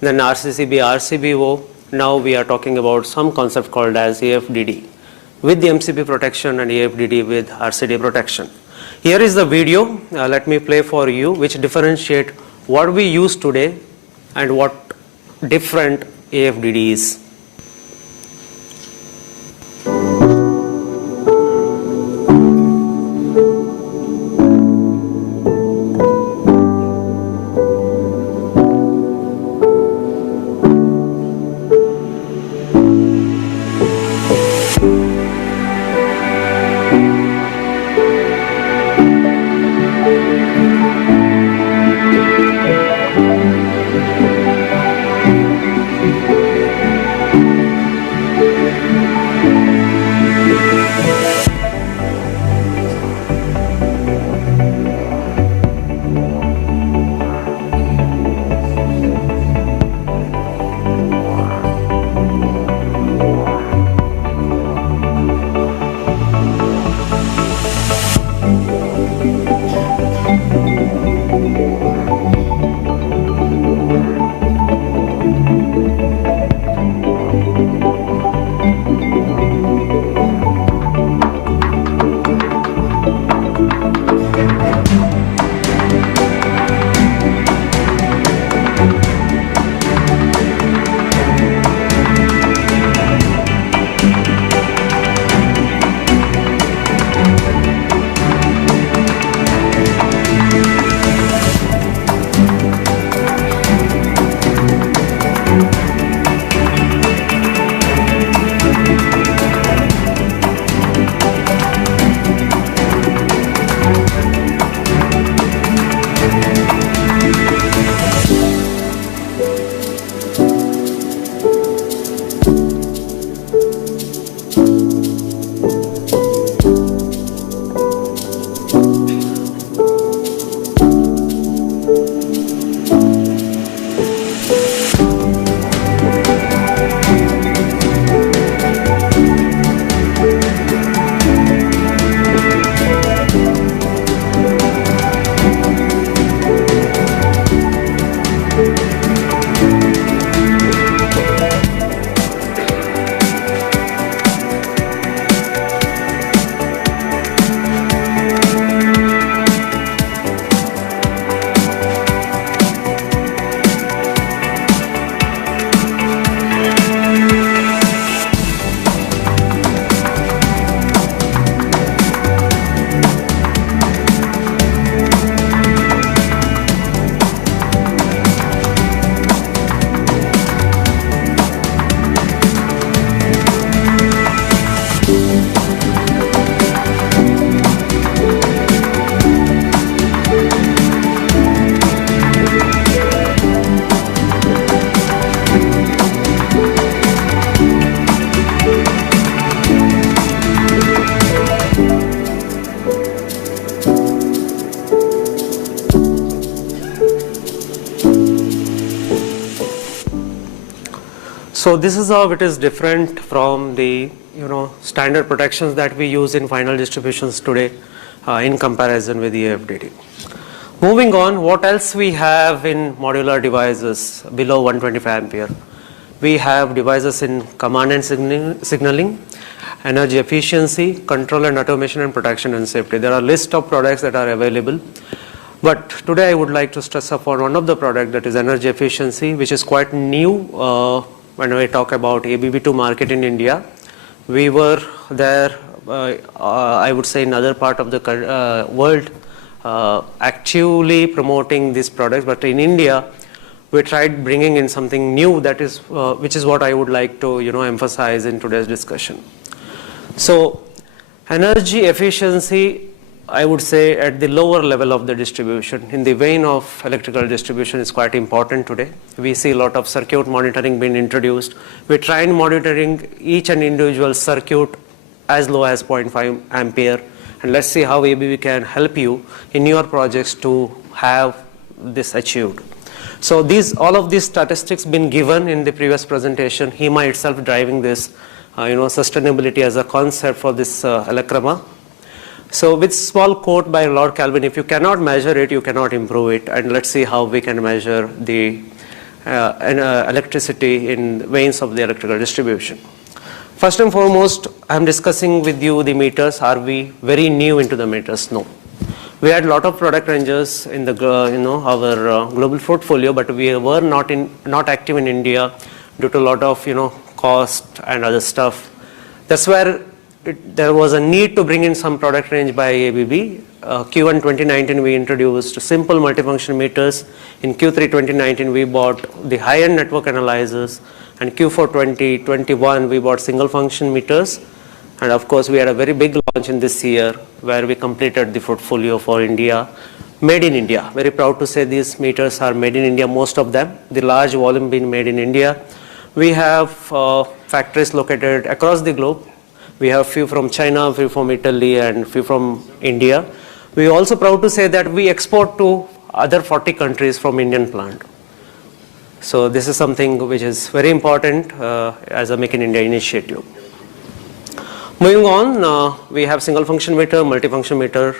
then RCCB, RCBO. Now we are talking about some concept called as AFDD with the MCB protection and AFDD with RCD protection. Here is the video, let me play for you, which differentiate what we use today and what different AFDD is. So this is how it is different from the standard protections that we use in final distributions today in comparison with the AFDD. Moving on, what else we have in modular devices below 125 ampere? We have devices in command and signaling, energy efficiency, control and automation, and protection and safety. There are a list of products that are available. But today I would like to stress upon one of the products, that is energy efficiency, which is quite new when we talk about ABB2 market in India. We were there, I would say, in other part of the world actively promoting these products, but in India we tried bringing in something new, that is which is what I would like to emphasize in today's discussion. So energy efficiency, I would say, at the lower level of the distribution, in the vein of electrical distribution, is quite important today. We see a lot of circuit monitoring being introduced. We try monitoring each and individual circuit as low as 0.5 ampere, and let's see how ABB can help you in your projects to have this achieved. So all of these statistics been given in the previous presentation. HEMA itself driving this sustainability as a concept for this ELECRAMA. So with small quote by Lord Kelvin, if you cannot measure it, you cannot improve it. And let's see how we can measure the electricity in veins of the electrical distribution. First and foremost, I'm discussing with you the meters. Are we very new into the meters? No. We had a lot of product ranges in the our global portfolio, but we were not active in India due to a lot of cost and other stuff. That's where there was a need to bring in some product range by ABB. Q1 2019 we introduced simple multifunction meters. In Q3 2019 we bought the high-end network analyzers, and Q4 2021 we bought single function meters. And of course we had a very big launch in this year where we completed the portfolio for India, made in India. Very proud to say these meters are made in India, most of them, the large volume being made in India. We have factories located across the globe. We have few from China, few from Italy, and few from India. We are also proud to say that we export to other 40 countries from Indian plant. So this is something which is very important as a Make in India initiative. Moving on, we have single function meter, multifunction meter,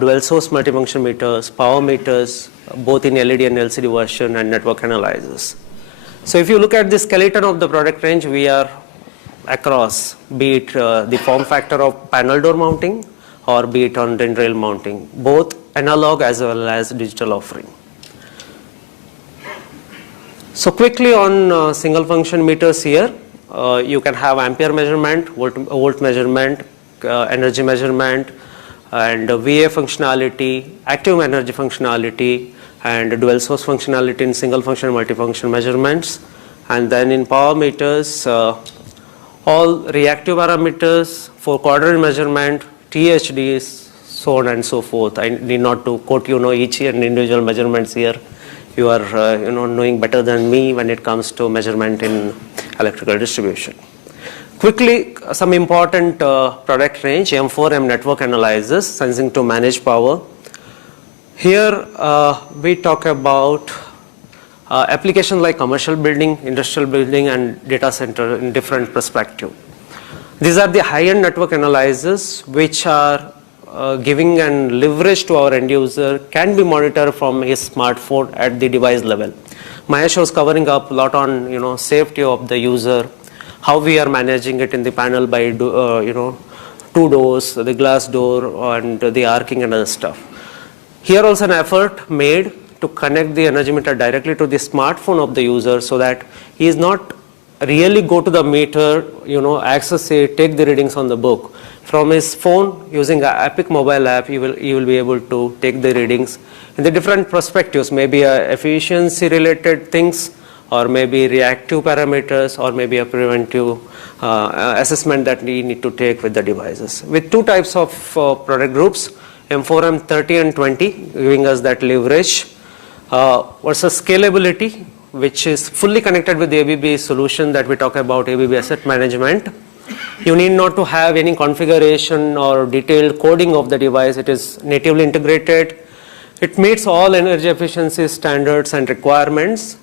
dual source multifunction meters, power meters, both in LED and LCD version, and network analyzers. So if you look at the skeleton of the product range, we are across, be it the form factor of panel door mounting or be it on rail mounting, both analog as well as digital offering. So quickly on single function meters here, you can have ampere measurement, volt measurement, energy measurement, and VA functionality, active energy functionality, and dual source functionality in single function and multifunction measurements. And then in power meters, all reactive parameters for quadrant measurement, THDs, so on and so forth. I need not to quote each and individual measurements here. You are knowing better than me when it comes to measurement in electrical distribution. Quickly, some important product range, M4M network analyzers, sensing to manage power. Here we talk about applications like commercial building, industrial building, and data center in different perspective. These are the high-end network analyzers which are giving and leverage to our end user, can be monitored from his smartphone at the device level. Mahesh was covering up a lot on safety of the user, how we are managing it in the panel by two doors, the glass door, and the arcing and other stuff. Here also an effort made to connect the energy meter directly to the smartphone of the user so that he is not really go to the meter, access it, take the readings on the book. From his phone, using an Epic mobile app, he will be able to take the readings in the different perspectives, maybe efficiency related things, or maybe reactive parameters, or maybe a preventive assessment that we need to take with the devices. With two types of product groups, M4M 30 and 20, giving us that leverage versus scalability, which is fully connected with the ABB solution that we talk about, ABB Asset Management. You need not to have any configuration or detailed coding of the device. It is natively integrated. It meets all energy efficiency standards and requirements.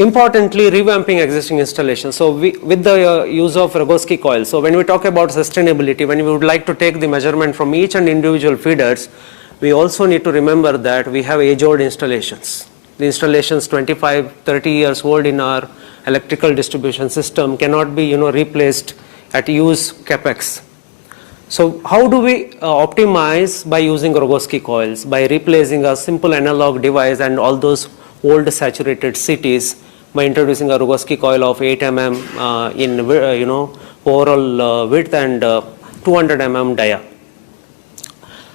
Importantly, revamping existing installations. So with the use of Rogowski coil, so when we talk about sustainability, when we would like to take the measurement from each and individual feeders, we also need to remember that we have age-old installations. The installations 25, 30 years old in our electrical distribution system cannot be replaced at use capex. So how do we optimize by using Rogowski coils, by replacing a simple analog device and all those old saturated cities by introducing a Rogowski coil of 8 mm in overall width and 200 mm dia,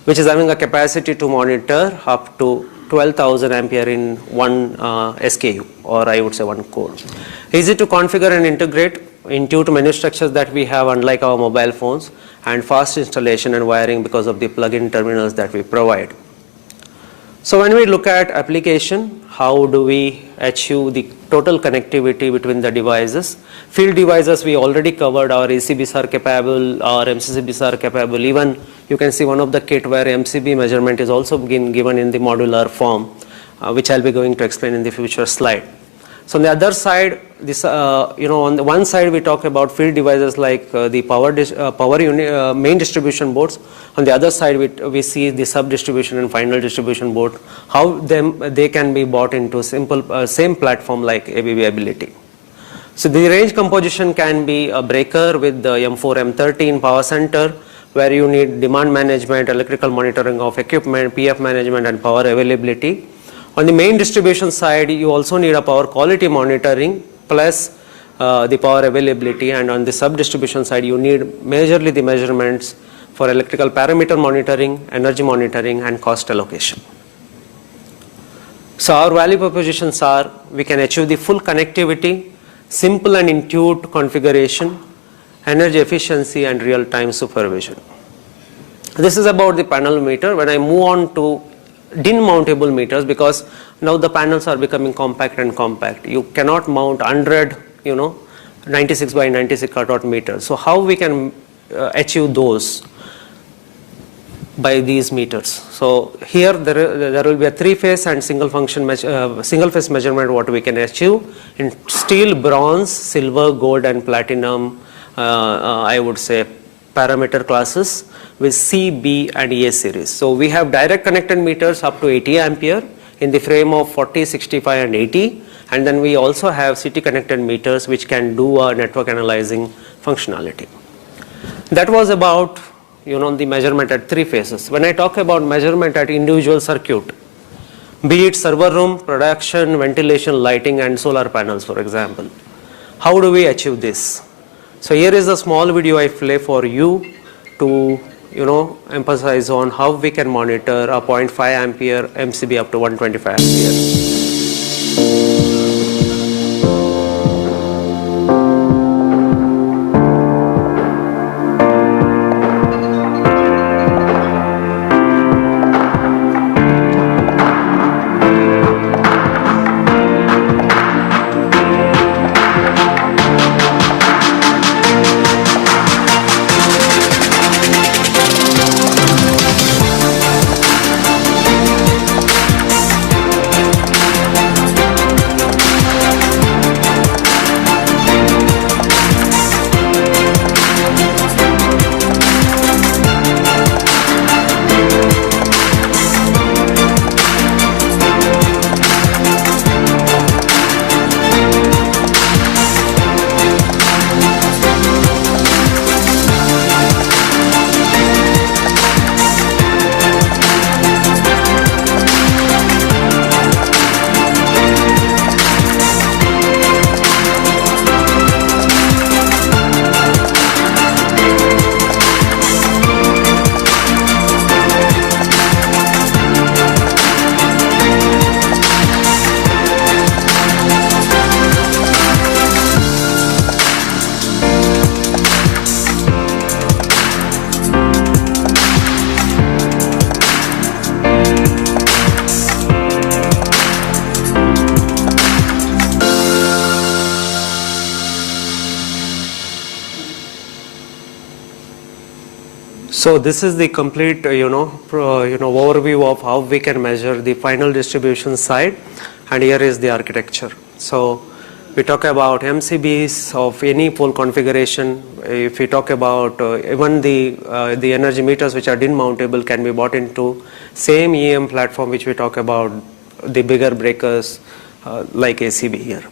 which is having a capacity to monitor up to 12,000 ampere in one SKU, or I would say one core. Easy to configure and integrate, intuitive menu structures that we have unlike our mobile phones, and fast installation and wiring because of the plug-in terminals that we provide. So when we look at application, how do we achieve the total connectivity between the devices? Field devices we already covered, our ECBs are capable, our MCCBs are capable. Even you can see one of the kit where MCB measurement is also given in the modular form, which I'll be going to explain in the future slide. So on the other side, this on the one side we talk about field devices like the power unit, main distribution boards. On the other side we see the sub distribution and final distribution board, how they can be bought into simple same platform like ABB Ability. So the range composition can be a breaker with the M4 M13 power center, where you need demand management, electrical monitoring of equipment, PF management and power availability. On the main distribution side, you also need a power quality monitoring plus the power availability, and on the sub distribution side you need majorly the measurements for electrical parameter monitoring, energy monitoring and cost allocation. So our value propositions are, we can achieve the full connectivity, simple and intuitive configuration, energy efficiency and real-time supervision. This is about the panel meter. When I move on to DIN mountable meters, because now the panels are becoming compact and compact. You cannot mount 100, 96 by 96 cutout meters. So how we can achieve those by these meters? So here there will be a three-phase and single-phase measurement what we can achieve in steel, bronze, silver, gold and platinum, I would say parameter classes with C, B and A series. So we have direct connected meters up to 80 ampere in the frame of 40, 65 and 80, and then we also have CT connected meters which can do a network analyzing functionality. That was about the measurement at three phases. When I talk about measurement at individual circuit, be it server room, production, ventilation, lighting and solar panels for example, how do we achieve this? So here is a small video I play for you to emphasize on how we can monitor a 0.5 ampere MCB up to 125 ampere. So this is the complete, overview of how we can measure the final distribution side, and here is the architecture. So We talk about MCBs of any pole configuration. If we talk about even the energy meters which are DIN mountable can be bought into same EM platform which we talk about the bigger breakers like ACB here.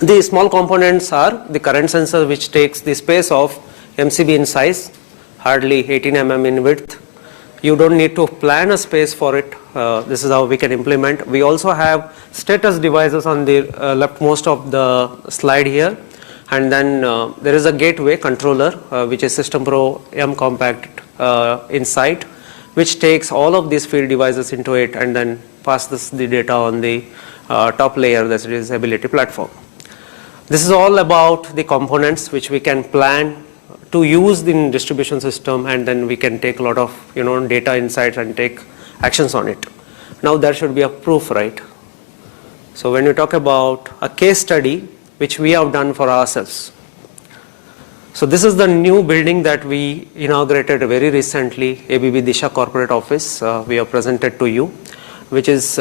The small components are the current sensor which takes the space of MCB in size, hardly 18 mm in width. You don't need to plan a space for it. This is how we can implement. We also have status devices on the leftmost of the slide here. And then there is a gateway controller, which is System Pro M Compact inside, which takes all of these field devices into it and then passes the data on the top layer, that is ability platform. This is all about the components which we can plan to use in distribution system, and then we can take a lot of data insights and take actions on it. Now there should be a proof, right? So when you talk about a case study which we have done for ourselves. So this is the new building that we inaugurated very recently, ABB Disha Corporate Office. We have presented to you, which is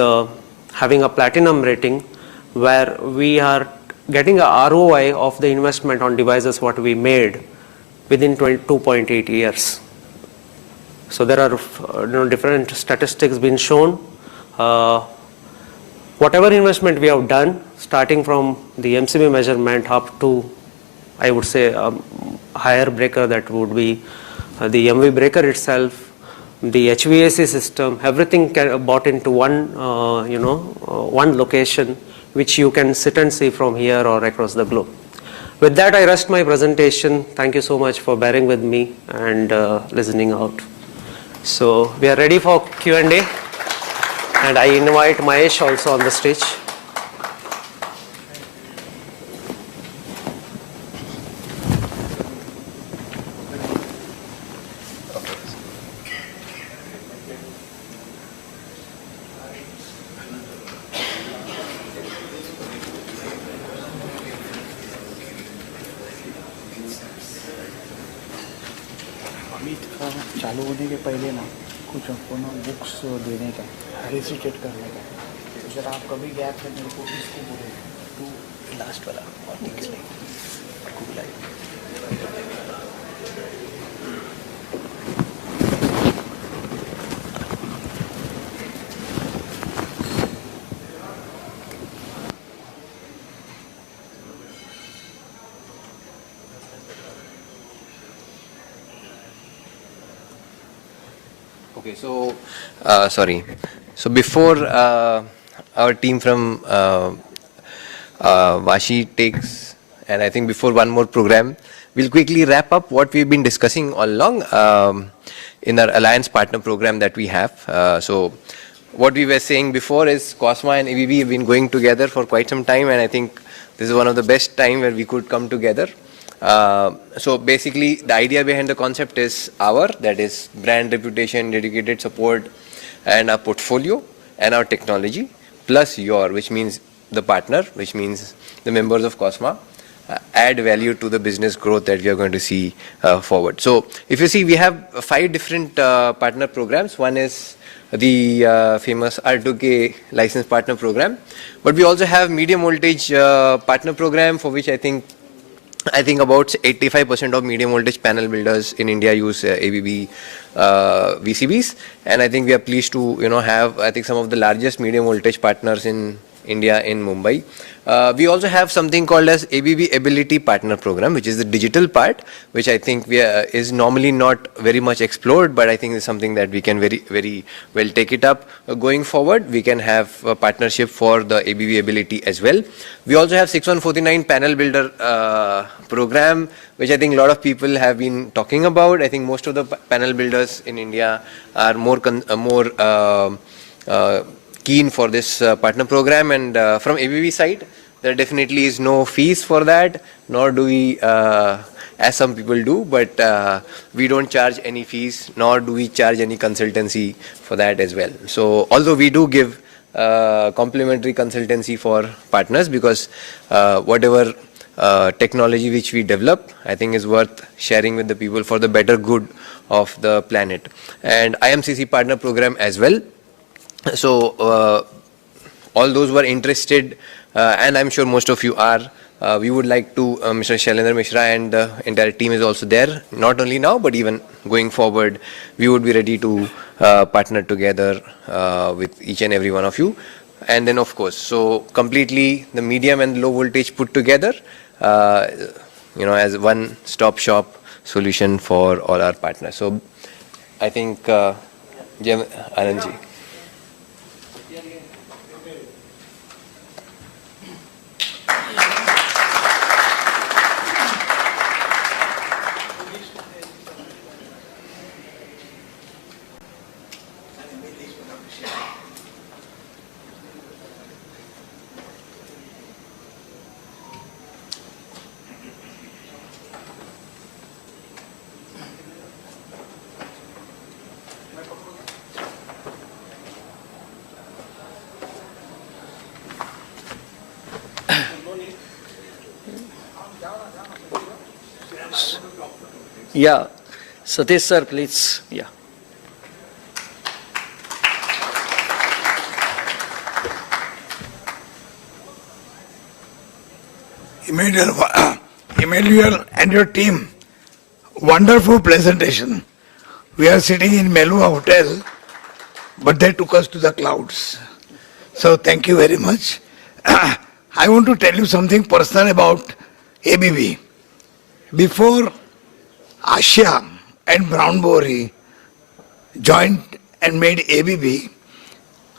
having a platinum rating, where we are getting a ROI of the investment on devices what we made within 2.8 years. So there are different statistics being shown. Whatever investment we have done, starting from the MCB measurement up to, I would say, a higher breaker, that would be the MV breaker itself, the HVAC system, everything bought into one, one location, which you can sit and see from here or across the globe. With that, I rest my presentation. Thank you so much for bearing with me and listening out. So we are ready for Q&A, and I invite Mahesh also on the stage. चालू होने के पहले ना कुछ आपको ना books देने का रेसिटेट करने का, अगर आप कभी गैप है मेरे को इसको बोले टू लास्ट वाला और निकले आपको बुलाए. Okay, so sorry. So before our team from Vashi takes, and I think before one more program, we'll quickly wrap up what we've been discussing all along in our alliance partner program that we have. So what we were saying before is COSMA and ABB have been going together for quite some time, and I think this is one of the best time where we could come together. So basically the idea behind the concept is that is brand reputation, dedicated support, and our portfolio and our technology, plus which means the partner, which means the members of COSMA, add value to the business growth that we are going to see forward. So if you see, we have 5 different partner programs. One is the famous R2K license partner program, but we also have medium voltage partner program, for which I think about 85% of medium voltage panel builders in India use ABB VCBs, and I think we are pleased to have some of the largest medium voltage partners in India in Mumbai. We also have something called as ABB Ability Partner Program, which is the digital part, which I think is normally not very much explored, but I think is something that we can very well take it up going forward. We can have a partnership for the ABB Ability as well. We also have 6149 Panel Builder program, which I think a lot of people have been talking about. I think most of the panel builders in India are more keen for this partner program, and from ABB side there definitely is no fees for that, nor do we as some people do, but we don't charge any fees, nor do we charge any consultancy for that as well. So although we do give complimentary consultancy for partners, because whatever technology which we develop, I think is worth sharing with the people for the better good of the planet. And IMCC partner program as well. So all those who are interested and I'm sure most of you are. We would like to, Mr. Shailendra Mishra and the entire team is also there, not only now, but even going forward, we would be ready to partner together with each and every one of you. And then, of course, so completely the medium and low voltage put together, as one-stop shop solution for all our partners. So I think, Anand ji. Yeah, Satish sir, please. Yeah. Emmanuel and your team, wonderful presentation. We are sitting in Melua Hotel, but they took us to the clouds. So thank you very much. I want to tell you something personal about ABB. Before Asia and Brown Bowery joined and made ABB,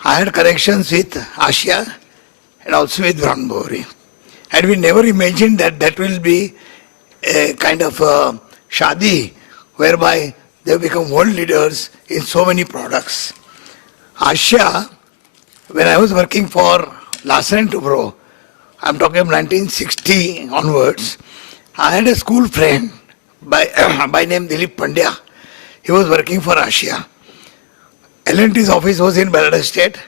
I had connections with Asia and also with Brown Bowery. And we never imagined that that will be a kind of a shadi whereby they become world leaders in so many products. Asia, when I was working for Larsen & Toubro, I'm talking of 1960 onwards, I had a school friend by name Dilip Pandya. He was working for Asia. L&T's office was in Ballard State.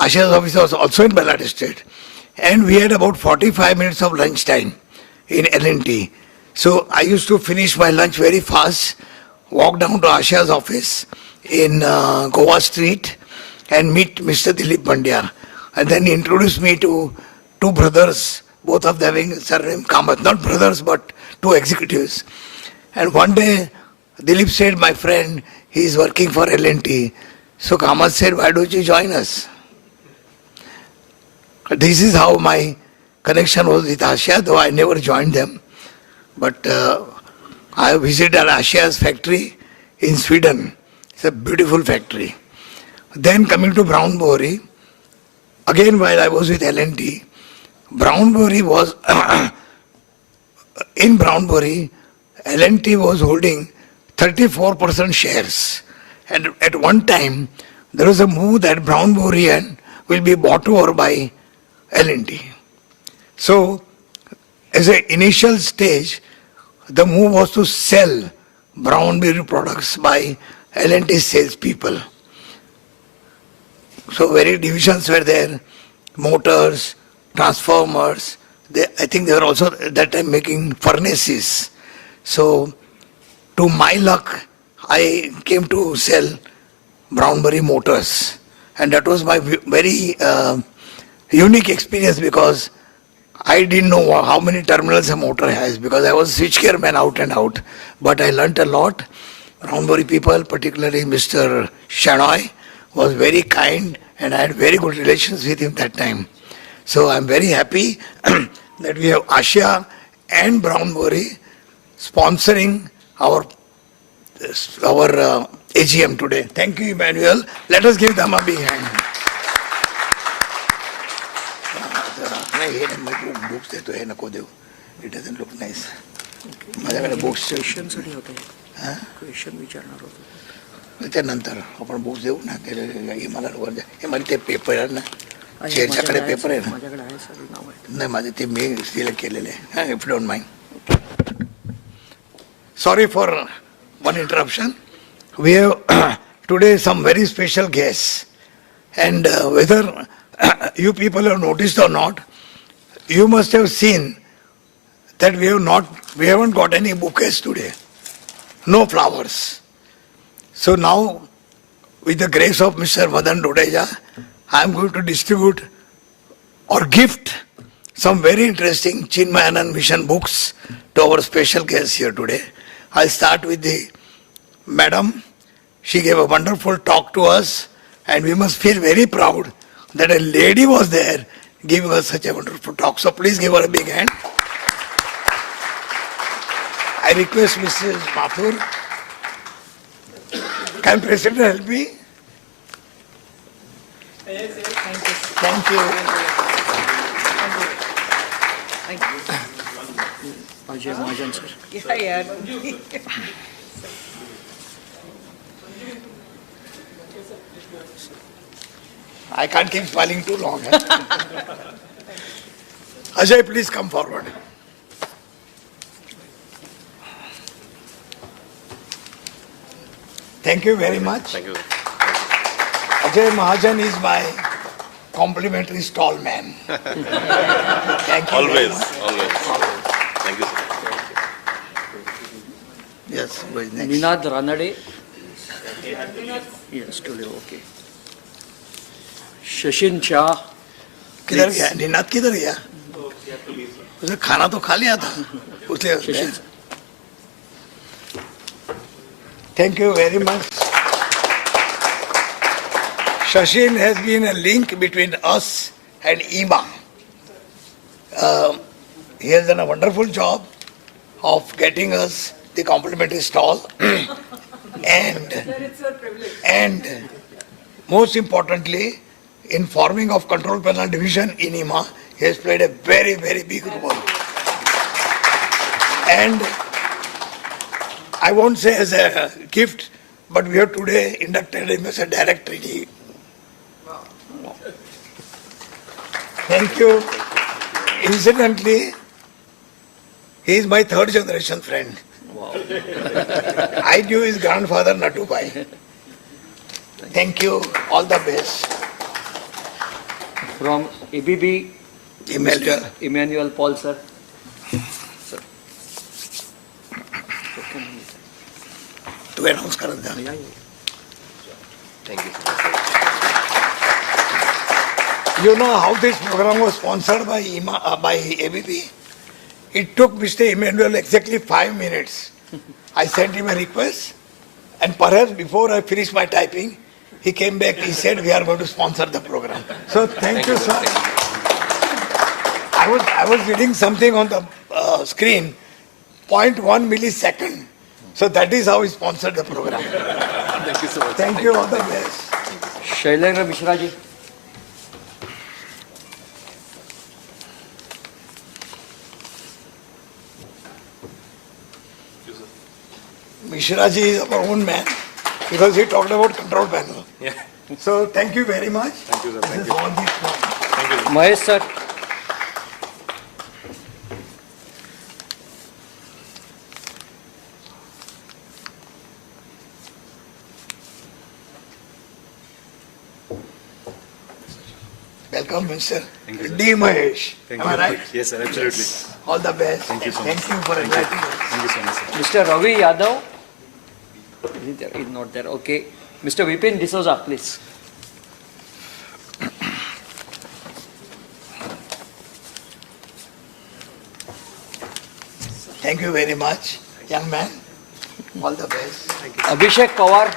Asia's office was also in Ballard State. And we had about 45 minutes of lunch time in L&T. So I used to finish my lunch very fast, walk down to Asia's office in Goa Street and meet Mr. Dilip Pandya. And then he introduced me to two brothers, both of them having surname Kamath, not brothers but two executives. And one day Dilip said, my friend, he is working for L&T. So Kamath said, why don't you join us? This is how my connection was with Asia, though I never joined them. But I visited Asia's factory in Sweden. It's a beautiful factory. Then coming to Brown Bowery, again while I was with L&T, Brown Bowery was, in Brown Bowery, L&T was holding 34% shares. And at one time, there was a move that Brown Bowery will be bought over by L&T. So, as an initial stage, the move was to sell Brown Bowery products by L&T salespeople. So, various divisions were there, motors, transformers. I think they were also at that time making furnaces. So, to my luck, I came to sell Brown Bowery motors. And that was my very unique experience because I didn't know how many terminals a motor has because I was a switchgear man out and out. But I learnt a lot. Brown Bowery people, particularly Mr. Shanoy, was very kind and I had very good relations with him that time. So I'm very happy that we have Asia and Brown Bowery sponsoring our AGM today. Thank you, Emmanuel. Let us give them a big hand. Books देतो हे नको देऊ. It doesn't look nice. माझ्याकडे books क्वेश्चनसाठी होते question विचारणार होतो त्यानंतर आपण books देऊ ना हे मला वर द्या हे मला ते पेपर आहे ना चेअरच्याकडे पेपर आहे ना माझ्याकडे आहे सर नाव आहे नाही माझे ते मी सिलेक्ट केलेले आहे if don't mind sorry for one interruption we have today some very special guest and whether you people have noticed or not, you must have seen that we haven't got any bouquets today. No flowers. So now, with the grace of Mr. Madan Dodeja, I am going to distribute or gift some very interesting Chinmayanan mission books to our special guests here today. I'll start with the madam. She gave a wonderful talk to us, and we must feel very proud that a lady was there giving us such a wonderful talk. So please give her a big hand. I request Mrs. Mathur. Can President help me? Thank you. Ajay Mahajan, sir. Yeah, yeah. I can't keep smiling too long. Huh? Ajay, please come forward. Thank you very much. Thank you. Ajay Mahajan is my complimentary stall man. Thank you. very Always, much. always. Thank you, sir. Yes, who is next? Ninad Ranade. Yes, today, okay. Shashin Shah. किधर गया निनाद किधर गया उसने खाना तो खा लिया था उसने Thank you very much. Shashin has been a link between us and IMA. He has done a wonderful job of getting us the complimentary stall and most importantly, in forming of control panel division in IMA, he has played a very, very big role. And I won't say as a gift, but we have today inducted him as a director. Thank you. Incidentally, he is my third generation friend. Wow. I knew his grandfather Natubai. Thank you. All the best. From ABB, Emmanuel. Emmanuel Paul, sir. Sir. To announce Karanda. Thank you. You know how this program was sponsored by by ABB? It took Mr. Emmanuel exactly 5 minutes. I sent him a request, and perhaps before I finished my typing, he came back, he said, we are going to sponsor the program. So thank you, sir. I was reading something on the screen, 0.1 millisecond. So that is how he sponsored the program. Thank you so much. Thank you, all the best. Shailendra Mishra ji. Mishra ji is our own man because he talked about control panel. Yeah. So thank you very much. Thank you, sir. This is all this one. Thank you. Mahesh, sir. Welcome, Mr. D. Mahesh. Thank Am I you. right? Yes, sir, absolutely. All the best. Thank you so much. Thank you for inviting us. Thank you so much, sir. Mr. Ravi Yadav. Is he there? He's not there. Okay. Mr. Vipin D'Souza, please. Thank you very much, young man. All the best. Abhishek Pawar.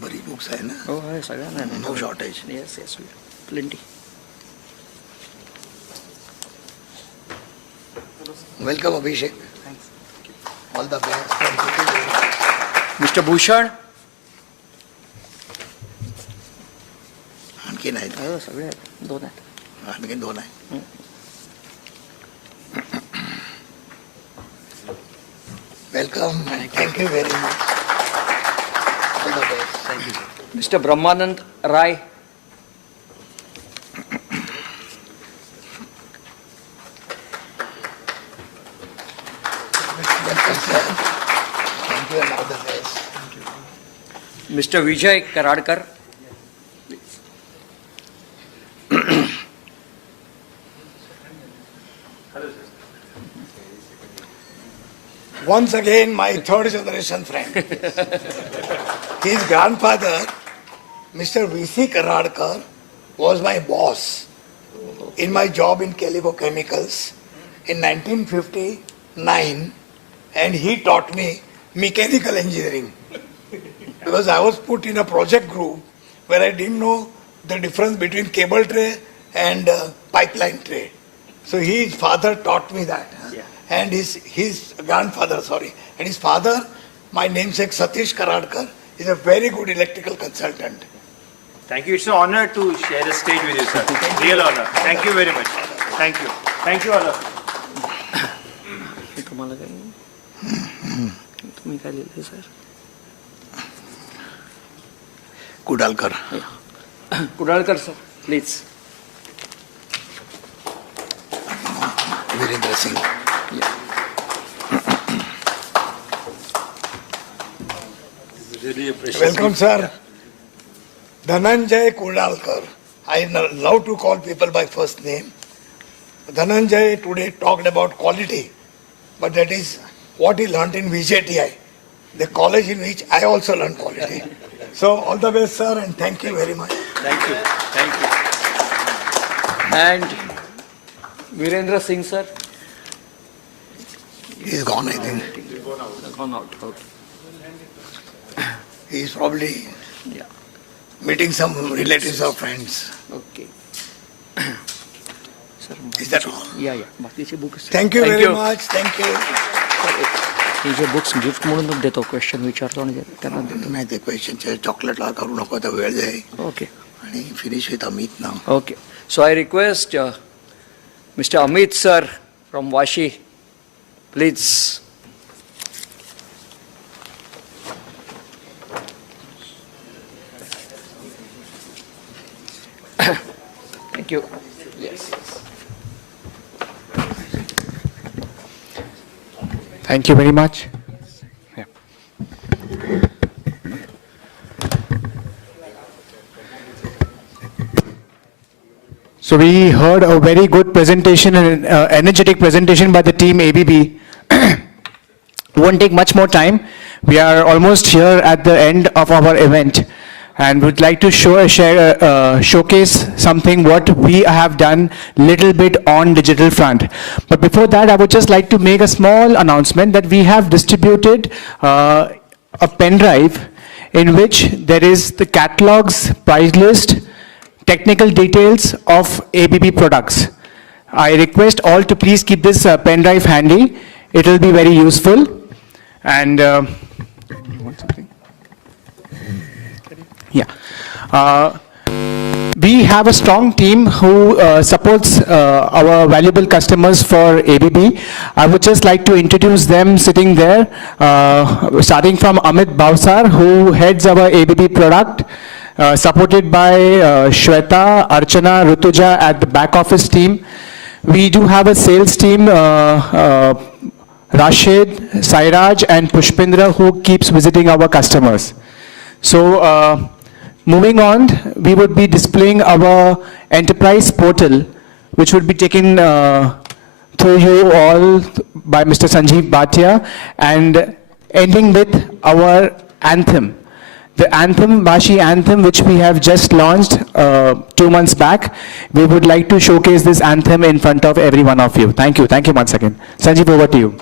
Bari books hai na? Oh, hi, Sagan. No shortage. Yes, yes, plenty. Welcome, Abhishek. Thanks. All the best. Thank you. Mr. Bhushan. आणखीन आहेत हो, सगळे आहेत. दोन आहेत. आणखीन दोन आहे welcome thank you very much all the best thank you Mr. Brahmanand Rai. Welcome sir thank you all the best Mr. Vijay Karadkar. Once again, my third generation friend. His grandfather, Mr. V.C. Karadkar, was my boss in my job in Calico Chemicals in 1959, and he taught me mechanical engineering because I was put in a project group where I didn't know the difference between cable tray and pipeline tray. So his father taught me that. And his grandfather, and his father, my namesake Satish Karadkar, is a very good electrical consultant. Thank you. It's an honor to share the stage with you, sir. Real honor. Thank you very much. Thank you. Thank you all of you. Kudalkar. Kudalkar, sir, please. Virendra Singh. Welcome, sir. Dhananjay Kudalkar. I love to call people by first name. Dhananjay today talked about quality, but that is what he learned in VJTI, the college in which I also learned quality. So all the best, sir, and thank you very much. Thank you. Thank you. And Virendra Singh, sir. He's gone, I think. Gone out. Okay. He's probably Yeah. meeting some relatives or friends. Okay. Is that all? Yeah. बाकीचे books. Thank you very much. Thank you. हे जे books gift म्हणून देतो question विचारतो आणि त्यांना देतो. नाही ते क्वेश्चनचे चॉकलेटला करू नको तर वेळ जाईल ओके आणि finish with Amit now. Okay. So I request Mr. Amit sir from Vashi, please. Thank you. Yes. Thank you very much. So we heard a very good presentation and energetic presentation by the team ABB. Won't take much more time. We are almost here at the end of our event, and would like to showcase something what we have done little bit on digital front. But before that, I would just like to make a small announcement that we have distributed a pen drive in which there is the catalogs, price list, technical details of ABB products. I request all to please keep this pen drive handy. It will be very useful. And you want something? Yeah. We have a strong team who supports our valuable customers for ABB. I would just like to introduce them sitting there, starting from Amit Bhavsar, who heads our ABB product, supported by Shweta, Archana, Rutuja at the back office team. We do have a sales team, Rashid, Sairaj and Pushpindra, who keeps visiting our customers. So moving on, we would be displaying our enterprise portal, which would be taken through you all by Mr. Sanjeev Bhatia, and ending with our anthem. The anthem, Vashi anthem, which we have just launched 2 months back. We would like to showcase this anthem in front of every one of you. Thank you. Thank you once again. Sanjeev, over to you.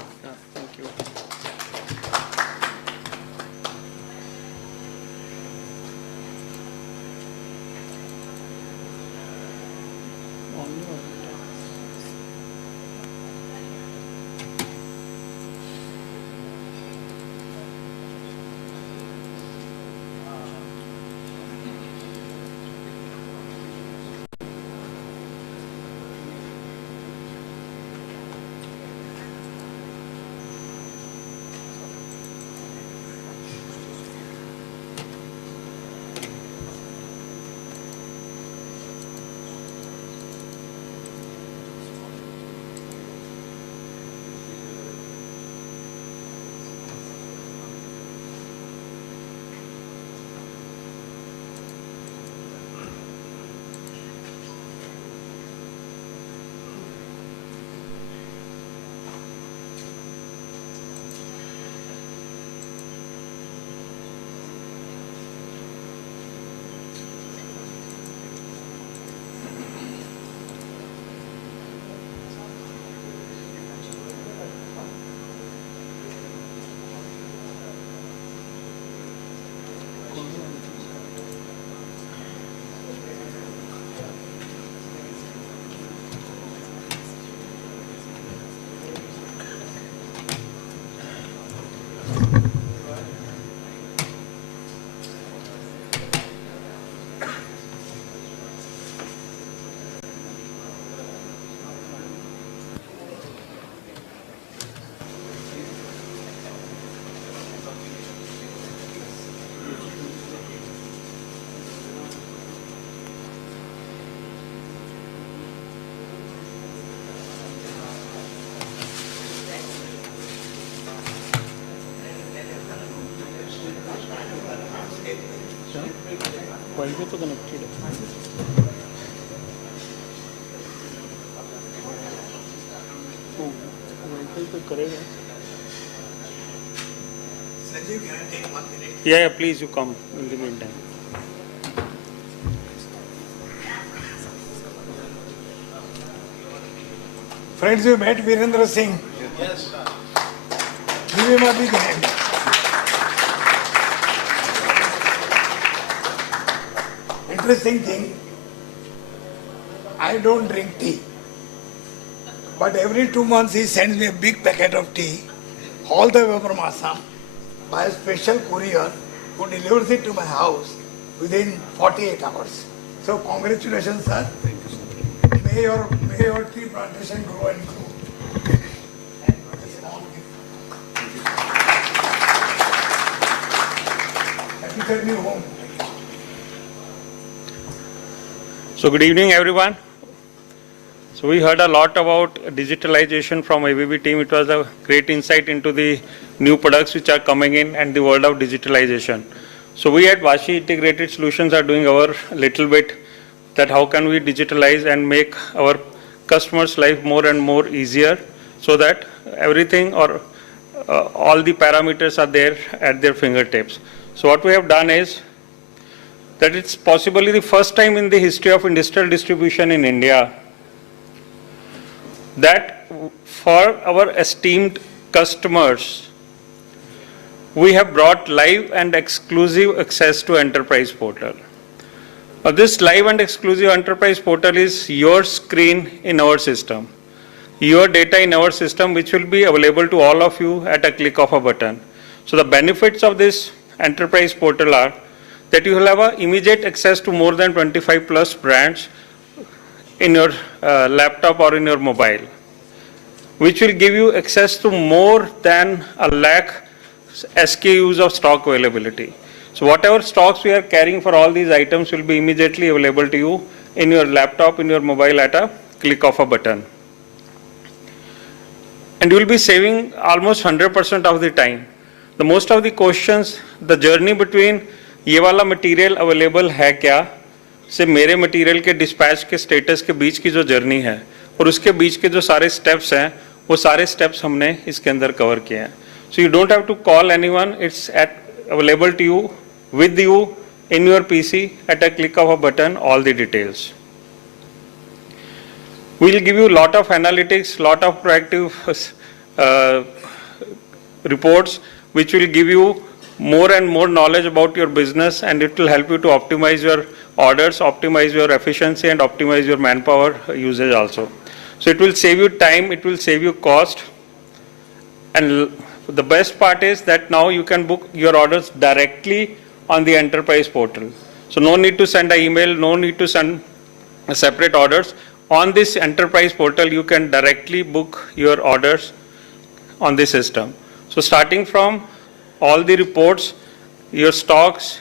Wifi तो connected है wifi तो करेगा Sanjeev, can I take 1 minute? Yeah, please you come in the meantime. Friends, you met Virendra Singh. Yes. Give him a big hand. Interesting thing, I don't drink tea. But every 2 months he sends me a big packet of tea, all the way from Assam, by a special courier who delivers it to my house within 48 hours. So congratulations, sir. May your tea plantation grow and grow. Happy journey home. So good evening, everyone. So we heard a lot about digitalization from ABB team. It was a great insight into the new products which are coming in and the world of digitalization. So we at Vashi Integrated Solutions are doing our little bit that how can we digitalize and make our customers' life more and more easier so that everything or all the parameters are there at their fingertips. So what we have done is that it's possibly the first time in the history of industrial distribution in India that for our esteemed customers, we have brought live and exclusive access to Enterprise Portal. Now, this live and exclusive Enterprise Portal is your screen in our system, your data in our system, which will be available to all of you at a click of a button. So the benefits of this Enterprise Portal are that you will have a immediate access to more than 25 plus brands in your laptop or in your mobile, which will give you access to more than 1 lakh SKUs of stock availability. So whatever stocks we are carrying for all these items will be immediately available to you in your laptop, in your mobile at a click of a button. And you will be saving almost 100% of the time. The most of the questions, the journey between ये वाला material available है क्या से मेरे material के dispatch के status के बीच की जो जर्नी है और उसके बीच के जो सारे स्टेप्स हैं वो सारे स्टेप्स हमने इसके अंदर कवर किए हैं. So you don't have to call anyone, it's available to you with you in your PC at a click of a button, all the details. We'll give you lot of analytics, lot of proactive reports, which will give you more and more knowledge about your business, and it will help you to optimize your orders, optimize your efficiency, and optimize your manpower usage also. So it will save you time, it will save you cost, and the best part is that now you can book your orders directly on the Enterprise Portal. So no need to send an email, no need to send separate orders. On this Enterprise Portal, you can directly book your orders on the system. So starting from all the reports, your stocks,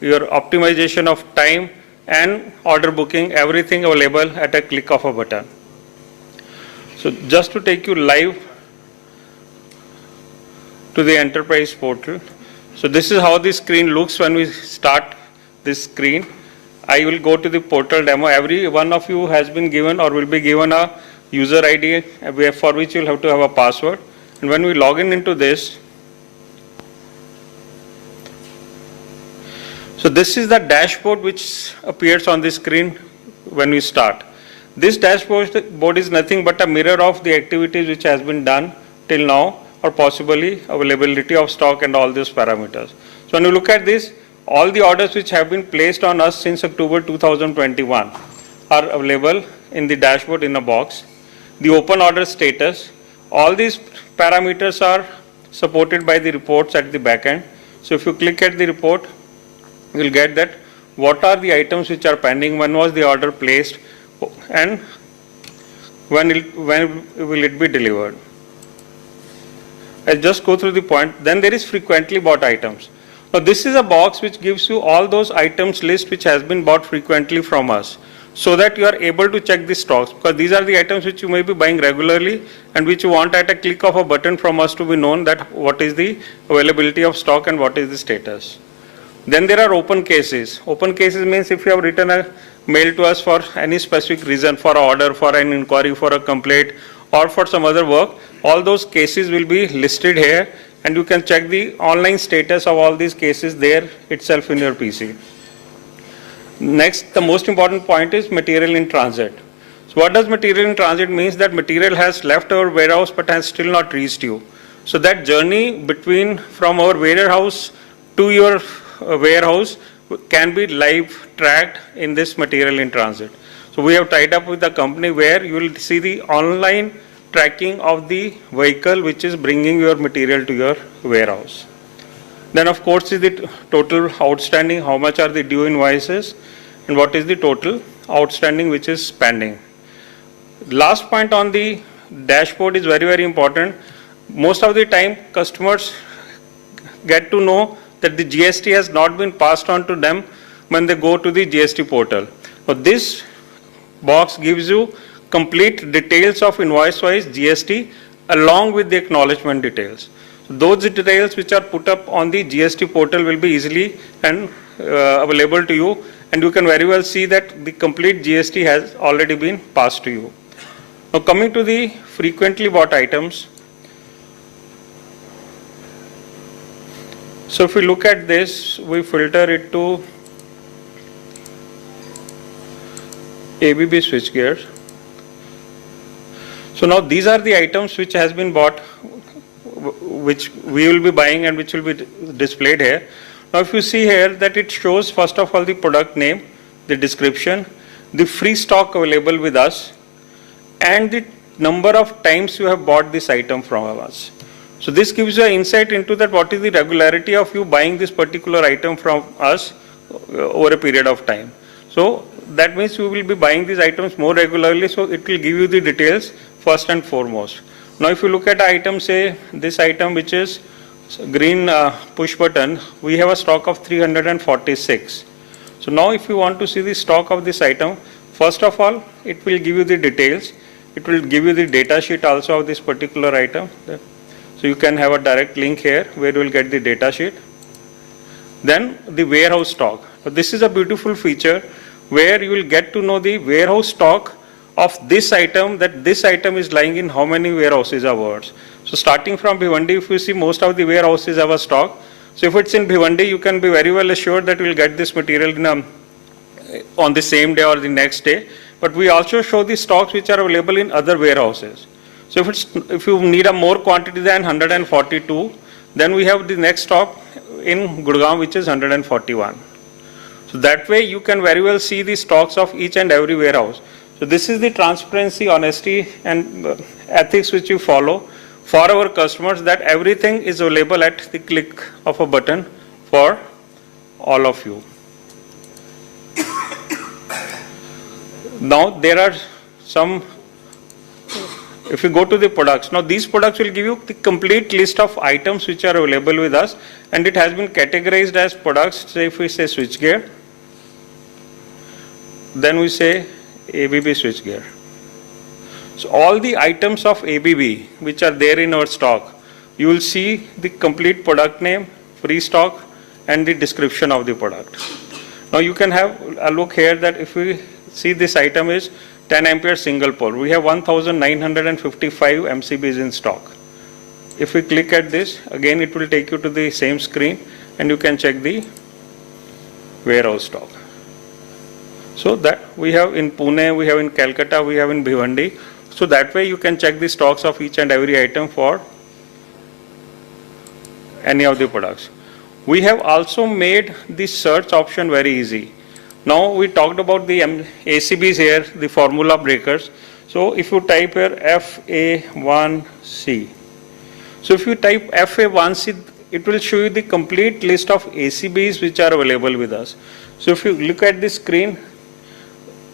your optimization of time and order booking, everything available at a click of a button. So just to take you live to the Enterprise Portal. So this is how the screen looks when we start this screen. I will go to the portal demo. Every one of you has been given or will be given a user ID for which you will have to have a password. And when we log in into this, so this is the dashboard which appears on the screen when we start. This dashboard is nothing but a mirror of the activities which has been done till now, or possibly availability of stock and all these parameters. So when you look at this, all the orders which have been placed on us since October 2021 are available in the dashboard in a box. The open order status, all these parameters are supported by the reports at the back end. So if you click at the report, you will get that what are the items which are pending, when was the order placed, and when will it be delivered. I'll just go through the point. Then there is frequently bought items. Now this is a box which gives you all those items list which has been bought frequently from us, so that you are able to check the stocks, because these are the items which you may be buying regularly and which you want at a click of a button from us to be known that what is the availability of stock and what is the status. Then there are open cases. Open cases means if you have written a mail to us for any specific reason, for an order, for an inquiry, for a complaint, or for some other work, all those cases will be listed here, and you can check the online status of all these cases there itself in your PC. Next, the most important point is material in transit. So what does material in transit means? That material has left our warehouse but has still not reached you. So that journey from our warehouse to your warehouse can be live tracked in this material in transit. So we have tied up with a company where you will see the online tracking of the vehicle which is bringing your material to your warehouse. Then of course is the total outstanding, how much are the due invoices, and what is the total outstanding which is pending. Last point on the dashboard is very, very important. Most of the time customers get to know that the GST has not been passed on to them when they go to the GST portal. But this box gives you complete details of invoice-wise GST along with the acknowledgement details. So those details which are put up on the GST portal will be easily and available to you, and you can very well see that the complete GST has already been passed to you. Now coming to the frequently bought items. So if we look at this, we filter it to ABB switchgears. So now these are the items which has been bought, which we will be buying and which will be displayed here. Now if you see here that it shows first of all the product name, the description, the free stock available with us, and the number of times you have bought this item from us. So this gives you an insight into that what is the regularity of you buying this particular item from us over a period of time. So that means you will be buying these items more regularly, so it will give you the details first and foremost. Now if you look at item, say this item which is green push button, we have a stock of 346. So now if you want to see the stock of this item, first of all it will give you the details. It will give you the data sheet also of this particular item. So you can have a direct link here where you will get the data sheet. Then the warehouse stock. So this is a beautiful feature where you will get to know the warehouse stock of this item, that this item is lying in how many warehouses of ours. So starting from Bhiwandi, if you see most of the warehouses have a stock. So if it's in Bhiwandi, you can be very well assured that you will get this material in on the same day or the next day. But we also show the stocks which are available in other warehouses. So if you need a more quantity than 142, then we have the next stock in Gurgaon which is 141. So that way you can very well see the stocks of each and every warehouse. So this is the transparency, honesty and ethics which you follow for our customers, that everything is available at the click of a button for all of you. Now there are some, if you go to the products, now these products will give you the complete list of items which are available with us, and it has been categorized as products. Say if we say switchgear, then we say ABB switchgear. So all the items of ABB which are there in our stock, you will see the complete product name, free stock, and the description of the product. Now you can have a look here that if we see this item is 10 ampere single pole. We have 1955 MCBs in stock. If we click at this, again it will take you to the same screen and you can check the warehouse stock. So that we have in Pune, we have in Calcutta, we have in Bhiwandi. So that way you can check the stocks of each and every item for any of the products. We have also made the search option very easy. Now we talked about the ACBs here, the formula breakers. So if you type here FA1C. So if you type FA1C, it will show you the complete list of ACBs which are available with us. So if you look at the screen,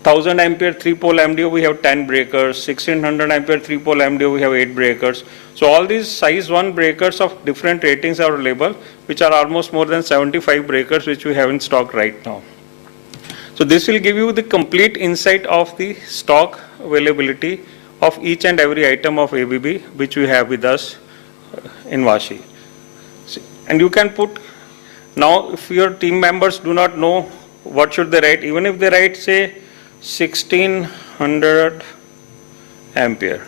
1000 ampere 3-pole MDO, we have 10 breakers, 1600 ampere 3-pole MDO, we have 8 breakers. So all these size 1 breakers of different ratings are available, which are almost more than 75 breakers which we have in stock right now. So this will give you the complete insight of the stock availability of each and every item of ABB which we have with us in Vashi. And you can put Now, if your team members do not know what should they write, even if they write, say, 1600 ampere.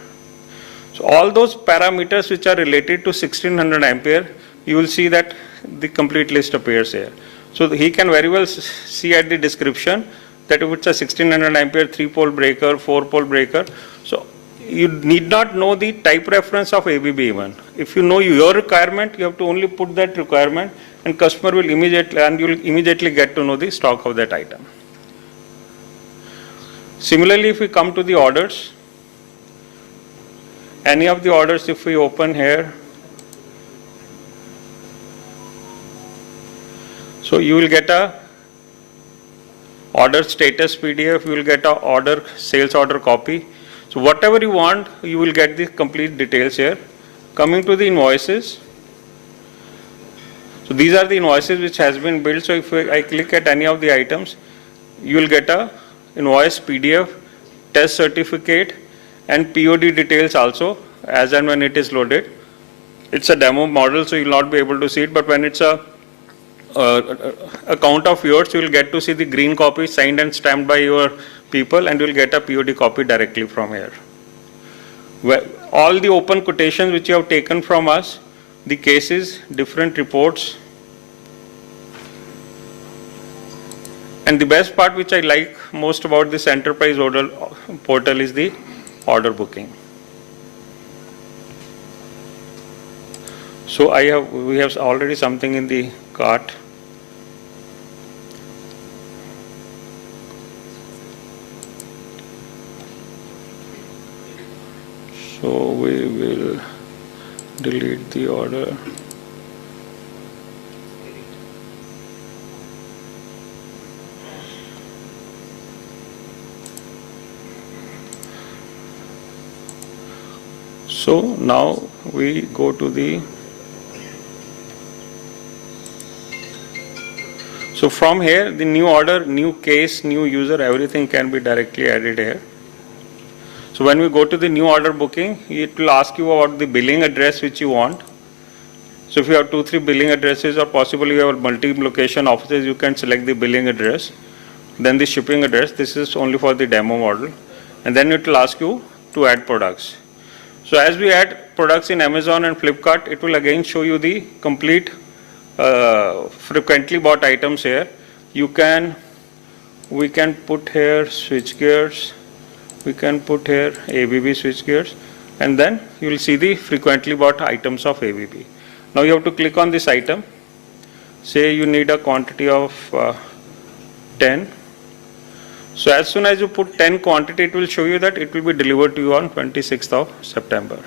So all those parameters which are related to 1600 ampere, you will see that the complete list appears here. So he can very well see at the description that if it's a 1600 ampere 3-pole breaker, 4-pole breaker, so you need not know the type reference of ABB even. If you know your requirement, you have to only put that requirement and customer will immediately, and you will immediately get to know the stock of that item. Similarly, if we come to the orders, any of the orders, if we open here, so you will get a order status PDF, you will get a order sales order copy. So whatever you want, you will get the complete details here. Coming to the invoices, so these are the invoices which has been built. So if I click at any of the items, you will get a invoice PDF, test certificate, and POD details also as and when it is loaded. It's a demo model, so you will not be able to see it, but when it's a account of yours, you will get to see the green copy signed and stamped by your people, and you will get a POD copy directly from here. All the open quotations which you have taken from us, the cases, different reports, and the best part which I like most about this enterprise order portal is the order booking. So we have already something in the cart. So we will delete the order. So now we go to the, so from here the new order, new case, new user, everything can be directly added here. So when we go to the new order booking, it will ask you about the billing address which you want. So if you have 2-3 billing addresses, or possibly you have multi-location offices, you can select the billing address. Then the shipping address, this is only for the demo model. And then it will ask you to add products. So as we add products in Amazon and Flipkart, it will again show you the complete frequently bought items here. We can put here switch gears. We can put here ABB switch gears, and then you will see the frequently bought items of ABB. Now you have to click on this item. Say you need a quantity of 10. So as soon as you put 10 quantity, it will show you that it will be delivered to you on 26th of September.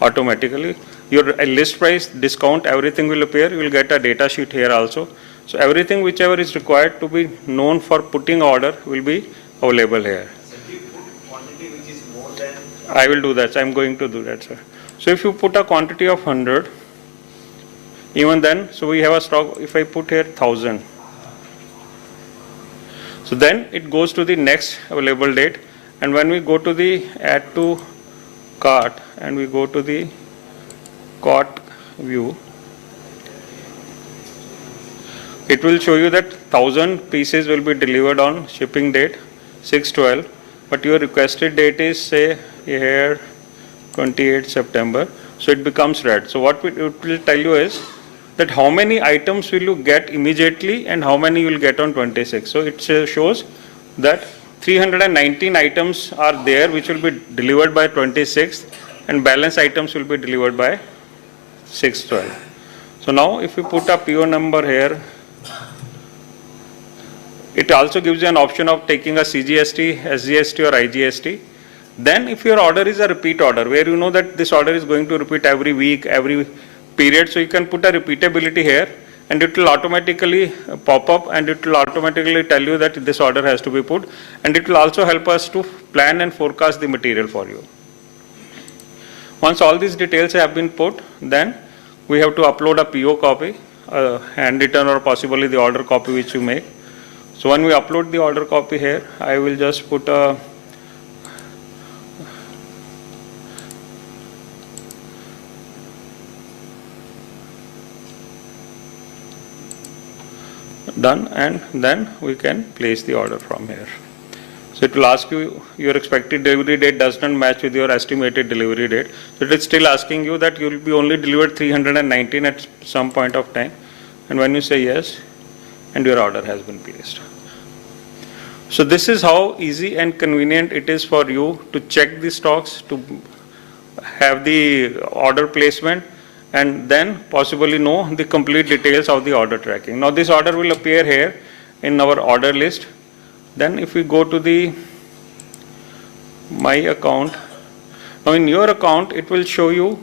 Automatically, your list price, discount, everything will appear. You will get a data sheet here also. So everything whichever is required to be known for putting order will be available here. I will do that. I am going to do that, sir. So if you put a quantity of 100, even then, so we have a stock, if I put here 1000. So then it goes to the next available date, and when we go to the add to cart and we go to the cart view, it will show you that 1000 pieces will be delivered on shipping date 6/12, but your requested date is say here 28 September, so it becomes red. So what it will tell you is that how many items will you get immediately and how many you will get on 26. So it shows that 319 items are there which will be delivered by 26th, and balance items will be delivered by 6/12. So now if you put a PO number here, it also gives you an option of taking a CGST, SGST or IGST. Then if your order is a repeat order, where you know that this order is going to repeat every week, every period, so you can put a repeatability here, and it will automatically pop up and it will automatically tell you that this order has to be put, and it will also help us to plan and forecast the material for you. Once all these details have been put, then we have to upload a PO copy, handwritten or possibly the order copy which you make. So when we upload the order copy here, I will just put a done, and then we can place the order from here. So it will ask you, your expected delivery date does not match with your estimated delivery date. So it is still asking you that you will be only delivered 319 at some point of time. And when you say yes, and your order has been placed. So this is how easy and convenient it is for you to check the stocks, to have the order placement, and then possibly know the complete details of the order tracking. Now this order will appear here in our order list. Then if we go to the My account, now in your account it will show you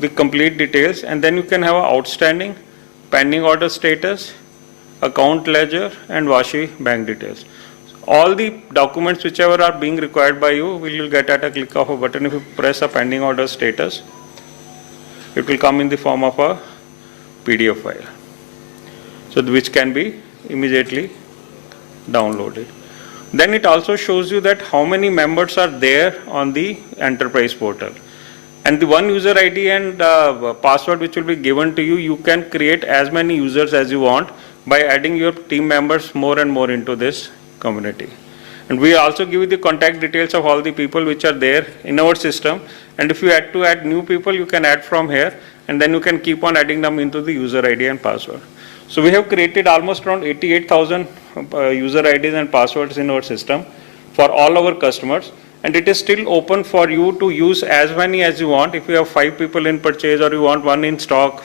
the complete details, and then you can have outstanding, pending order status, account ledger, and Vashi bank details. All the documents whichever are being required by you will get at a click of a button. If you press a pending order status, it will come in the form of a PDF file, so which can be immediately downloaded. Then it also shows you that how many members are there on the enterprise portal. And the one user ID and password which will be given to you, you can create as many users as you want by adding your team members more and more into this community. And we also give you the contact details of all the people which are there in our system. And if you had to add new people, you can add from here, and then you can keep on adding them into the user ID and password. So we have created almost around 88,000 user IDs and passwords in our system for all our customers, and it is still open for you to use as many as you want. If you have 5 people in purchase, or you want 1 in stock,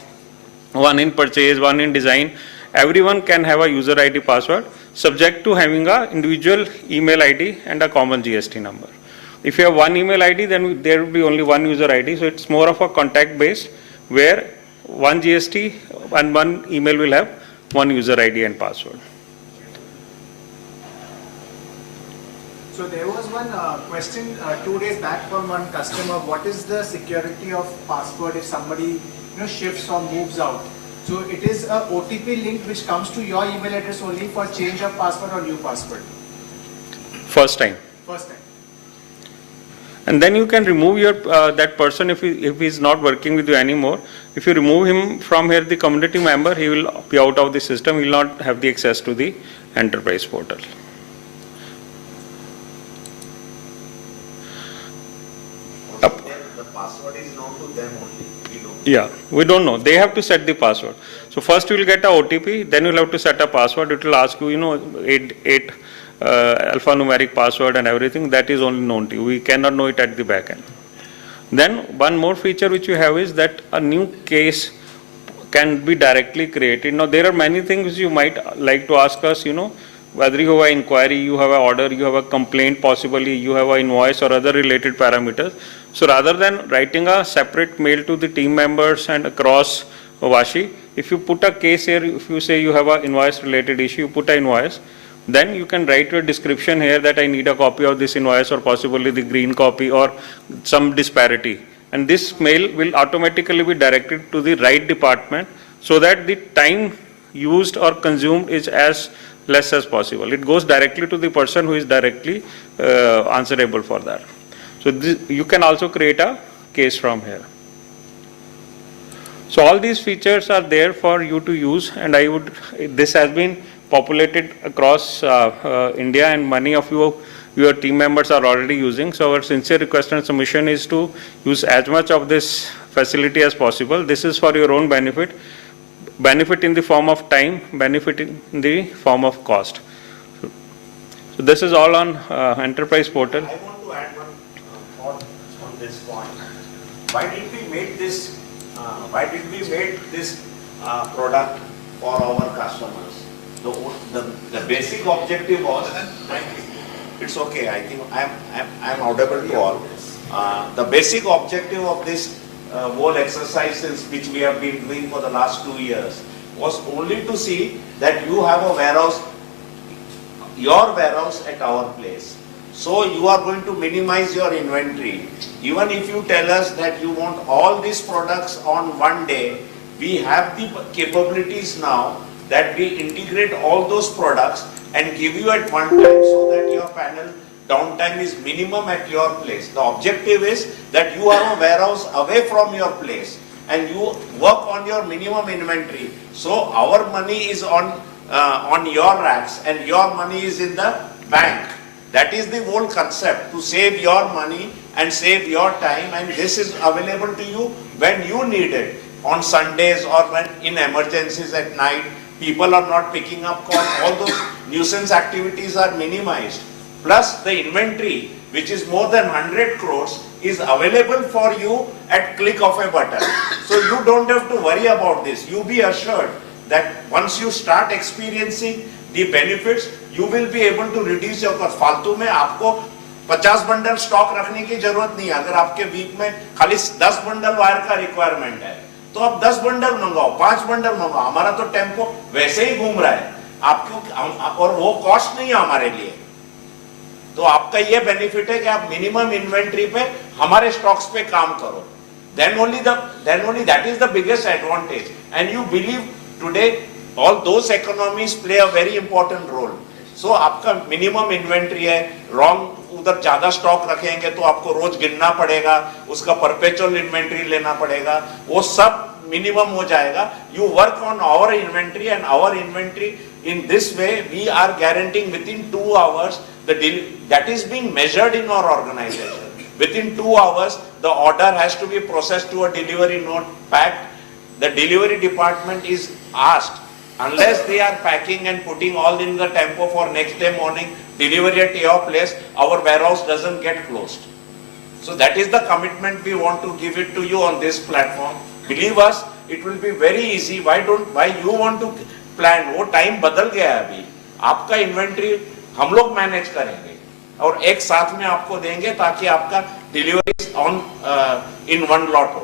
1 in purchase, 1 in design, everyone can have a user ID password, subject to having an individual email ID and a common GST number. If you have 1 email ID, then there will be only 1 user ID, so it's more of a contact based, where 1 GST and 1 email will have 1 user ID and password. So there was one question 2 days back from one customer. What is the security of password if somebody shifts or moves out? So it is a OTP link which comes to your email address only for change of password or new password. First time. First time. And then you can remove your that person if he is not working with you anymore. If you remove him from here, the community member, he will be out of the system. He will not have the access to the enterprise portal. The password is known to them only. Yeah, we don't know. They have to set the password. So first you will get a OTP, then you will have to set a password. It will ask you, 8 alphanumeric password and everything. That is only known to you. We cannot know it at the back end. Then one more feature which you have is that a new case can be directly created. Now there are many things you might like to ask us, whether you have an inquiry, you have an order, you have a complaint, possibly you have an invoice or other related parameters. So rather than writing a separate mail to the team members and across Vashi, if you put a case here, if you say you have an invoice related issue, you put an invoice, then you can write your description here that I need a copy of this invoice, or possibly the green copy, or some disparity. And this mail will automatically be directed to the right department, so that the time used or consumed is as less as possible. It goes directly to the person who is directly answerable for that. So you can also create a case from here. So all these features are there for you to use, and this has been populated across India, and many of your team members are already using. So our sincere request and submission is to use as much of this facility as possible. This is for your own benefit in the form of time, benefit in the form of cost. So this is all on enterprise portal. I want to add one thought on this point. Why did we make this? Product for our customers? The basic objective was, it's okay, I think I'm audible to all. The basic objective of this whole exercise, which we have been doing for the last 2 years, was only to see that you have a warehouse, your warehouse at our place. So you are going to minimize your inventory. Even if you tell us that you want all these products on one day, we have the capabilities now that we integrate all those products and give you at one time, so that your panel downtime is minimum at your place. The objective is that you have a warehouse away from your place and you work on your minimum inventory. So our money is on on your racks and your money is in the bank. That is the whole concept, to save your money and save your time, and this is available to you when you need it, on Sundays or when in emergencies at night. People are not picking up calls, all those nuisance activities are minimized. Plus the inventory, which is more than 100 crores, is available for you at click of a button. So you don't have to worry about this. You be assured that once you start experiencing the benefits, you will be able to reduce your cost. फालतू में आपको 50 bundle stock रखने की जरूरत नहीं है. अगर आपके वीक में खाली 10 बंडल वायर का रिक्वायरमेंट है, तो आप 10 बंडल मंगाओ, 5 बंडल मंगाओ. हमारा तो टेम्पो वैसे ही घूम रहा है आपको, और वो कॉस्ट नहीं है हमारे लिए. तो आपका ये बेनिफिट है कि आप मिनिमम इन्वेंट्री पे हमारे स्टॉक्स पे काम करो. Then only that is the biggest advantage. And you believe today all those economies play a very important role. So आपका मिनिमम इन्वेंट्री है, रॉन्ग उधर ज्यादा स्टॉक रखेंगे तो आपको रोज गिनना पड़ेगा, उसका परपेचुअल इन्वेंट्री लेना पड़ेगा, वो सब मिनिमम हो जाएगा. You work on our inventory, and our inventory in this way we are guaranteeing within 2 hours that is being measured in our organization. Within 2 hours the order has to be processed to a delivery note, packed. The delivery department is asked, unless they are packing and putting all in the tempo for next day morning delivery at your place, our warehouse doesn't get closed. So that is the commitment we want to give it to you on this platform. Believe us, it will be very easy. Why you want to plan? वो time बदल गया है अभी. आपका inventory हम लोग manage करेंगे और एक साथ में आपको देंगे ताकि आपका delivery on in one lot हो.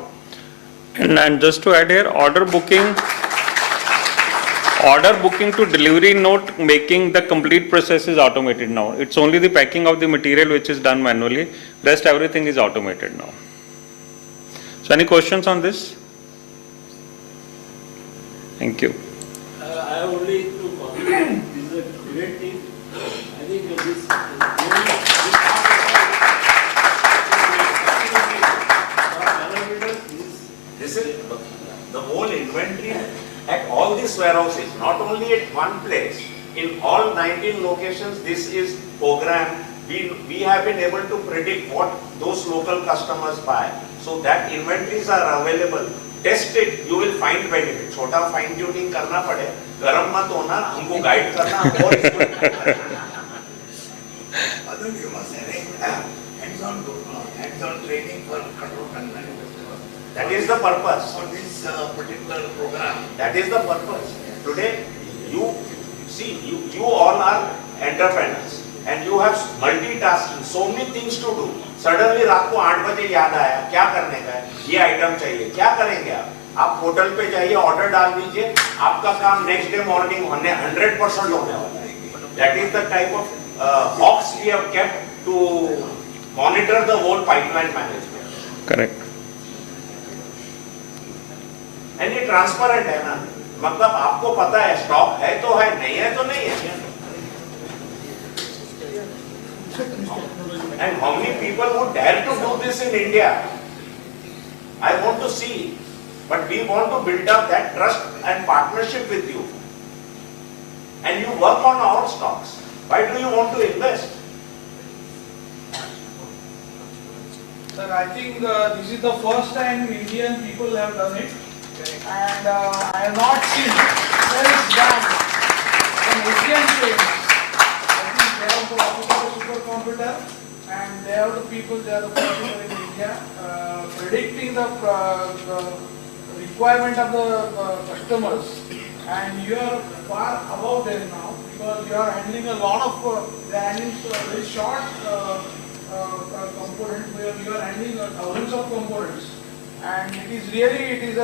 And just to add here, order booking to delivery note making, the complete process is automated now. It's only the packing of the material which is done manually. Rest everything is automated now. So any questions on this? Thank you. I have only to compliment. This is a great team. I think this This is the whole inventory at all these warehouses, not only at one place. In all 19 locations, this is programmed. We have been able to predict what those local customers buy. So that inventories are available. Test it, you will find benefit. छोटा fine tuning करना पड़े, गरम मत होना, हमको guide करना, और इसको you must arrange hands-on training for control control. That is the purpose. For this particular program. That is the purpose. Today, you all are entrepreneurs and you have multitasking, so many things to do. Suddenly रात को 8 बजे याद आया, क्या करने का है? ये आइटम चाहिए, क्या करेंगे आप? आप होटल पे जाइए, ऑर्डर डाल दीजिए, आपका काम नेक्स्ट डे मॉर्निंग 100% होने वाला है. That is the type of box we have kept to monitor the whole pipeline management. Correct. And ये ट्रांसपेरेंट है ना, मतलब आपको पता है स्टॉक है तो है, नहीं है तो नहीं है. And how many people would dare to do this in India? I want to see, but we want to build up that trust and partnership with you. And you work on our stocks. Why do you want to invest? Sir, I think this is the first time Indian people have done it. And I have not seen where it's done in Asian trains. I think they have the supercomputer and they are the people, they are the people in India predicting the requirement of the customers, and you are far above them now because you are handling a lot of, they are handling very short components where you are handling thousands of components. And it is a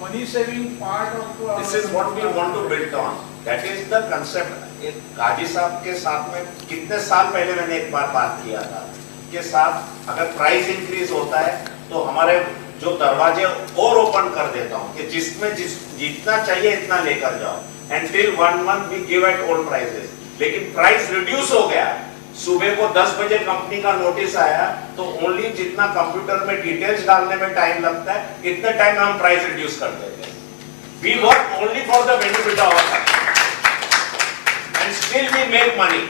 money saving part of. This is what we want to build on. That is the concept. काजी साहब के साथ में कितने साल पहले मैंने एक बार बात किया था कि साहब अगर प्राइस इंक्रीज होता है तो हमारे जो दरवाजे और ओपन कर देता हूँ कि जिसमें जितना चाहिए इतना लेकर जाओ. And till 1 month we give at old prices. लेकिन प्राइस रिड्यूस हो गया. सुबह को 10 बजे कंपनी का नोटिस आया तो ओनली जितना कंप्यूटर में डिटेल्स डालने में टाइम लगता है इतने टाइम हम प्राइस रिड्यूस कर देते हैं. We work only for the benefit of our customer. and still we make money.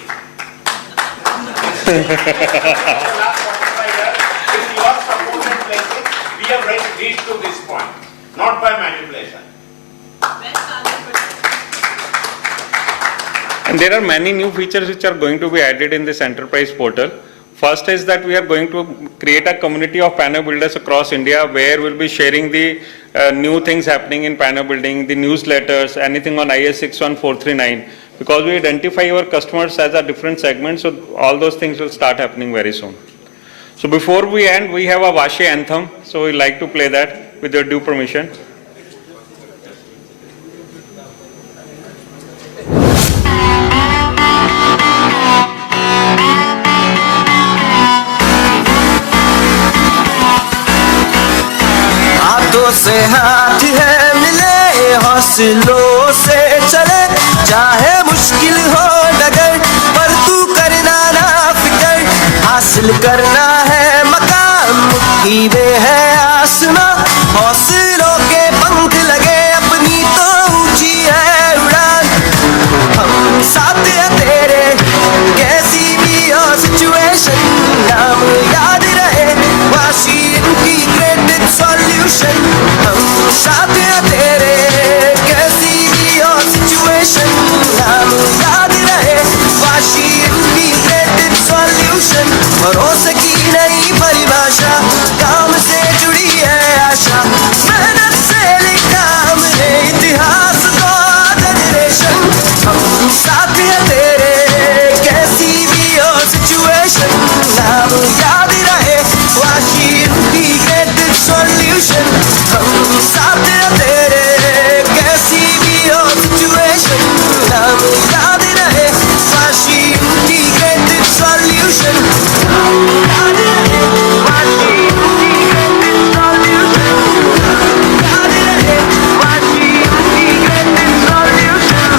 And still we make money for the last 45 years. With your support and blessing, we have reached to this point, not by manipulation. And there are many new features which are going to be added in this enterprise portal. First is that we are going to create a community of panel builders across India where we'll be sharing the new things happening in panel building, the newsletters, anything on IS 61439, because we identify our customers as a different segment, so all those things will start happening very soon. So before we end, we have a Vashi anthem, so we'd like to play that with your due permission. हाथों से हाथ है मिले हौसलों से चले चाहे मुश्किल हो डगर पर तू करना ना फिकर हासिल करना है मकाम मुट्ठी में है आसमां हौसलों के पंख लगे अपनी तो ऊंची है उड़ान हम साथ हैं तेरे कैसी भी हो सिचुएशन नाम याद रहे वाशी इंटीग्रेटेड सॉल्यूशन हम साथ हैं तेरे कैसी भी हो सिचुएशन नाम याद रहे वाशी इंटीग्रेटेड सॉल्यूशन भरोसे की नई परिभाषा काम से जुड़ी है आशा मेहनत से लिखा हमने इतिहास का जनरेशन हम साथ हैं तेरे कैसी भी हो सिचुएशन नाम याद रहे वाशी इंटीग्रेटेड सॉल्यूशन हम साथ हैं तेरे कैसी भी हो सिचुएशन नाम याद रहे वाशी इंटीग्रेटेड सॉल्यूशन याद रहे वाशी इंटीग्रेटेड सॉल्यूशन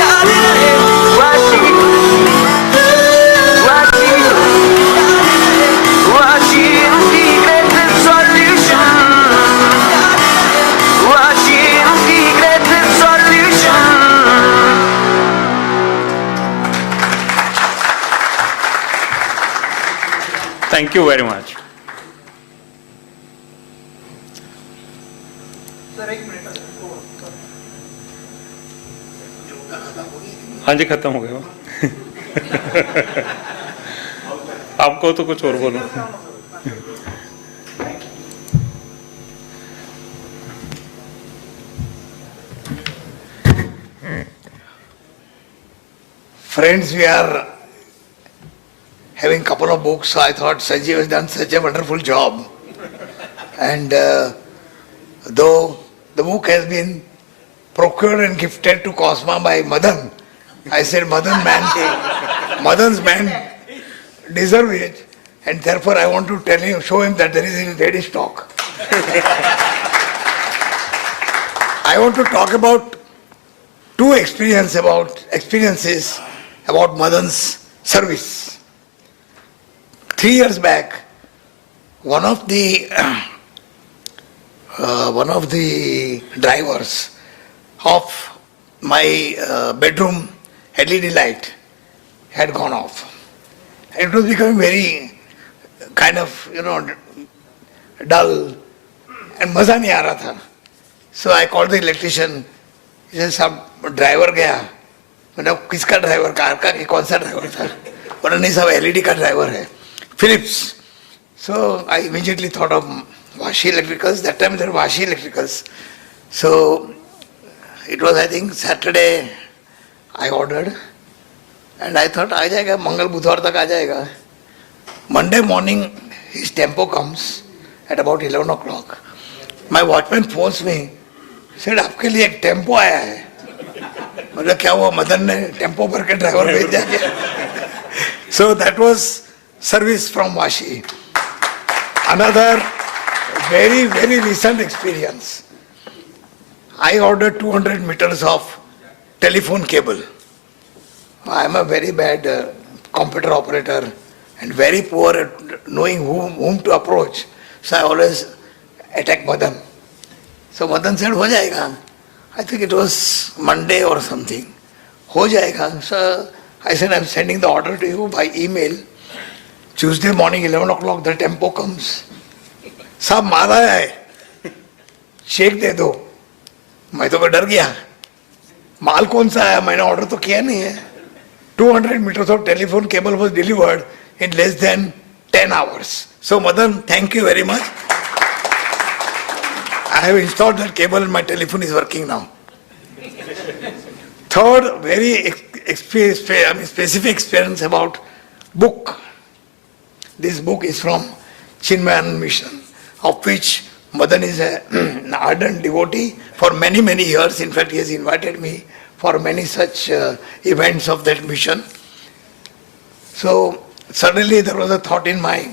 याद रहे वाशी इंटीग्रेटेड सॉल्यूशन याद रहे Vashi Vashi integrated solution Vashi integrated solution Thank you very much. हाँ जी खत्म हो गया आपको तो कुछ और बोलो Friends, we are having a couple of books, so I thought Sanjeev has done such a wonderful job. And though the book has been procured and gifted to COSMA by Madan, I said Madan's man deserve it, and therefore I want to tell him, show him that there is in ready stock. I want to talk about two experiences about Madan's service. 3 years back, one of the drivers of my bedroom LED light had gone off. It was becoming very kind of, dull and maza nahi aa raha tha. So I called the electrician. He said, "Sab driver gaya." मैंने किसका driver car का कि कौन सा driver था बोला नहीं सब LED का ड्राइवर है Philips. So I immediately thought of Vashi Electricals. That time there were Vashi Electricals. So it was, I think, Saturday I ordered. And I thought, आ जाएगा मंगल बुधवार तक आ जाएगा. Monday morning his tempo comes at about 11 o'clock. My watchman phones me, said, आपके लिए एक tempo आया है. मतलब क्या हुआ मदन ने टेम्पो भर के ड्राइवर भेज दिया क्या? So that was service from Vashi. Another very, very recent experience. I ordered 200 meters of telephone cable. I am a very bad computer operator and very poor at knowing whom to approach. So I always attack Madan. So Madan said, हो जाएगा. I think it was Monday or something. हो जाएगा. Sir, I said, I'm sending the order to you by email. Tuesday morning, 11 o'clock, the tempo comes. साहब माल आया है, check दे दो. मैं तो डर गया. माल कौन सा आया, मैंने ऑर्डर तो किया नहीं है. 200 meters of telephone cable was delivered in less than 10 hours. So Madan, thank you very much. I have installed that cable and my telephone is working now. Third, very specific experience about book. This book is from Chinmayan Mission, of which Madan is an ardent devotee for many, many years. In fact, he has invited me for many such events of that mission. So suddenly there was a thought in my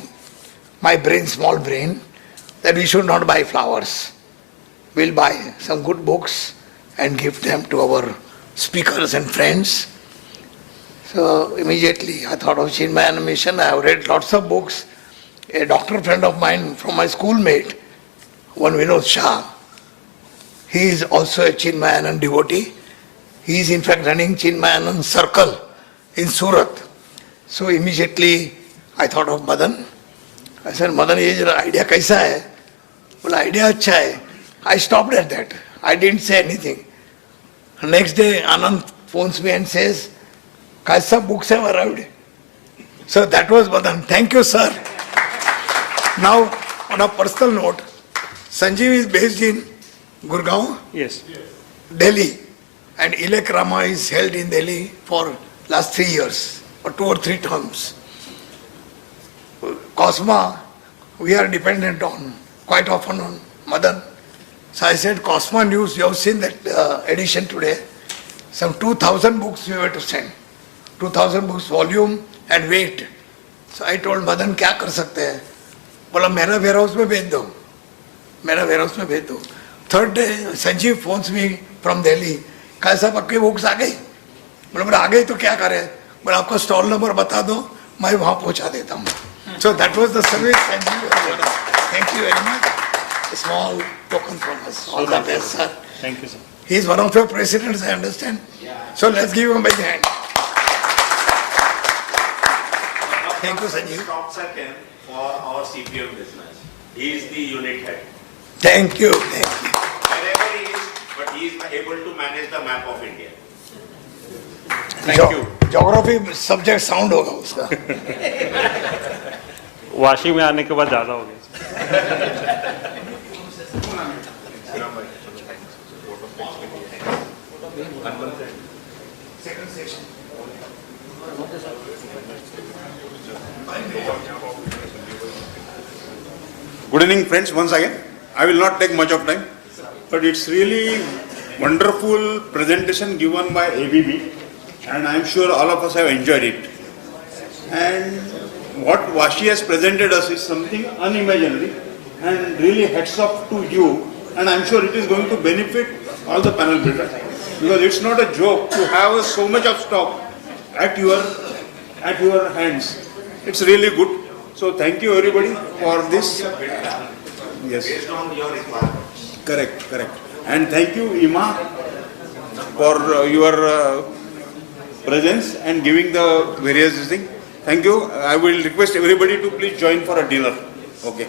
brain, small brain, that we should not buy flowers. We'll buy some good books and give them to our speakers and friends. So immediately I thought of Chinmayan Mission. I have read lots of books. A doctor friend of mine from my schoolmate, one Vinod Shah, he is also a Chinmayan devotee. He is in fact running Chinmayan circle in Surat. So immediately I thought of Madan. I said, Madan, ye idea kaisa hai? Well, idea अच्छा है. I stopped at that. I didn't say anything. Next day, Anand phones me and says, kaisa books have arrived. So that was Madan. Thank you, sir. Now, on a personal note, Sanjeev is based in Gurgaon, Yes. Delhi, and Elekrama is held in Delhi for last 3 years, or 2 or 3 terms. COSMA, we are dependent on, quite often on Madan. So I said, COSMA News, you have seen that edition today. Some 2,000 books we were to send. 2,000 books, volume and weight. So I told Madan, क्या कर सकते हैं? बोला मेरा warehouse में भेज दो. मेरा warehouse में भेज दो. Third day, Sanjeev phones me from Delhi. कहा साहब आपके बुक्स आ गई? बोला आ गई तो क्या करें? बोला आपका स्टॉल नंबर बता दो, मैं वहाँ पहुँचा देता हूँ. So that was the service. Thank you very much. A small token from us. All the best, sir. Thank you, sir. He is one of your presidents, I understand. So let's give him a big hand. Thank you, Sanjeev. Stop second for our CPM business. He is the unit head. Thank you. Thank you. Wherever he is, but he is able to manage the map of India. Thank you. Geography subject sound होगा उसका. वाशी में आने के बाद ज्यादा हो गया. Good evening, friends, once again. I will not take much of time, but it's really wonderful presentation given by ABB, and I'm sure all of us have enjoyed it. And what Vashi has presented us is something unimaginary, and really hats off to you, and I'm sure it is going to benefit all the panel builders, because it's not a joke to have so much of stock at your hands. It's really good. So thank you everybody for this. Yes. Based on your requirements. Correct. And thank you, Ima, for your presence and giving the various things. Thank you. I will request everybody to please join for a dinner. Okay.